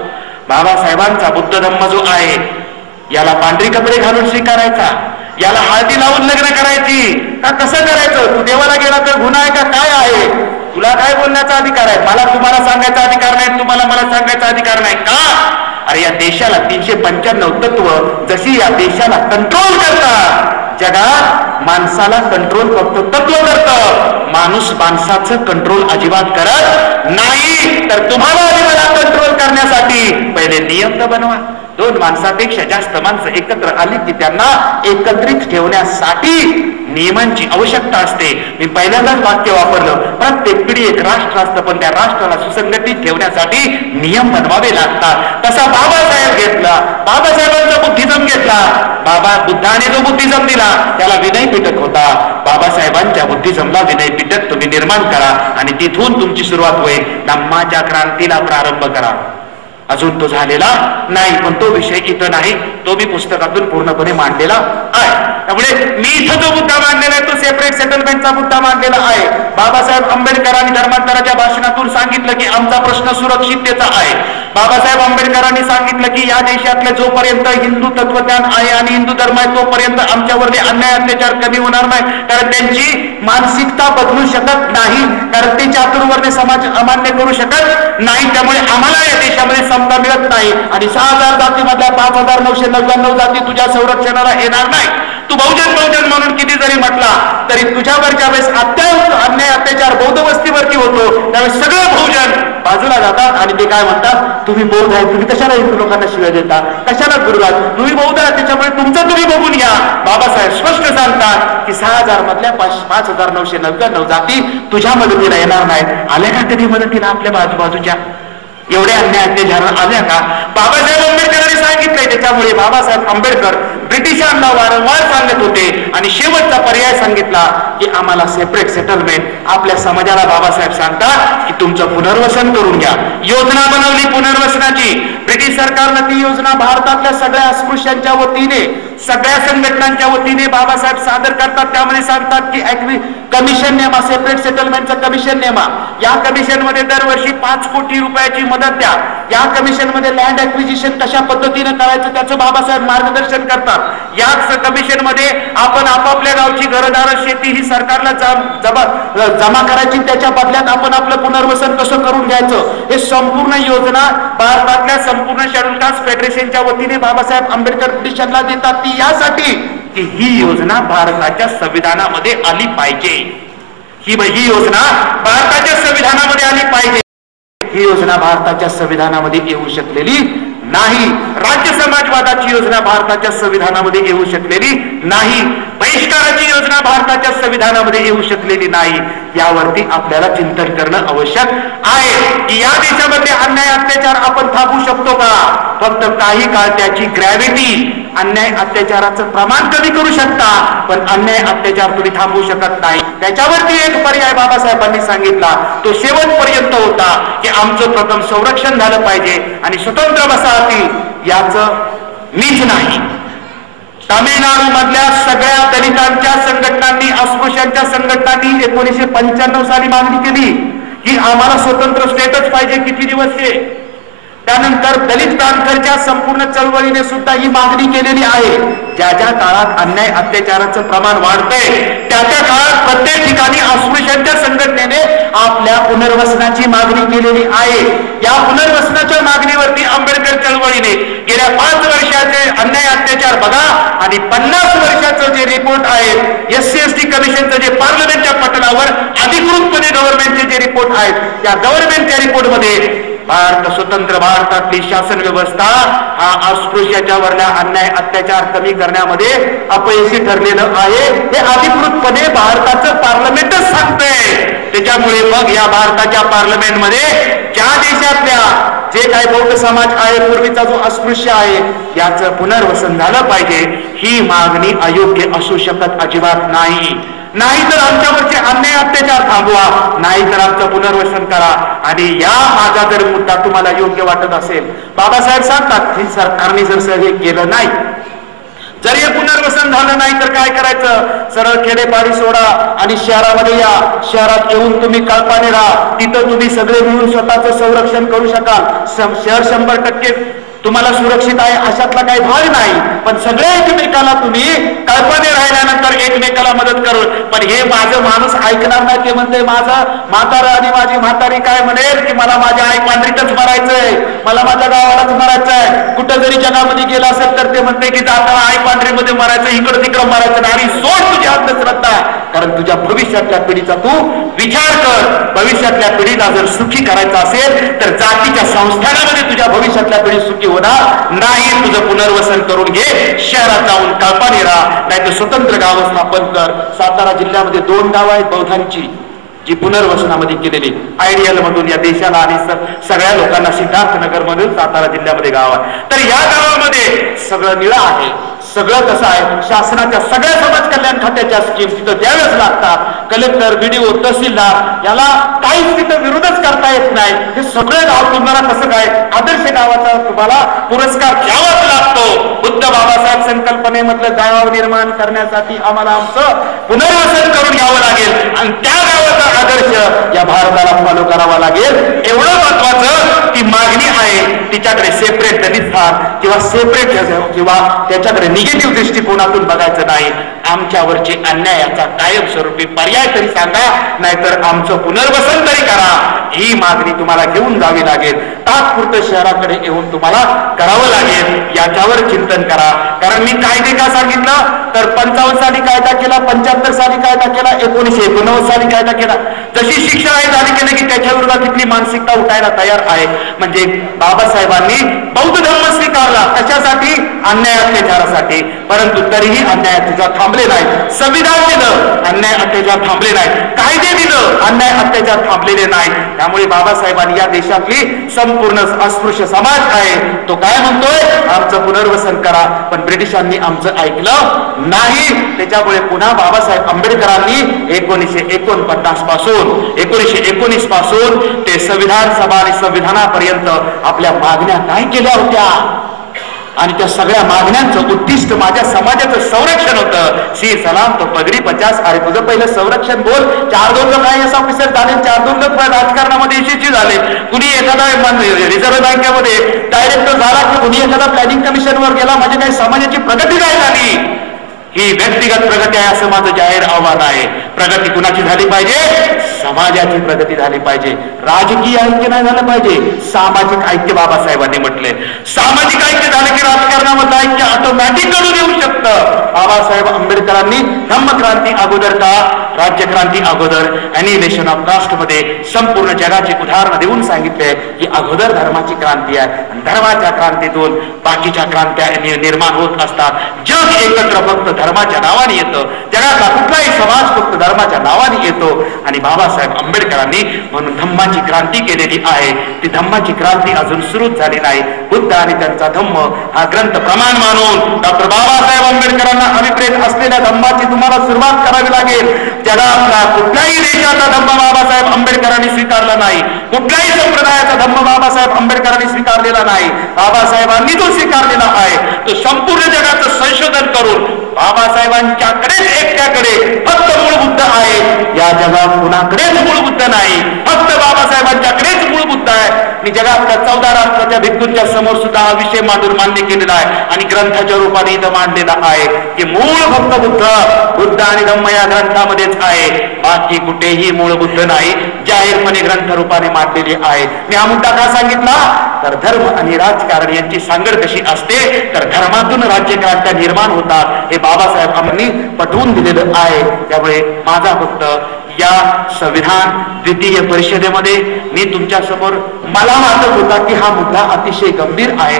बाबासाहेबांचा बुद्ध धर्म जो आहे याला पांढरी कपडे घालून स्वीकारायचा, याला हळदी लावून लग्न करायची का कसं करायचं? तू देवाला गेला तर गुन्हा आहे का काय आहे? तुला काय बोलण्याचा अधिकार आहे? मला तुम्हाला सांगायचा अधिकार नाही, तुम्हाला मला सांगायचा अधिकार नाही का? अरे या देशाला 395 तत्व जशी या देशाला कंट्रोल करतात, जगात माणसाला कंट्रोल फक्त तत्व करतं, माणूस माणसाचं कंट्रोल अजिबात करत नाही. तर तुम्हाला आणि मला कंट्रोल करण्यासाठी पहिले नियम तर बनवा. 2 माणसापेक्षा जास्त माणसं एकत्र आली की त्यांना एकत्रित ठेवण्यासाठी नियमांची आवश्यकता असते. मी पहिल्यांदाच वाक्य वापरलं, प्रत्येक पिढी एक राष्ट्र असतं पण त्या राष्ट्राला सुसंघटित ठेवण्यासाठी नियम बनवावे लागतात. तसा बाबासाहेब घेतला, बाबासाहेबांचा बुद्धिझम घेतला. बाबा बुद्धाने जो बुद्धिझम दिला त्याला विनय पिटक होता. बाबासाहेबांच्या बुद्धिझमला विनय पिटक तुम्ही निर्माण करा आणि तिथून तुमची सुरुवात होईल. धम्माच्या क्रांतीला प्रारंभ करा. अजून तो झालेला नाही, पण तो विषय इथं नाही, तो मी पुस्तकातून पूर्णपणे मांडलेला आहे. त्यामुळे मी इथं जो मुद्दा मांडलेला आहे तो सेपरेट सेटलमेंटचा मुद्दा मांडलेला आहे. बाबासाहेब आंबेडकरांनी धर्मांतराच्या भाषणातून सांगितलं की आमचा प्रश्न सुरक्षिततेचा आहे. बाबासाहेब आंबेडकरांनी सांगितलं की या देशातले जोपर्यंत हिंदू तत्वज्ञान आहे आणि हिंदू धर्म आहे तोपर्यंत आमच्यावरती अन्याय अत्याचार कमी होणार नाही. कारण त्यांची मानसिकता बदलू शकत नाही, कारण ते चातुर्वर्ण्य समाज अमान्य करू शकत नाही. त्यामुळे आम्हाला या देशामध्ये समता मिळत नाही आणि 6000 जातीमधल्या 5999 जाती तुझ्या संरक्षणाला येणार नाही. तू बहुजन म्हणून किती जरी म्हटला तरी तुझ्यावर ज्यावेळेस अन्याय अत्याचार बौद्ध वस्तीवरती होतो त्यावेळेस सगळं बहुजन बाजूला जातात आणि ते काय म्हणतात, तुम्ही बौद्ध आहे, तुम्ही कशाला हिंदू लोकांना शिव्या देता, कशाला गुरुवार, तुम्ही बौद्ध आहे त्याच्यामुळे तुमचं तुम्ही बघून घ्या. बाबासाहेब स्पष्ट सांगतात की 6000 मधल्या 5999 जाती तुझ्या मदतीला येणार नाहीत. आल्या का कधी मदतीला आपल्या बाजूबाजूच्या? एवढे अन्याय अत्याचार आल्या का? बाबासाहेब आंबेडकरांनी सांगितलंय. त्याच्यामुळे बाबासाहेब आंबेडकर ब्रिटिशांना वारंवार सांगत होते आणि शेवटचा पर्याय सांगितला की आम्हाला सेपरेट सेटलमेंट. आपल्या समाजाला बाबासाहेब सांगतात की तुमचं पुनर्वसन करून घ्या. योजना बनवली पुनर्वसनाची. ब्रिटिश सरकारनं ती योजना भारतातल्या सगळ्या अस्पृश्यांच्या वतीने, सगळ्या संघटनांच्या वतीने बाबासाहेब सादर करतात. त्यामध्ये सांगतात की कमिशन नेमा, सेपरेट सेटलमेंटचं कमिशन नेमा. या कमिशन मध्ये दरवर्षी 5 कोटी रुपयाची मदत द्या. या कमिशन मध्ये लँड ऍक्विजिशन कशा पद्धतीने करायचं त्याचं बाबासाहेब मार्गदर्शन करतात. याच कमिशन मध्ये आपण आपापल्या गावची घरदार शेती ही सरकारला जमा करायची, त्याच्या बदल्यात आपण आपलं पुनर्वसन कसं करून घ्यायचं हे संपूर्ण योजना भारतातल्या संपूर्ण शेड्यूल कास्ट फेडरेशनच्या वतीने बाबासाहेब आंबेडकर ब्रिटिशांना देतात. ती यासाठी की ही योजना भारताच्या संविधानामध्ये आली पाहिजे. ही योजना भारताच्या संविधानामध्ये आली पाहिजे. ही योजना भारताच्या संविधानामध्ये येऊ शकलेली नाही. राज्य समाजवादाची योजना भारताच्या संविधानामध्ये येऊ शकलेली नाही. बहिष्काराची योजना भारताच्या संविधानामध्ये येऊ शकलेली नाही. यावरती आपल्याला चिंतन करणं आवश्यक आहे की या देशामध्ये अन्याय अत्याचार आपण थांबवू शकतो का? फक्त काही काळ त्याची ग्रॅव्हिटी, अन्याय अत्याचाराचं प्रमाण कमी करू शकता, पण अन्याय अत्याचार तुम्ही थांबवू शकत नाही. त्याच्यावरती एक पर्याय बाबासाहेबांनी सांगितला. तो शेवटपर्यंत होता की आमचं प्रथम संरक्षण झालं पाहिजे आणि स्वतंत्र वसाहती याचं मीच नाही. तामिळनाडू मधल्या सगळ्या दलितांच्या संघटनांनी, अस्पृश्यांच्या संघटनांनी 1995 साली मागणी केली की आम्हाला स्वतंत्र स्टेटस पाहिजे. किती दिवस हे? त्यानंतर दलित पॅंथरच्या संपूर्ण चळवळीने सुद्धा ही मागणी केलेली आहे. ज्या ज्या काळात अन्याय अत्याचाराचं प्रमाण वाढतंय त्या त्या काळात प्रत्येक ठिकाणी अस्पृश्यांच्या संघटनेने आपल्या पुनर्वसनाची मागणी केलेली आहे. या पुनर्वसनाच्या मागणीवरती आंबेडकर चळवळीने गेल्या 5 वर्षाचे अन्याय अत्याचार बघा आणि 50 वर्षाचं जे रिपोर्ट आहे, SC/ST कमिशनचं जे पार्लमेंटच्या पटलावर अधिकृतपणे गव्हर्नमेंटचे जे रिपोर्ट आहेत, त्या गव्हर्नमेंटच्या रिपोर्टमध्ये स्वतंत्र भारतातली शासन व्यवस्था हा अस्पृश्याच्यावरल्या अन्याय अत्याचार कमी करण्यामध्ये अपयशी ठरलेलं आहे. हे अधिकृतपणे भारताचं पार्लमेंटच सांगतंय. त्याच्यामुळे मग या भारताच्या पार्लमेंटमध्ये ज्या देशातल्या जे काही बौद्ध समाज आहे, पूर्वीचा जो अस्पृश्य आहे, याचं पुनर्वसन झालं पाहिजे, ही मागणी अयोग्य असू शकत अजिबात नाही. नाहीतर आमच्यावरचे अन्याय अत्याचार थांबवा, नाहीतर आमचं पुनर्वसन करा. आणि या माझा जर मुद्दा तुम्हाला योग्य वाटत असेल, बाबासाहेब सांगतात की सरकारने जर हे केलं नाही, जर हे पुनर्वसन झालं नाही तर काय करायचं? सरळ खेडेपाडी सोडा आणि शहरामध्ये या. शहरात येऊन तुम्ही कल्पाने राहा. तिथं तुम्ही सगळे मिळून स्वतःचं संरक्षण करू शकाल. शहर 100% तुम्हाला सुरक्षित आहे अशातला काही भाग नाही. पण सगळे एकमेकाला तुम्ही कल्पने राहिल्यानंतर एकमेकाला मदत करू. पण हे माझं माणूस ऐकणार नाही. ते म्हणते माझं म्हातारं आणि माझी म्हातारी काय म्हणेल की मला माझ्या आई पांढरीतच मरायचंय, मला माझ्या गावालाच मरायचंय. कुठं जरी जगामध्ये गेला असेल तर ते म्हणते की जाताना आई पांढरीमध्ये मरायचं, इकडं तिकडं मरायचं. आणि सोड तुझ्या अंधश्रद्धा, कारण तुझ्या भविष्यातल्या पिढीचा तू विचार कर. भविष्यातल्या पिढीला जर सुखी करायचं असेल तर जातीच्या संस्थानामध्ये तुझ्या भविष्यातल्या पिढी सुखी होणार नाही. तुझं पुनर्वसन करून घे. शहरात जाऊन कल्पने राहा, नाही तर स्वतंत्र गाव स्थापन कर. सातारा जिल्ह्यामध्ये 2 गाव आहेत बौद्धांची जी पुनर्वसनामध्ये केलेली. आयडियल मधून या देशाला आणि सगळ्या लोकांना सिद्धार्थनगर मधून सातारा जिल्ह्यामध्ये गाव आहे. तर या गावामध्ये सगळं निळं आहे. सगळं कसं आहे? शासनाच्या सगळ्या समाज कल्याण खात्याच्या स्कीम तिथं द्याव्याच लागतात. कलेक्टर, BDO, तहसीलदार याला काहीच तिथं विरोधच करता येत नाही. हे सगळं गाव तुम्हाला कसं काय आदर्श गावाचा तुम्हाला पुरस्कार द्यावाच लागतो. बुद्ध बाबासाहेब संकल्पनेमधलं गाव निर्माण करण्यासाठी आम्हाला आमचं पुनर्वसन करून घ्यावं लागेल आणि त्या गावाचा आदर्श या भारताला फॉलो करावा लागेल. एवढं महत्वाचं ती मागणी आहे. तिच्याकडे सेपरेट दलित स्थान किंवा सेपरेट किंवा त्याच्याकडे निगेटिव्ह दृष्टिकोनातून बघायचं नाही. आमच्यावरचे अन्यायाचा कायमस्वरूपी पर्याय तरी सांगा, नाहीतर आमचं पुनर्वसन तरी करा. ही मागणी तुम्हाला घेऊन जावी लागेल. तात्पुरतं शहराकडे येऊन तुम्हाला करावं लागेल. याच्यावर चिंतन करा. कारण मी कायदे का सांगितलं तर 55 साली कायदा केला, 75 साली कायदा केला, 1989 साली कायदा केला. जशी शिक्षा आहे झाली केली की त्याच्या विरोधात तिथली मानसिकता उठायला तयार आहे. म्हणजे बाबासाहेब बाबासाहेबांनी बौद्ध धर्म स्वीकारला कशासाठी? अन्याय अत्याचारासाठी. परंतु तरीही अन्याय अत्याचार थांबले नाही. संविधान दिलं, अन्याय अत्याचार थांबले नाही. कायदे दिलं, अन्याय अत्याचार थांबलेले नाही. त्यामुळे बाबासाहेबांनी या देशातली संपूर्ण अस्पृश्य समाज आहे तो काय म्हणतोय? आमचं पुनर्वसन करा. पण ब्रिटिशांनी आमचं ऐकलं नाही. त्याच्यामुळे पुन्हा बाबासाहेब आंबेडकरांनी 1949 पासून ते संविधान सभा आणि संविधानापर्यंत आपल्या मागण्या काय केल्या होत्या आणि त्या सगळ्या मागण्यांचं उद्दिष्ट माझ्या समाजाचं संरक्षण होतं. शी सलाम तो पगडी 50. अरे तुझं पहिलं संरक्षण बोल. 4-2 लोक IAS ऑफिसर झाले, 4-2 लोक राजकारणामध्ये यशस्वी झाले. कुणी एखादा रिझर्व्ह बँकेमध्ये डायरेक्टर झाला की कुणी एखादा प्लॅनिंग कमिशनवर गेला. म्हणजे काही समाजाची प्रगती काय झाली? ही व्यक्तिगत प्रगती आहे असं माझं जाहीर आव्हान आहे. प्रगती कुणाची झाली पाहिजे? समाजाची प्रगती झाली पाहिजे. राजकीय ऐक्य नाही झालं पाहिजे, सामाजिक ऐक्य. बाबासाहेबांनी म्हटलंय सामाजिक ऐक्य झालं की राजकारणामधलं ऐक्य ऑटोमॅटिक घडून येऊ शकतं. बाबासाहेब आंबेडकरांनी धम्मक्रांती अगोदर का राज्यक्रांती अगोदर ॲनिहिलेशन ऑफ कास्ट मध्ये संपूर्ण जगाची उदाहरण देऊन सांगितले की अगोदर धर्माची क्रांती आहे आणि धर्माच्या क्रांतीतून बाकीच्या क्रांत्या निर्माण होत असतात. जग एकत्र फक्त धर्माच्या नावाने येतं. जगातला कुठलाही समाज फक्त धर्माच्या नावाने येतो. आणि बाबासाहेब आंबेडकरांनी म्हणून धम्माची क्रांती केलेली आहे. ती धम्माची क्रांती अजून सुरूच झाली नाही. बुद्ध आणि त्यांचा धम्म हा ग्रंथ प्रमाण मानून डॉक्टर बाबासाहेब आंबेडकरांना अभिप्रेत असलेल्या धम्माची तुम्हाला सुरुवात करावी लागेल. जगातला कुठल्याही देशाचा धम्म बाबासाहेब आंबेडकरांनी स्वीकारला नाही. कुठल्याही संप्रदायाचा धम्म बाबासाहेब आंबेडकरांनी स्वीकारलेला नाही. बाबासाहेबांनी जो स्वीकारलेला आहे तो संपूर्ण जगाचं संशोधन करून बाबासाहेबांच्याकडेच एकट्याकडे फक्त मूळ बुद्ध आहे. या जगात कुणाकडेच मूळ बुद्ध नाही, फक्त बाबासाहेबांच्याकडेच मूळ बुद्ध आहे. आणि जगातल्या 14 राष्ट्राच्या भिक्खूंच्या समोर सुद्धा हा विषय मांडून मान्य केलेला आहे आणि ग्रंथाच्या रूपाने इथं मांडलेला आहे की मूळ फक्त बुद्ध आणि धम्म या ग्रंथामध्येच आहे. बाकी कुठेही मूळ बुद्ध नाही, जाहीरपणे ग्रंथ रूपाने मांडलेली आहे. मी हा मुद्दा का सांगितला? तर धर्म आणि राजकारण यांची सांगड कशी असते तर धर्मातून राज्यक्रांत्या निर्माण होतात हे बाबासाहेबांनी पटवून दिलेलं आहे. त्यामुळे माझा फक्त या संविधान द्वितीय परिषदेमध्ये मी तुमच्या समोर मला वाटत होता की हा मुद्दा अतिशय गंभीर आहे.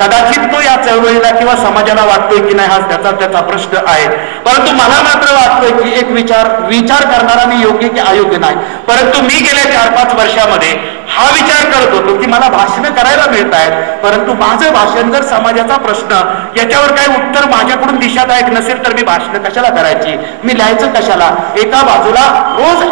कदाचित तो या चळवळीला किंवा समाजाला वाटतोय की नाही हा त्याचा प्रश्न आहे. परंतु मला मात्र वाटतोय की एक विचार करणारा मी योग्य की अयोग्य नाही. परंतु मी गेल्या 4-5 वर्षामध्ये हा विचार करत होतो की मला भाषणं करायला मिळत आहेत. परंतु माझं भाषण जर समाजाचा प्रश्न याच्यावर काही उत्तर माझ्याकडून दिशादायक नसेल तर मी भाषणं कशाला करायची? मी लिहायचं कशाला? एका बाजूला रोज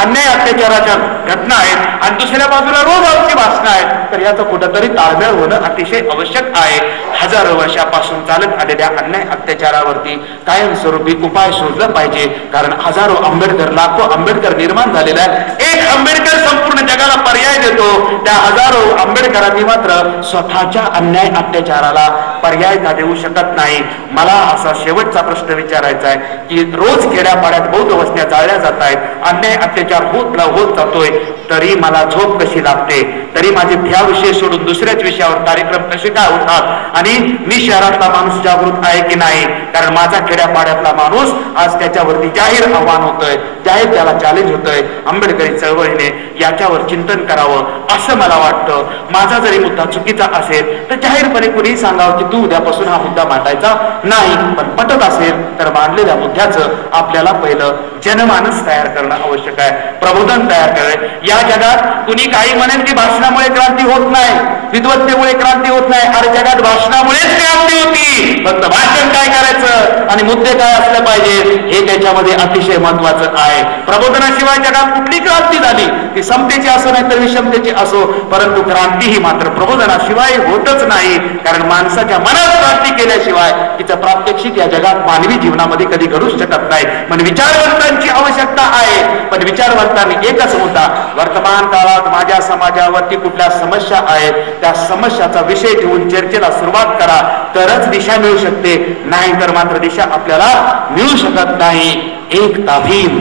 अन्याय अत्याचाराच्या घटना आहेत आणि दुसऱ्या बाजूला रोज आमची भाषणं आहेत. तर याचं कुठंतरी ताळमेळ होणं अतिशय आवश्यक आहे. हजारो वर्षापासून चालत आलेल्या अन्याय अत्याचारावरती कायमस्वरूपी उपाय शोधला पाहिजे. कारण हजारो आंबेडकर, लाखो आंबेडकर निर्माण झालेला आहे. एक आंबेडकर संपूर्ण जगाला पर्याय देतो. त्या हजारो आंबेडकरांनी मात्र स्वतःच्या अन्याय अत्याचाराला पर्याय का देऊ शकत नाही. मला असा शेवटचा प्रश्न विचारायचा आहे की रोज खेड्यापाड्यात बौद्ध वस्त्या जाळल्या जात आहेत, अन्याय अत्याचार होत जातोय, तरी मला झोप कशी लागते? तरी माझे ह्या विषय सोडून दुसऱ्याच विषयावर कार्यक्रम कसे काय होतात? आणि मी शहरातला माणूस जागृत आहे की नाही? कारण माझा खेड्यापाड्यातला माणूस आज त्याच्यावरती जाहीर आव्हान होतोय, जाहीर त्याला चॅलेंज होतोय. आंबेडकरी चळवळीने याच्यावर चिंतन करावं असं मला वाटतं. माझा जरी मुद्दा चुकीचा असेल तर जाहीरपणे कुणीही सांगावं की तू उद्यापासून हा मुद्दा मांडायचा नाही. पण पटत असेल तर मांडलेल्या मुद्द्याचं आपल्याला पहिलं जनमानस तयार करणं आवश्यक आहे, प्रबोधन तयार करणं. या जगात कुणी काही म्हणेल की भाषणामुळे क्रांती होत नाही, विद्वत्तेमुळे क्रांती होत नाही. अरे जगात भाषणामुळेच क्रांती होती. फक्त भाषण काय करायचं आणि मुद्दे काय असले पाहिजे हे त्याच्यामध्ये अतिशय महत्वाचं आहे. प्रबोधनाशिवाय जगात कुठली क्रांती झाली ती समतेची असो नाही तर विषमतेची असो, परंतु क्रांती ही मात्र प्रबोधनाशिवाय होतच नाही. कारण माणसाच्या मनात क्रांती केल्याशिवाय तिचं प्रात्यक्षिक या जगात मानवी जीवनामध्ये कधी घडूच शकत नाही. पण विचारवंतांची आवश्यकता आहे. पण विचारवंतांनी एकच मुद्दा, वर्तमान काळात माझ्या समाजावरती कुठल्या समस्या आहेत त्या समस्याचा विषय घेऊन चर्चेला सुरुवात करा, तरच दिशा मिळू शकते. नाही तर मात्र दिशा आपल्याला मिळू शकत नाही. एक ताभीम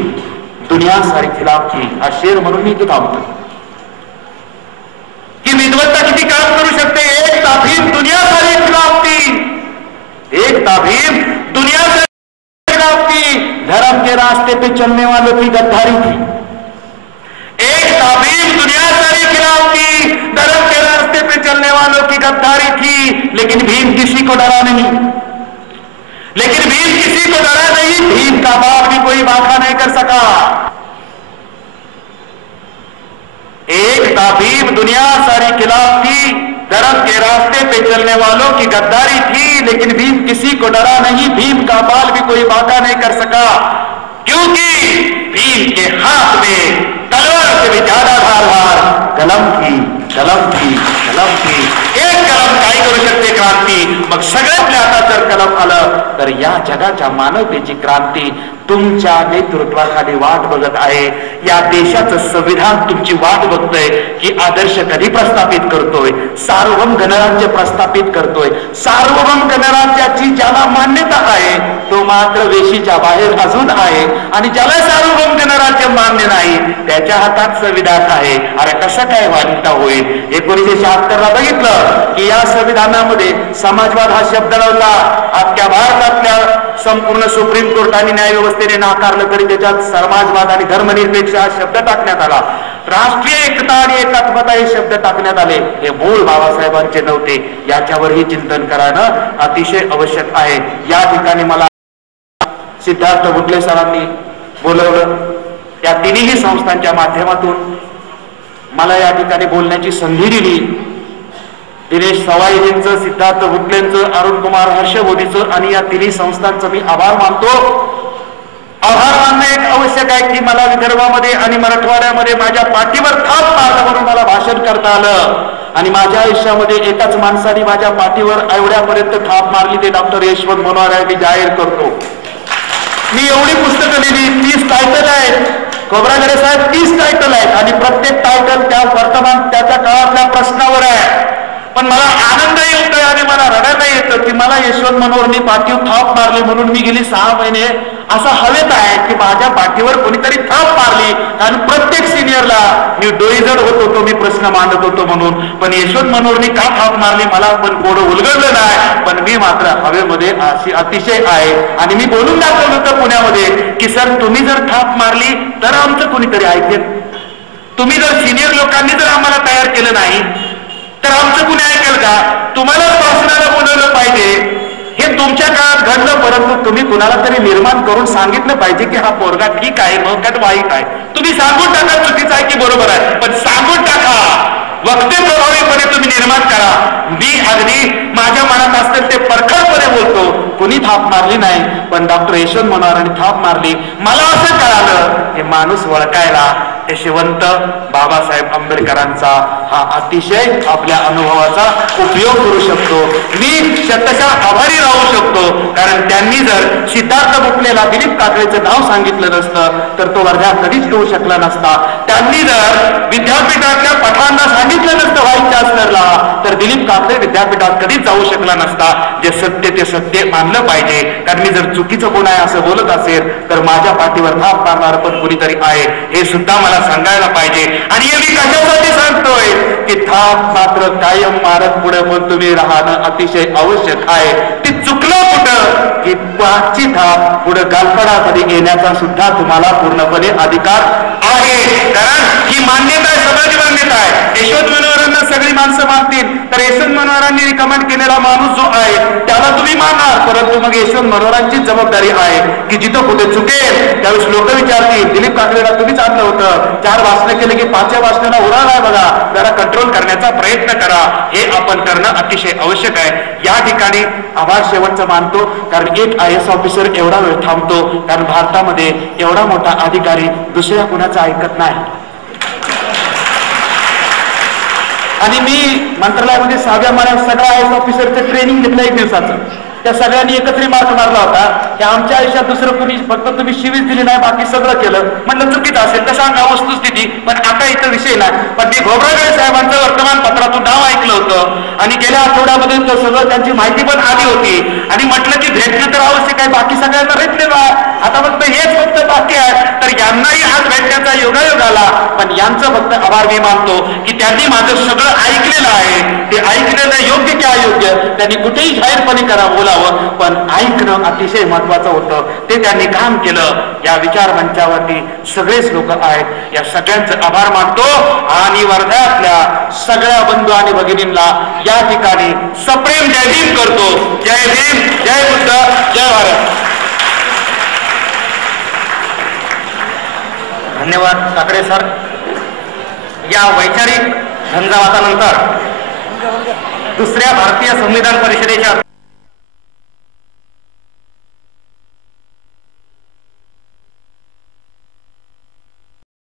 दुनिया सारी खिलाफ थी, हा शेर म्हणून मी इथे थांबतो की विद्वत्ता किती काम करू शकते. एक ताभीम दुनिया सारी खिलाफ थी, एक ताभीम दुनिया सारी खिलाफ थी. धर्म के रास्ते पे चलने वालों की गद्दारी थी. एक ताभीम दुनिया सारी खिलाफ थी, धर्म के रास्ते पे चलने वालों गद्दारी थी, लेकिन भीम किसी को डरा नहीं, लेकिन भीम किसी को डरा नहीं, भीम का बाप भी कोई बाधा नहीं कर सका। एक था भीम, दुनिया सारी खिलाफ थी, धर्म के रास्ते पे चलने वालों की गद्दारी थी, लेकिन भीम किसी को डरा नहीं, भीम का बाल भी कोई बाधा नहीं कर सका, क्योंकि भीम के हाथ में तलवार से भी ज्यादा धारदार कलम थी, कलम थी, कलम थी। एक कलम काही करू शकते क्रांती, मग सगळ्या आपल्या हातात जर कलम आलं तर या जगाच्या मानवतेची क्रांती तुमच्या नेतृत्वाखाली वाट बघत आहे। या देशाचं संविधान तुमची वाट बघतोय की आदर्श कधी प्रस्थापित करतोय, सार्वभौम गणराज्य प्रस्थापित करतोय। सार्वभौम गणराज्याची ज्याला मान्यता आहे तो मात्र वेशीच्या बाहेर अजून आहे, आणि ज्याला सार्वभौम गणराज्य मान्य नाही त्याच्या हातात संविधान आहे। अरे कसं काय मान्यता होईल? 1976 ला बघितलं की या संविधानामध्ये समाजवाद हा शब्द नव्हता। अख्ख्या भारतातल्या संपूर्ण सुप्रीम कोर्ट आणि न्याय व्यवस्थेने नाकारलं तरी त्याच्यात समाजवाद आणि धर्मनिरपेक्ष हा शब्द टाकण्यात आला। राष्ट्रीय एकता आणि एकात्मता हे शब्द टाकण्यात आले, हे मूळ बाबासाहेबांचे नव्हते। याच्यावरही चिंतन करणं अतिशय आवश्यक आहे। या ठिकाणी मला सिद्धार्थ बुटले सरांनी बोलवलं, या तिन्ही संस्थांच्या माध्यमातून मला या ठिकाणी बोलण्याची संधी दिली। दिनेश सवाईजींचं, सिद्धार्थ बुटलेंचं, अरुण कुमार हर्षबोधीचं आणि या तिन्ही संस्थांचं मी आभार मानतो। आभार मानणं एक आवश्यक आहे की मला विदर्भामध्ये आणि मराठवाड्यामध्ये माझ्या पाठीवर थाप मारलं म्हणून मला भाषण करता आलं, आणि माझ्या आयुष्यामध्ये एकाच माणसाने माझ्या पाठीवर एवढ्यापर्यंत थाप मारली, ते डॉक्टर यशवंत मनोहर मी जाहीर करतो। मी एवढी पुस्तकं लिहिली, 30 टायटल आहेत, खोब्रागडे साहेब 30 टायटल आहेत, आणि प्रत्येक टायटल त्या वर्तमान त्याच्या काळातल्या प्रश्नावर आहे। पण मला आनंदही होतोय आणि मला रडायला येतं की मला यशवंत मनोहरनी पाठीवर थाप मारली म्हणून मी गेली 6 महिने असं हवेत आहे की माझ्या पाठीवर कोणीतरी थाप मारली, आणि प्रत्येक सिनियरला मी डोईजड होत होतो, मी प्रश्न मांडत होतो म्हणून। पण यशवंत मनोहरनी का थाप मारली मला पण कोण उलगडलं नाही, पण मी मात्र हवेमध्ये अशी अतिशय आहे। आणि मी बोलून दाखवलं होतं पुण्यामध्ये की सर तुम्ही जर थाप मारली तर आमचं कोणीतरी ऐकेल, तुम्ही जर सिनियर लोकांनी जर आम्हाला तयार केलं नाही तर आमचं कुणी ऐकेल का? तुम्हालाच भाषणाला बोलवलं पाहिजे, हे तुमच्या काळात घडलं, परंतु तुम्ही कुणाला तरी निर्माण करून सांगितलं पाहिजे की हा पोरगा ठीक आहे मग वाईट आहे। तुम्ही सांगून टाका चुकीचं आहे की बरोबर आहे, पण सांगून टाका, वक्ते प्रभावीपणे तुम्ही निर्माण करा। मी अगदी माझ्या मनात असतील ते परखडपणे बोलतो, कुणी थाप मारली नाही, पण डॉक्टर यशवंत मनोहरांनी थाप मारली। मला असं कळालं की माणूस ओळखायला यशवंत बाबासाहेब आंबेडकरांचा हा अतिशय आपल्या अनुभवाचा उपयोग करू शकतो। मी शतशः आभारी राहू शकतो, कारण त्यांनी जर सिद्धार्थ बुटलेला दिलीप काकडेचं नाव सांगितलं नसतं तर तो वर्धा कधीच येऊ शकला नसता। त्यांनी जर विद्यापीठातल्या पठांना सांगितलं नसतं व्हाईस चान्सलरला तर दिलीप काकडे विद्यापीठात कधीच जाऊ शकला नसता। जे सत्य ते सत्य मानलं पाहिजे, कारण मी जर चुकीचं कोण आहे असं बोलत असेल तर माझ्या पाठीवर थाप मारणार पण कुणीतरी आहे हे सुद्धा मला सांगायला पाहिजे। आणि हे मी कशासाठी सांगतोय की थाप मात्र कायम मारत पुढे पण तुम्ही राहणं अतिशय आवश्यक आहे। ती चुकलं कुठं की पाचची थाप पुढे गालपणामध्ये येण्याचा सुद्धा तुम्हाला पूर्णपणे अधिकार आहे, कारण ही मान्यता आहे, समाज मान्यता आहे। यशवंत मनोहरांना सगळी माणसं मानतील तर यशवंत मनोहरांनी रिकमेंड केलेला माणूस जो आहे त्याला तुम्ही मानणार, परंतु मग यशवंत मनोहरांची जबाबदारी आहे की जिथं कुठे चुकेल त्यावेळेस लोक विचारतील दिलीप काकडेला तुम्हीच आणलं होतं, 4 भाषणं केले की 5व्या भाषणाला उडालाय बघा, जरा कंट्रोल करण्याचा प्रयत्न करा। हे आपण करणं अतिशय आवश्यक आहे। या ठिकाणी आभार शेवटचं मानतो, कारण एक IAS ऑफिसर एवढा वेळ थांबतो, कारण भारतामध्ये एवढा मोठा अधिकारी दुसऱ्या कुणाचा ऐकत नाही। आणि मी मंत्रालयामध्ये 6व्या महिन्यात सगळ्या IAS ऑफिसरचं ट्रेनिंग घेतलं 1 दिवसाचं, त्या सगळ्यांनी एकत्र मार्क मारला होता की आमच्या आयुष्यात दुसरं कोणी फक्त तुम्ही शिवीच दिली नाही बाकी सगळं केलं। म्हणलं चुकीचं असेल तर सांगा वस्तुस्थिती, पण आता इथं विषय नाही। पण मी घोबरागडे साहेबांचं वर्तमानपत्रातून नाव ऐकलं होतं आणि गेल्या आठवड्यामध्ये तर सगळं त्यांची माहिती पण आली होती, आणि म्हटलं की भेटणं तर आवश्यक आहे, बाकी सगळ्यांना भेटलेलं आहे, आता फक्त हेच फक्त बाकी आहे, तर यांनाही आज भेटण्याचा योगायोग आला। पण यांचं फक्त आभार मी मानतो की त्यांनी माझं सगळं ऐकलेलं आहे, ते ऐकलेलं योग्य की अयोग्य त्यांनी कुठेही जाहीरपणे बोलावं, पण ऐकणं अतिशय महत्वाचं होतं. ते त्यांनी काम केलं. या विचार मंचावरती सगळेच लोक आहेत. या सगळ्यांचे आभार मानतो आणि वर्ध्यातल्या सगळ्या बंधू आणि भगिनींना या ठिकाणी सप्रेम जय भीम करतो. जय भीम, जय बुद्ध, जय भारत. धन्यवाद काकडे सर. या वैचारिक झंझावातानंतर दुसऱ्या भारतीय संविधान परिषदेच्या